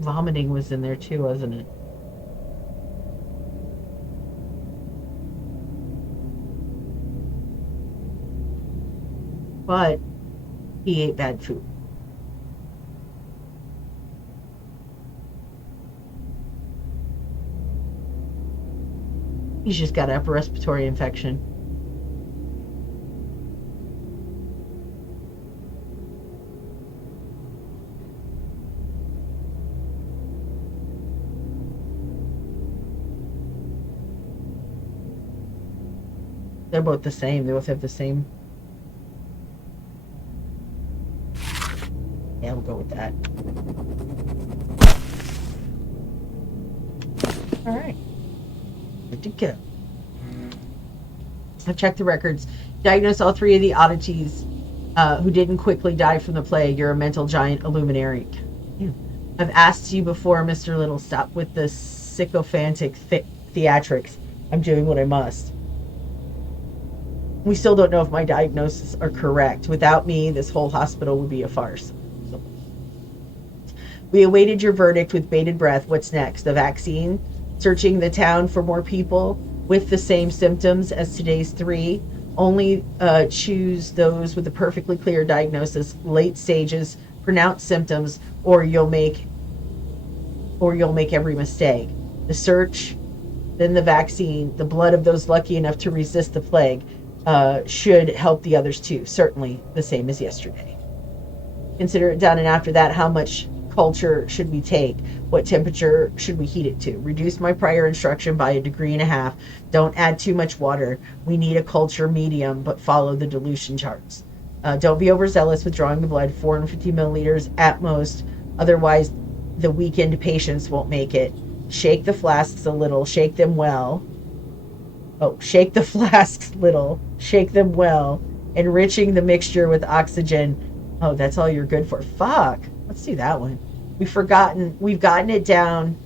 Vomiting was in there too, wasn't it? But he ate bad food. He's just got an upper respiratory infection. They're both the same. They both have the same. Yeah, we'll go with that. All right. Good to go. I've checked the records. Diagnosed all three of the oddities who didn't quickly die from the plague. You're a mental giant, a luminary. Yeah. I've asked you before, Mr. Little, stop with the sycophantic theatrics. I'm doing what I must. We still don't know if my diagnoses are correct. Without me, this whole hospital would be a farce. So. We awaited your verdict with bated breath. What's next? The vaccine? Searching the town for more people with the same symptoms as today's three. Only choose those with a perfectly clear diagnosis, late stages, pronounced symptoms, or you'll make every mistake. The search, then the vaccine, the blood of those lucky enough to resist the plague should help the others too. Certainly the same as yesterday. Consider it done, and after that, how much culture should we take? What temperature should we heat it to? Reduce my prior instruction by 1.5 degrees. Don't add too much water. We need a culture medium, but follow the dilution charts. Don't be overzealous with drawing the blood, 450 milliliters at most. Otherwise, the weakened patients won't make it. Shake the flasks a little, shake them well. Oh, shake the flasks little, shake them well, enriching the mixture with oxygen. Oh, that's all you're good for. Fuck. Let's do that one. We've gotten it down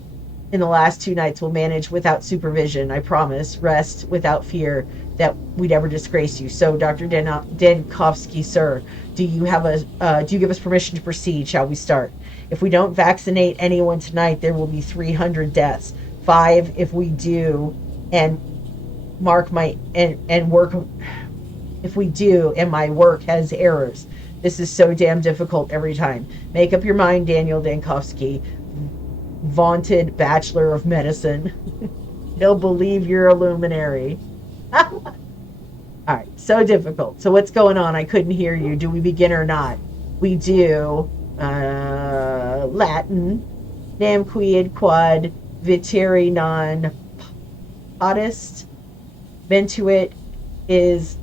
in the last 2 nights. We'll manage without supervision. I promise. Rest without fear that we'd ever disgrace you. So, Dr. Dankovsky, sir, do you give us permission to proceed? Shall we start? If we don't vaccinate anyone tonight, there will be 300 deaths. 5 if we do, and mark my and work. If we do, and my work has errors. This is so damn difficult every time. Make up your mind, Daniel Dankovsky, vaunted Bachelor of Medicine. He'll believe you're a luminary. All right, so difficult. So what's going on? I couldn't hear you. Do we begin or not? We do. Latin. Nam quid quad viteri non potest. Ventuit is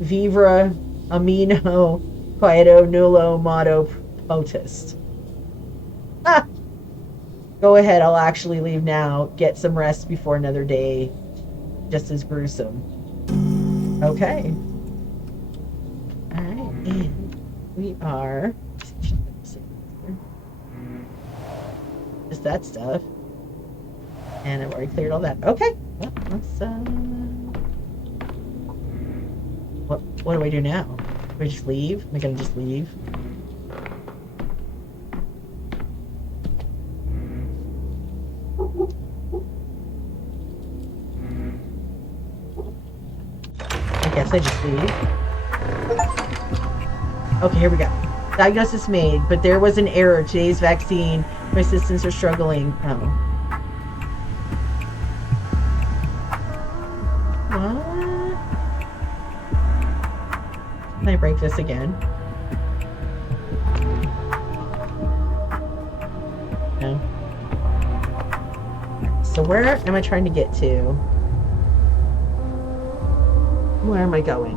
vivra amino quieto nullo modo potest. Ah! Go ahead, I'll actually leave now. Get some rest before another day just as gruesome. Okay. Alright, and we are just that stuff. And I've already cleared all that. Okay. Well, let's what do I do now? Do I just leave? Am I gonna just leave? I guess I just leave. Okay, here we go. Diagnosis made, but there was an error. Today's vaccine, my assistants are struggling. Oh. What? Can I break this again? No. So where am I trying to get to? Where am I going?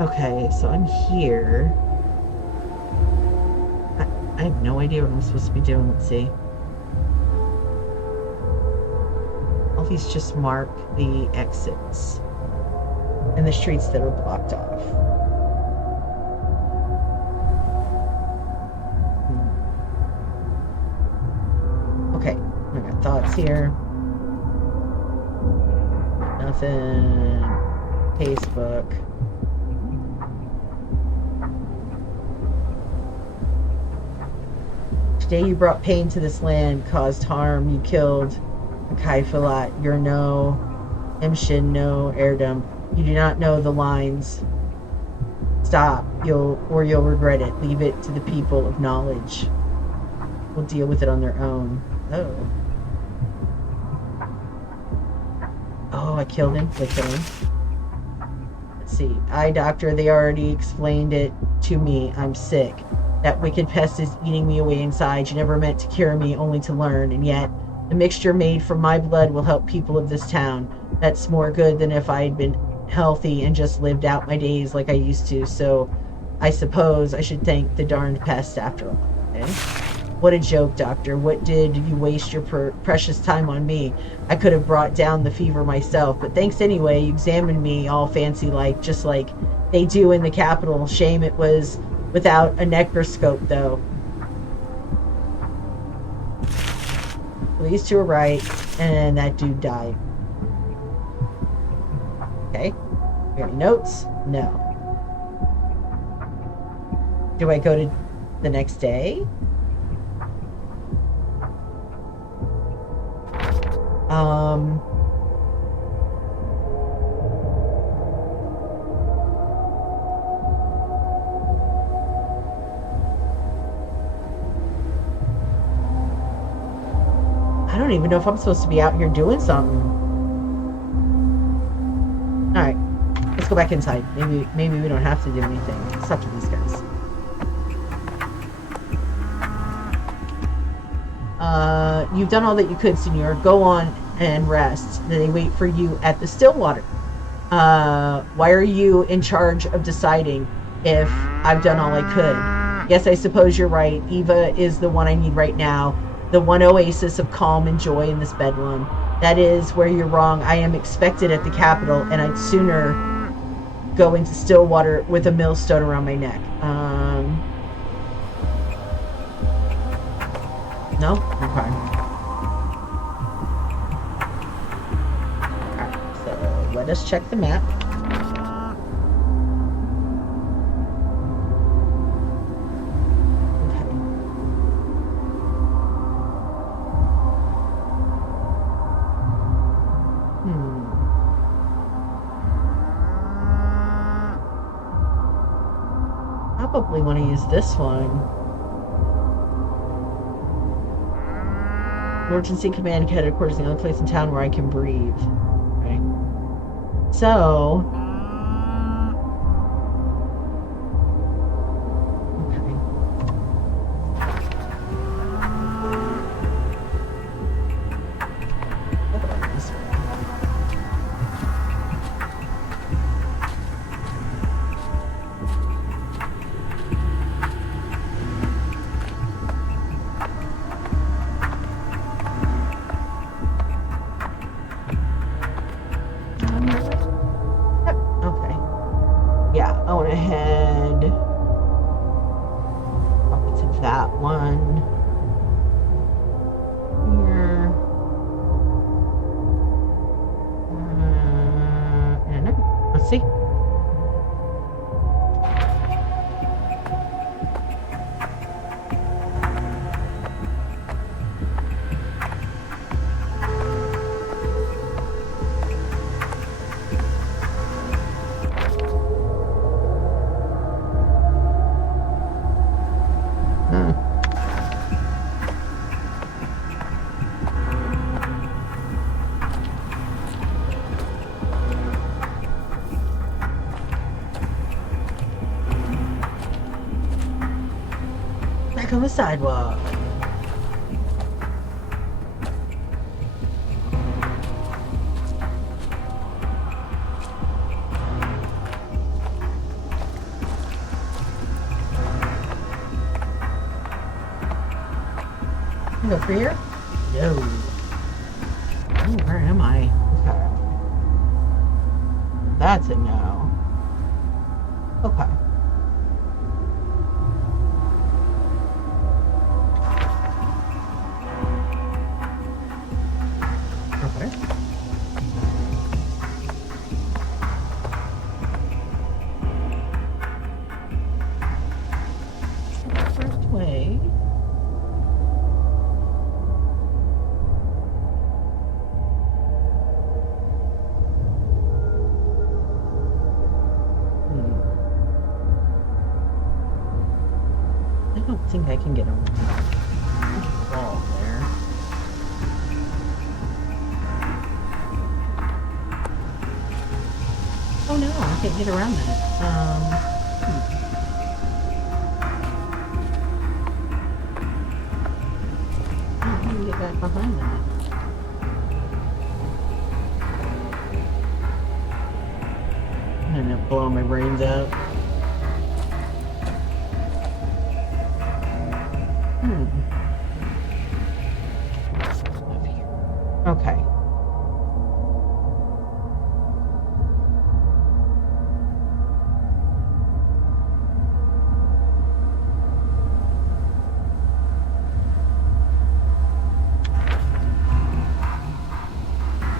Okay, so I'm here. I have no idea what I'm supposed to be doing. Let's see. All these just mark the exits and the streets that are blocked off. Okay, I got thoughts here. Nothing. Facebook. Today you brought pain to this land, caused harm, you killed a Kaifalat, you're no Emshin, no Erdum. You do not know the lines. Stop, you'll regret it. Leave it to the people of knowledge. Will deal with it on their own. Oh. Oh, I killed him. They killed him. Let's see. Eye doctor, they already explained it to me. I'm sick. That wicked pest is eating me away inside. You never meant to cure me, only to learn. And yet, the mixture made from my blood will help people of this town. That's more good than if I had been healthy and just lived out my days like I used to. So, I suppose I should thank the darned pest after all. Okay? What a joke, doctor. What did you waste your precious time on me? I could have brought down the fever myself. But thanks anyway. You examined me all fancy-like, just like they do in the Capitol. Shame it was without a necroscope, though. Well, these two are right, and that dude died. Okay. We got any notes? No. Do I go to the next day? I don't even know if I'm supposed to be out here doing something. Alright. Let's go back inside. Maybe we don't have to do anything. It's up to these guys. You've done all that you could, senor. Go on and rest. They wait for you at the Stillwater. Why are you in charge of deciding if I've done all I could? Yes, I suppose you're right. Eva is the one I need right now. The one oasis of calm and joy in this bedlam. That is where you're wrong. I am expected at the Capitol, and I'd sooner go into Stillwater with a millstone around my neck. No? Okay. Alright, so let us check the map. Probably want to use this one. Emergency command headquarters is the only place in town where I can breathe. Okay. So. Okay. This way. That one here. And let's see. Back on the sidewalk. Go for here? No. Ooh, where am I? Okay. That's a no. Okay. Okay. First way. I don't think I can get around the wall there. Oh no, I can't get around that. How do you get back behind that? I'm gonna end up blowing my brains out. Okay.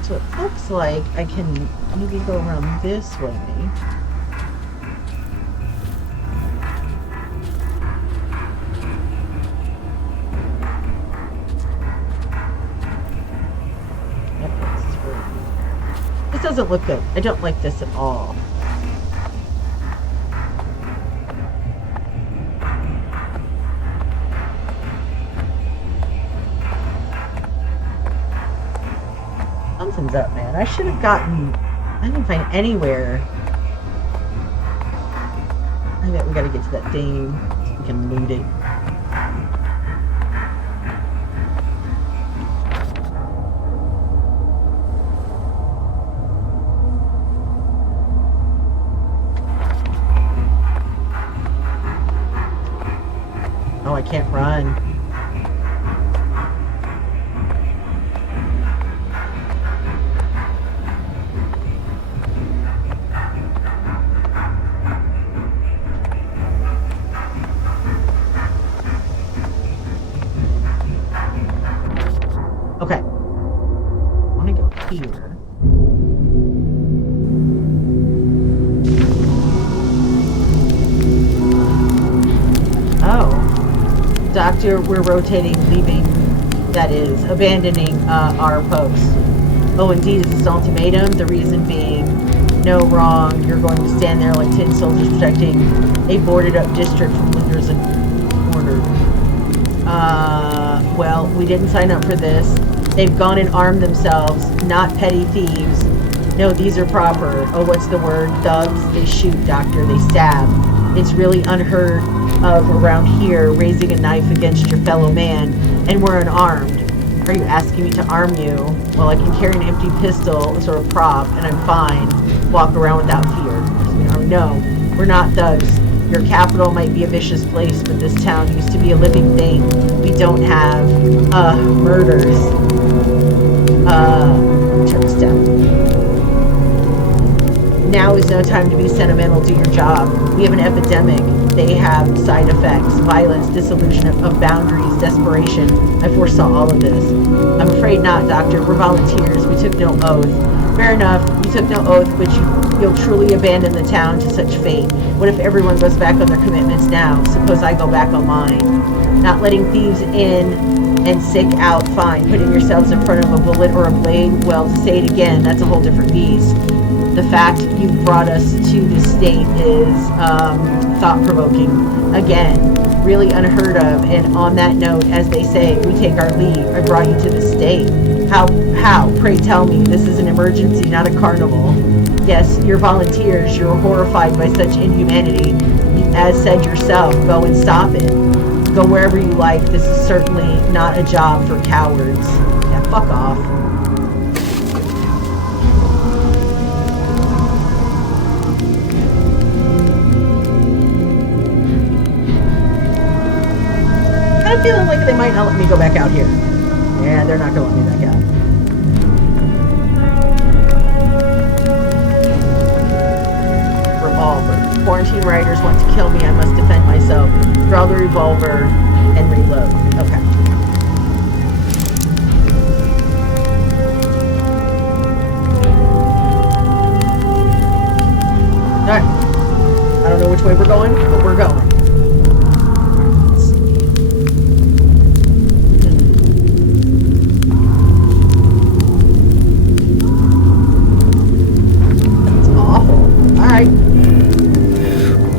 So it looks like I can maybe go around this way. This doesn't look good. I don't like this at all. Something's up, man. I should have gotten... I didn't find anywhere. I bet we gotta get to that thing so we can loot it. I can't run. Okay. I want to go here. Oh. Doctor, we're rotating, leaving, that is, abandoning our post. Oh, indeed, is this an ultimatum? The reason being, no, wrong. You're going to stand there like tin soldiers protecting a boarded up district from looters and order. Well, we didn't sign up for this. They've gone and armed themselves, not petty thieves. No, these are proper. Oh, what's the word? Thugs. They shoot, Doctor. They stab. It's really unheard of around here, raising a knife against your fellow man, and we're unarmed. Are you asking me to arm you? Well, I can carry an empty pistol, a sort of prop, and I'm fine. Walk around without fear. No, we're not thugs. Your capital might be a vicious place, but this town used to be a living thing. We don't have, murders. Turn this down. Now is no time to be sentimental. Do your job. We have an epidemic. They have side effects, violence, dissolution of boundaries, desperation. I foresaw all of this. I'm afraid not, Doctor. We're volunteers. We took no oath. Fair enough. You took no oath, but you'll truly abandon the town to such fate. What if everyone goes back on their commitments now? Suppose I go back on mine. Not letting thieves in and sick out, fine. Putting yourselves in front of a bullet or a blade, well, to say it again, that's a whole different beast. The fact you've brought us to this state is thought-provoking. Again, really unheard of. And on that note, as they say, we take our leave. I brought you to this state. How? Pray tell me. This is an emergency, not a carnival. Yes, you're volunteers. You're horrified by such inhumanity. As said yourself, go and stop it. Go wherever you like. This is certainly not a job for cowards. Yeah, fuck off. I'm feeling like they might not let me go back out here. Yeah, they're not going to let me back out. Revolver. Quarantine riders want to kill me. I must defend myself. Draw the revolver and reload. Okay. Alright. I don't know which way we're going, but we're going.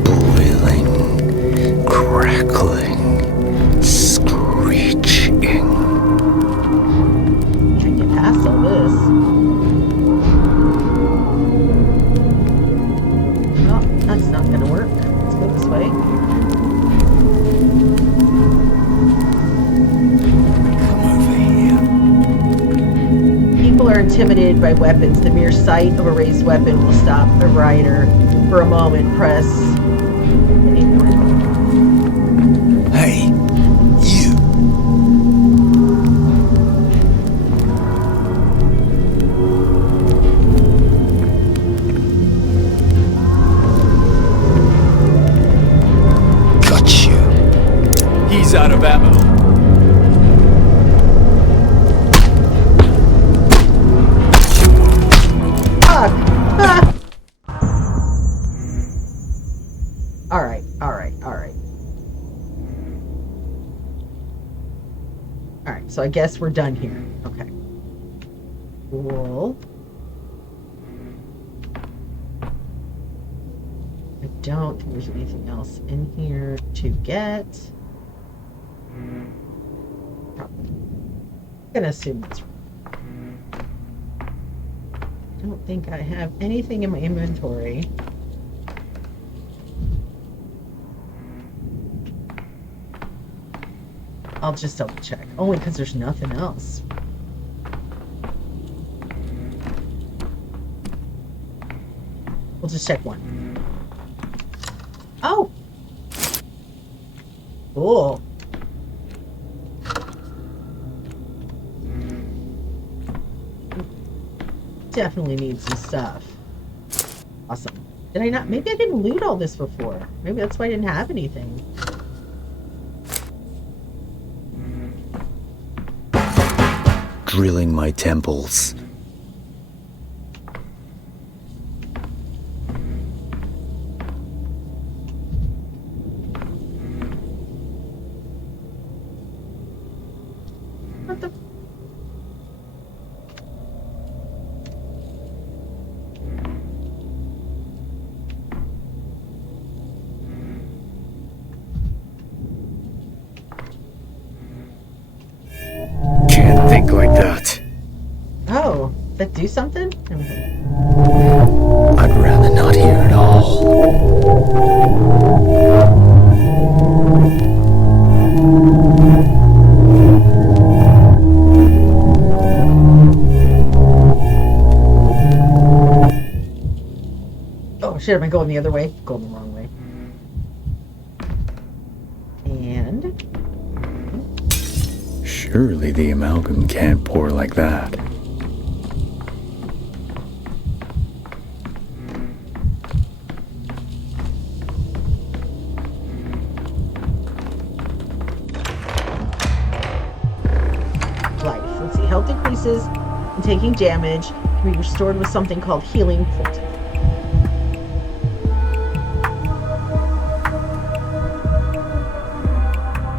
Boiling, crackling, screeching. Trying to get past all this. No, that's not gonna work. Let's go this way. People are intimidated by weapons. The mere sight of a raised weapon will stop a rider. For a moment, press. Hey, you. Got you. He's out of ammo. Alright, so I guess we're done here. Okay. Cool. I don't think there's anything else in here to get. Probably. I'm gonna assume that's right. I don't think I have anything in my inventory. I'll just double check. Only because there's nothing else. We'll just check one. Oh! Cool. definitely need some stuff. Awesome. Did I not? Maybe I didn't loot all this before. Maybe that's why I didn't have anything. Drilling my temples. What the? Can't think like that. Oh, does that do something? I'd rather not hear it all. Oh shit, am I going the other way? Going the wrong way. And Surely the amalgam can't pour like that. life. Let's see. Health decreases and taking damage can be restored with something called healing poultice.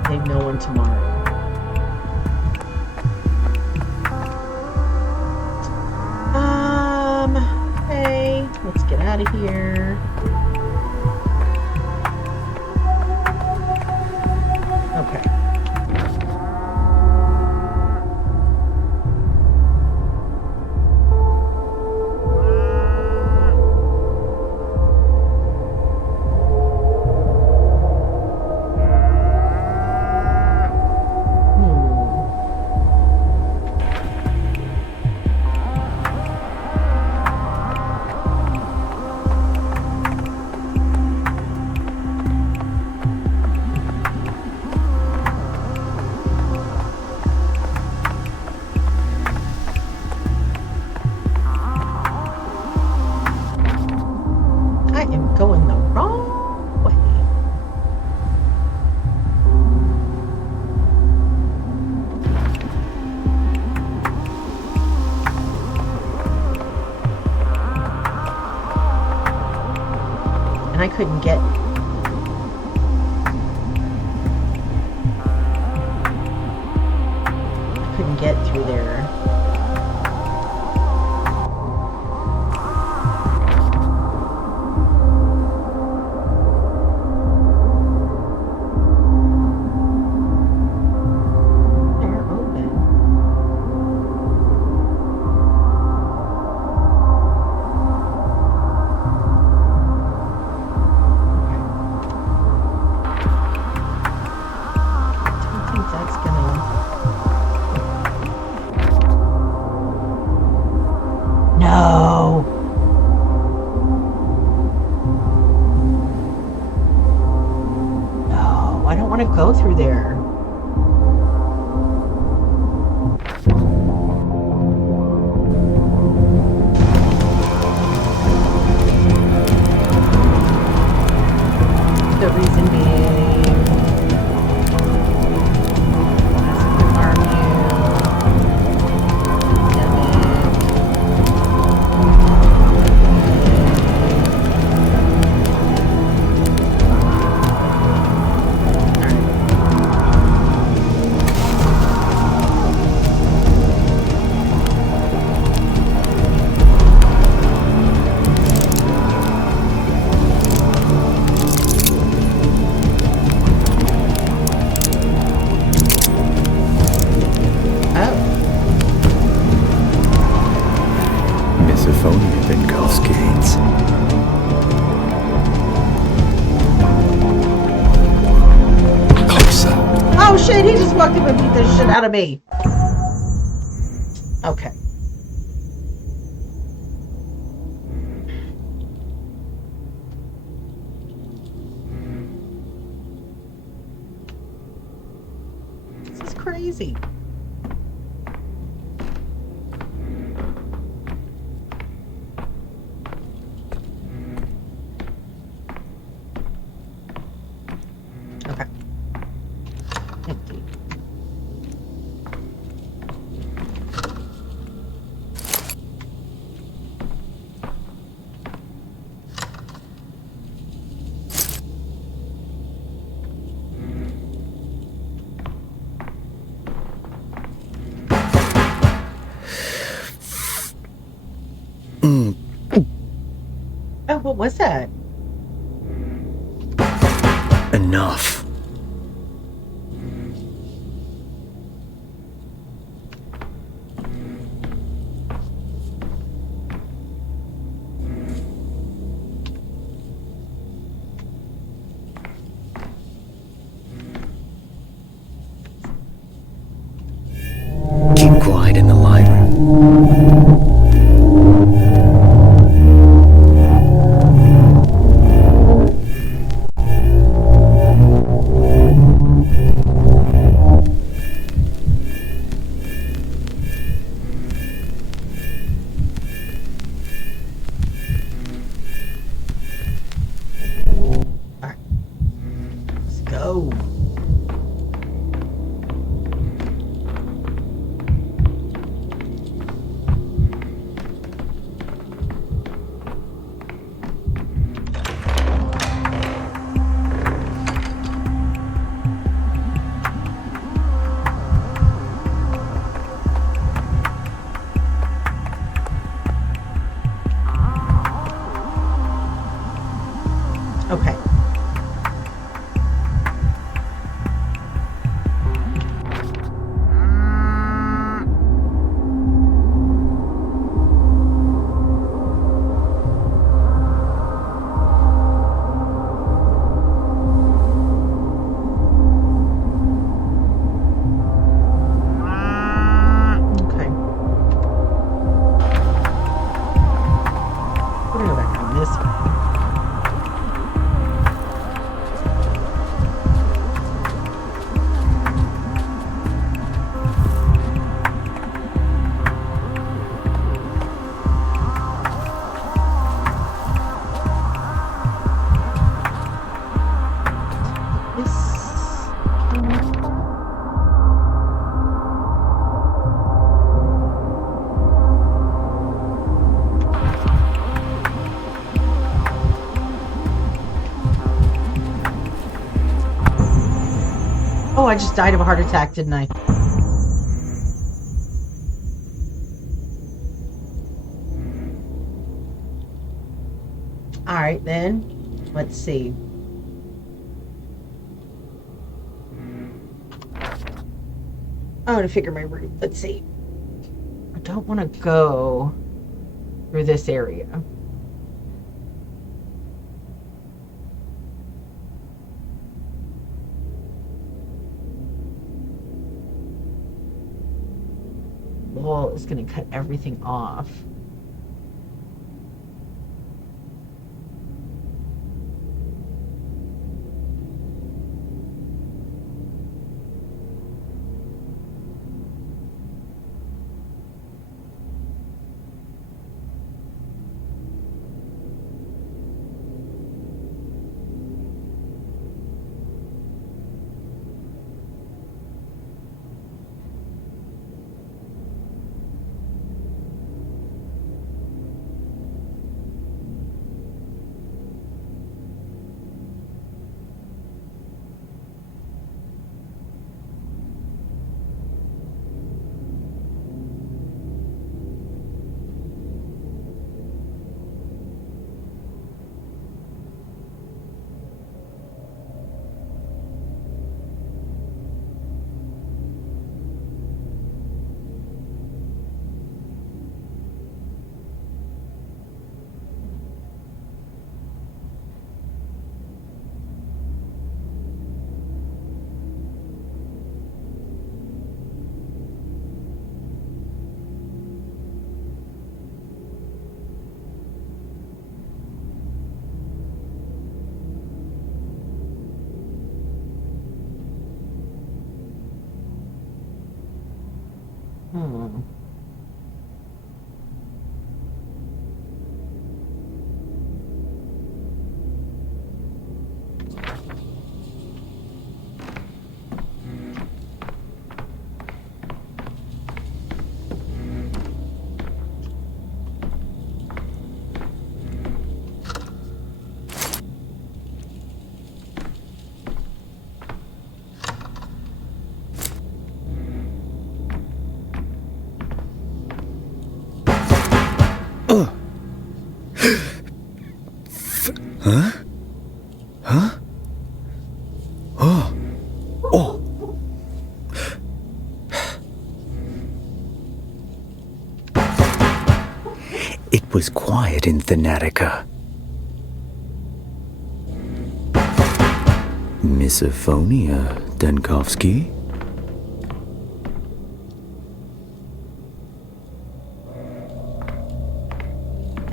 Save no one tomorrow. Hey, let's get out of here. Okay. I am going the wrong way. And I couldn't get... I couldn't get through there. No! No, I don't want to go through there. The reason being... harm you. Damn it. Misophonia then cascades. Closer. Oh shit, he just walked up and beat the shit out of me. Okay. This is crazy. What was that? Enough. Keep quiet in the library. Alright. Let's go. Okay. Okay. We're gonna go back on this way. Oh, I just died of a heart attack, didn't I? All right, then. Let's see. I want to figure my route. Let's see. I don't want to go through this area. Wall is going to cut everything off. Hmm. Huh? Oh. Oh. It was quiet in Thanatica. Misophonia, Denkovsky?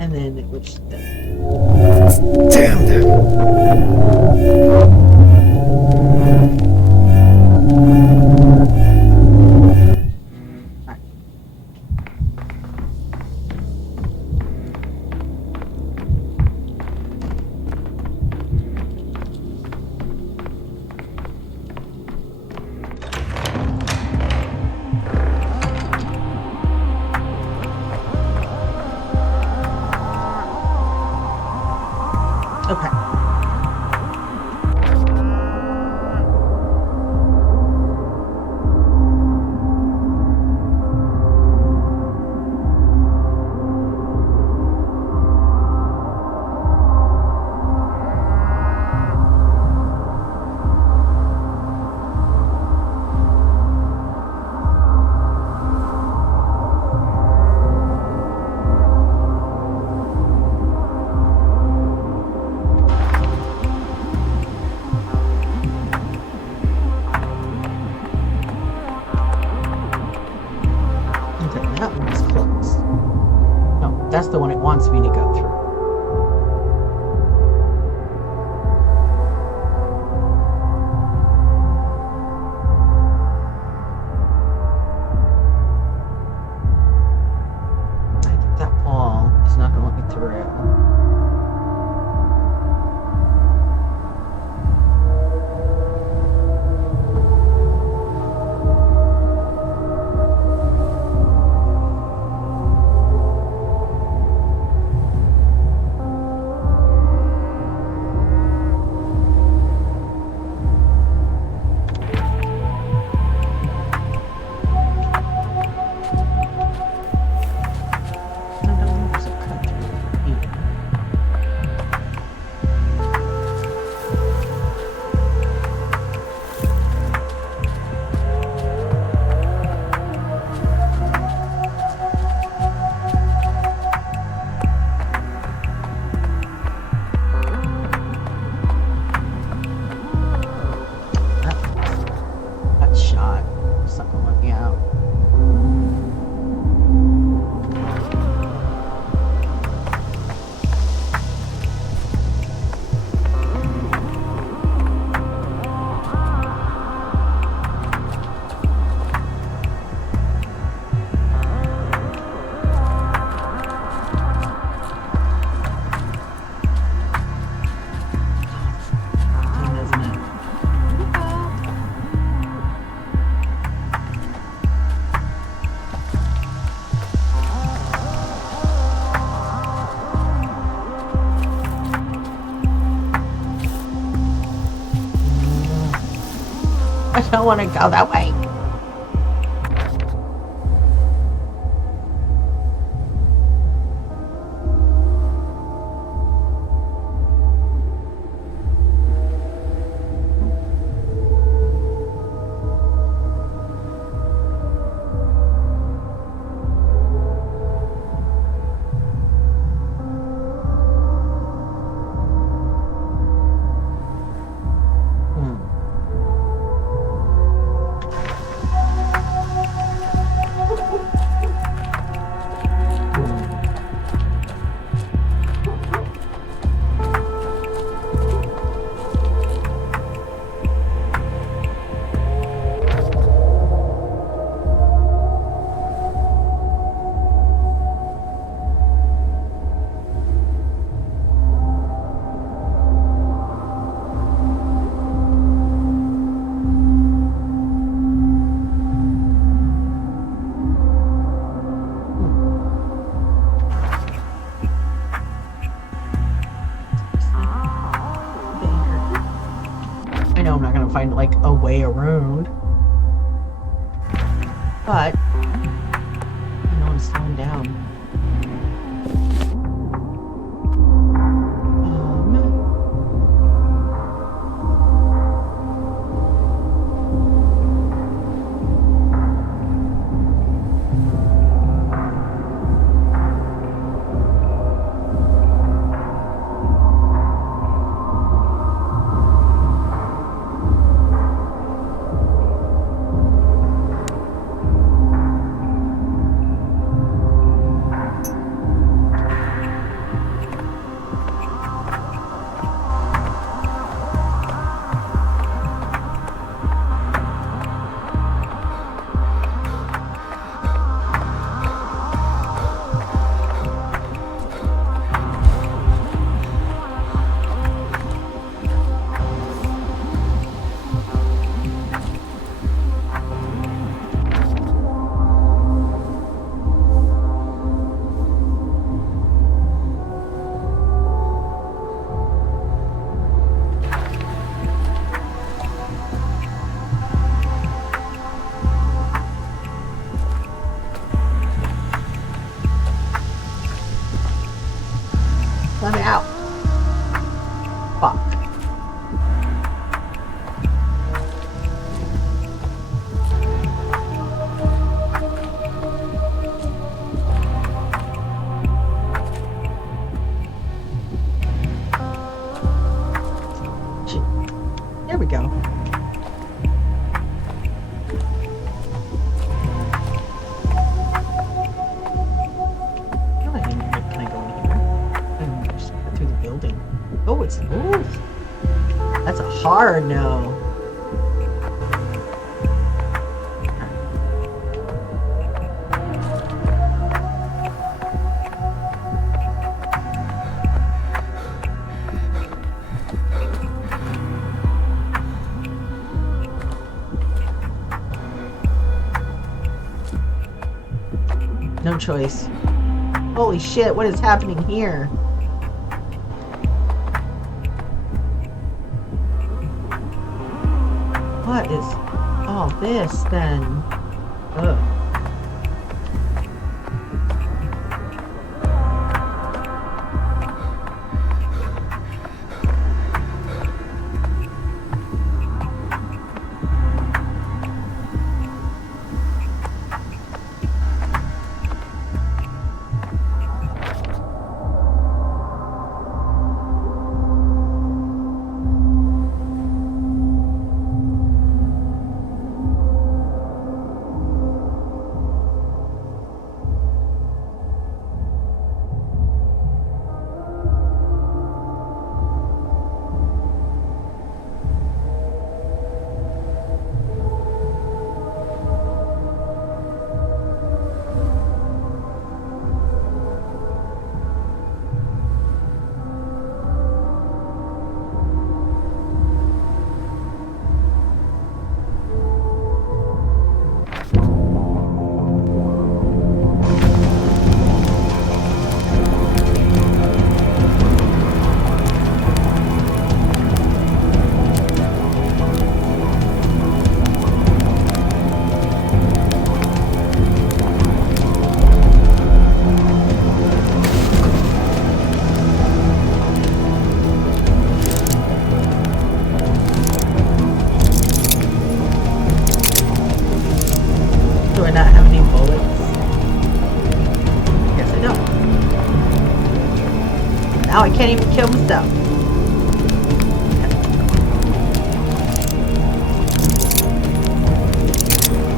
And then it was... Damn them! Okay. Okay, that one's closed. No, that's the one it wants me to go through. I think that wall is not going to let me through. That shot. It's not going to let me out. Isn't it? I don't want to go that way. I know I'm not going to find like a way around, but I know I'm slowing down. There we go. Can I go in here? And just go through the building. Oh, it's... Ooh. That's a hard no. No choice. Holy shit, what is happening here? What is all this then? Ugh. Do I not have any bullets? Guess I don't. Now I can't even kill myself.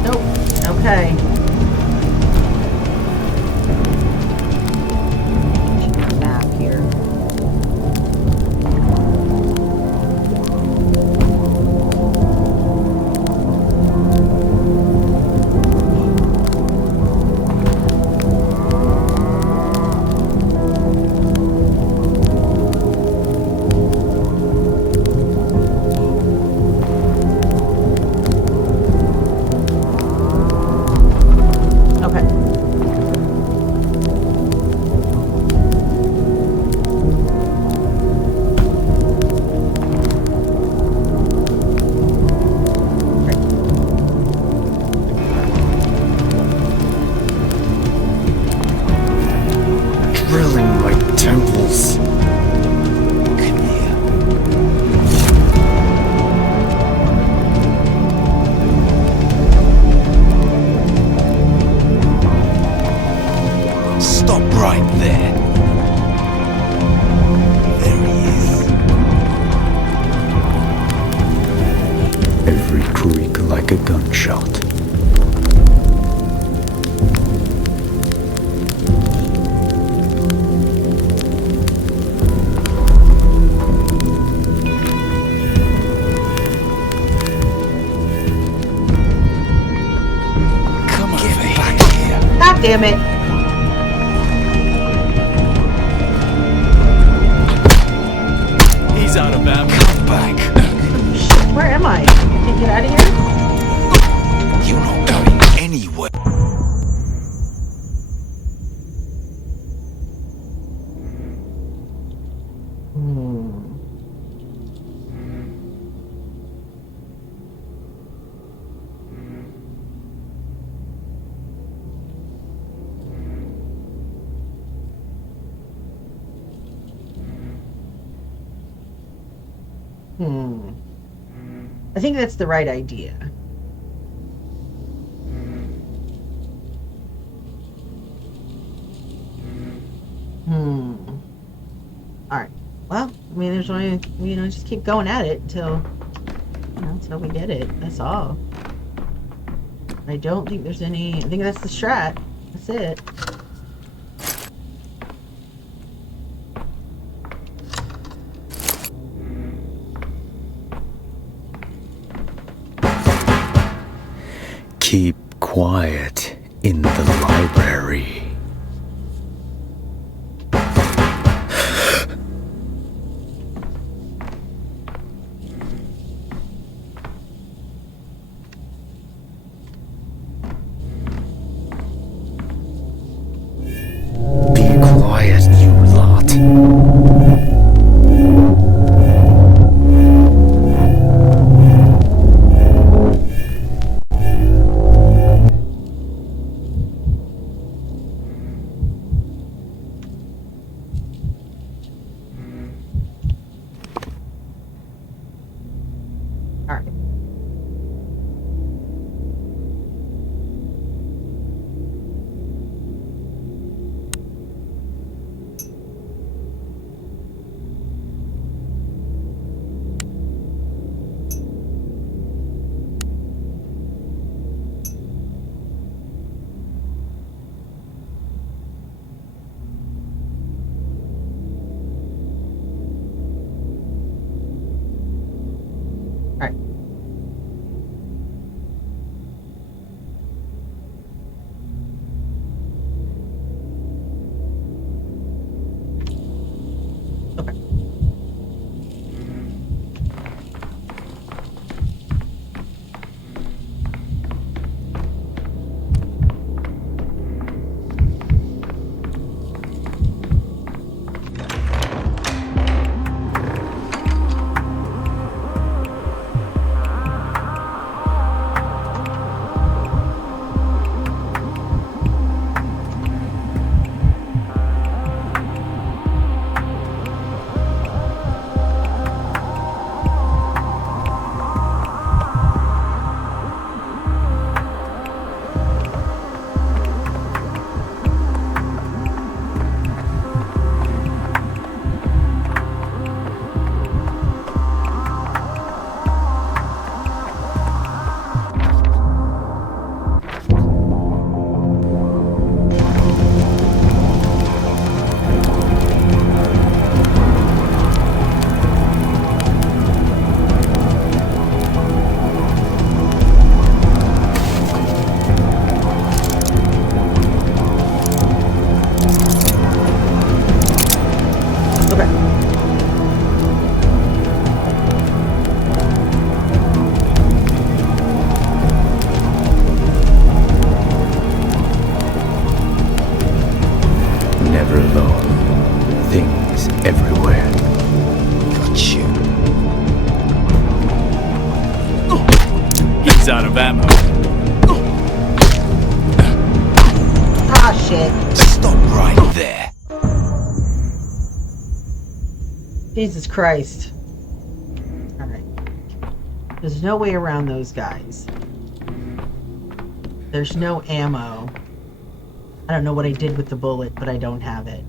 Nope. Okay. Map here. Drilling like temples. Stop right there. There he is. Every creak like a gunshot. Come on, get back here. God damn it. He's out of ammo. Come back. Shit, where am I? Can I get out of here? You're not going anywhere. I think that's the right idea. Alright. Well, I mean, there's only, just keep going at it until That's how we get it. That's all. I don't think there's any... I think that's the strat. That's it. Keep quiet in the library. Be quiet, you lot. All right. All right. Okay. Okay. Never alone. Things everywhere. Got you. He's out of ammo. Ah, shit. Stop right there. Jesus Christ. All right. There's no way around those guys. There's no ammo. I don't know what I did with the bullet, but I don't have it.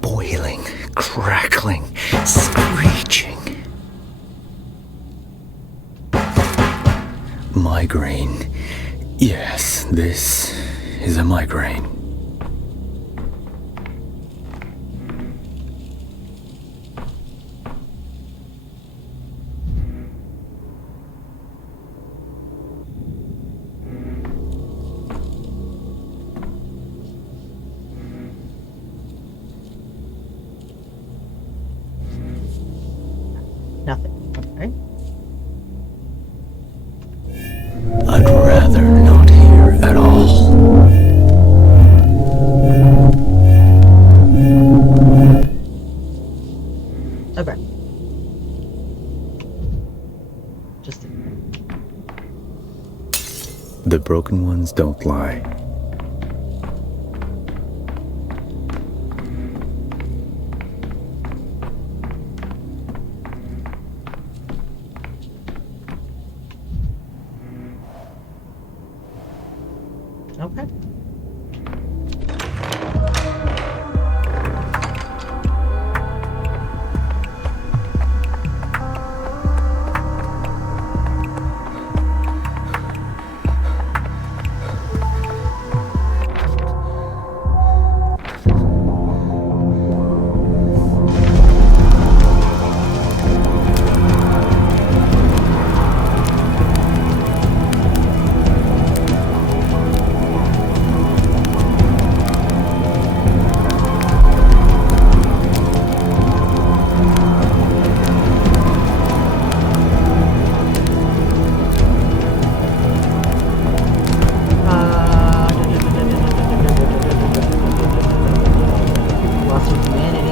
Boiling, crackling, screeching. Migraine. Yes, this is a migraine. Nothing. Okay. I'd rather not hear at all. Okay. Just The broken ones don't lie. Okay. Lost of humanity.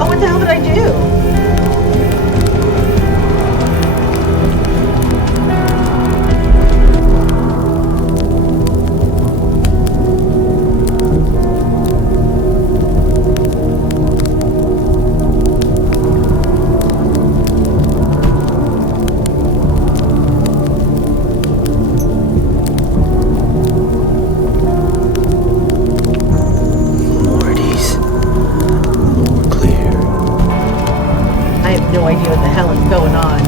Oh, what the hell did I do? Morty's. More clear. I have no idea what the hell is going on.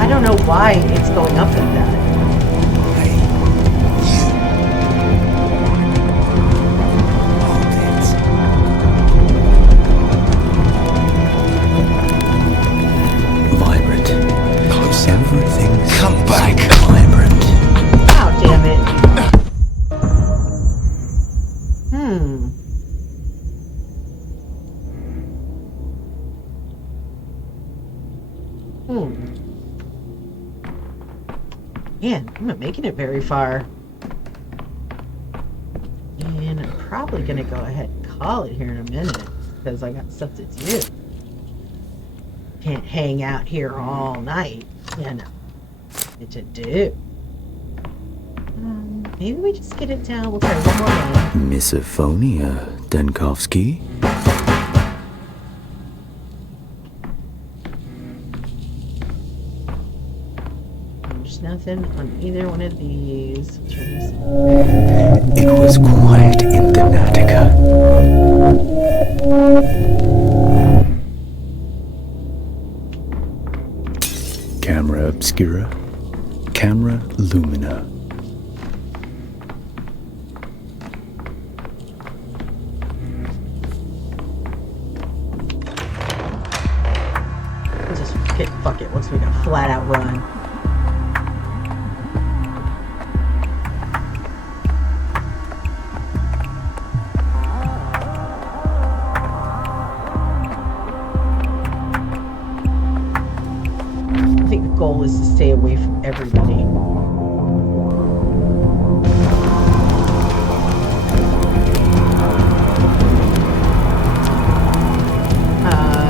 I don't know why it's going up like that. Hey, you. Hold it. Vibrant. Closer. Everything's come back. Vibrant. Oh, damn it. Man, I'm not making it very far. And I'm probably going to go ahead and call it here in a minute because I got stuff to do. Can't hang out here all night, you know. What to do. Maybe we just get it down. We'll try one more game. Misophonia, Denkovsky. There's nothing on either one of these. It was quiet in the Natica. Camera obscura. Camera lumina. We'll just fuck it once we got flat out run. I think the goal is to stay away from everybody.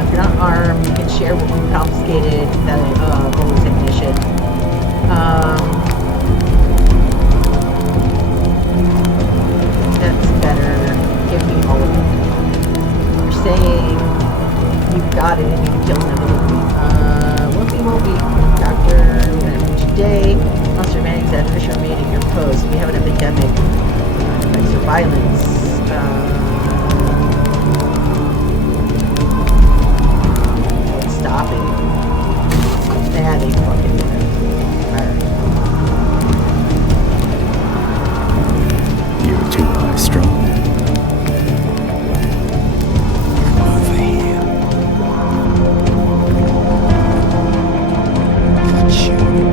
If you're not armed, you can share what we confiscated. That goal is ammunition. That's better. Give me all of it. You're saying you've got it and you can kill somebody. Won't be. Doctor, today, monster manics after remain at your post. We have an epidemic. Effects of violence. What's stopping? Nah, they fucking did it. Alright. You're too high strung. Over here. Got you.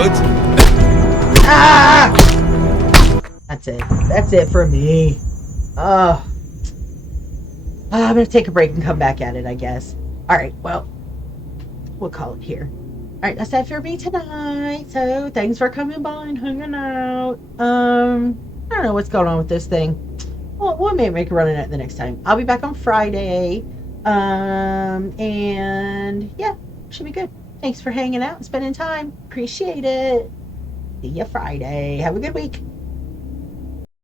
What? Ah! That's it. That's it for me. Oh. I'm going to take a break and come back at it, I guess. All right, well, we'll call it here. All right, that's it for me tonight. So thanks for coming by and hanging out. I don't know what's going on with this thing. Well, we may make a run at it the next time. I'll be back on Friday. And yeah, should be good. Thanks for hanging out and spending time. Appreciate it. See ya Friday. Have a good week.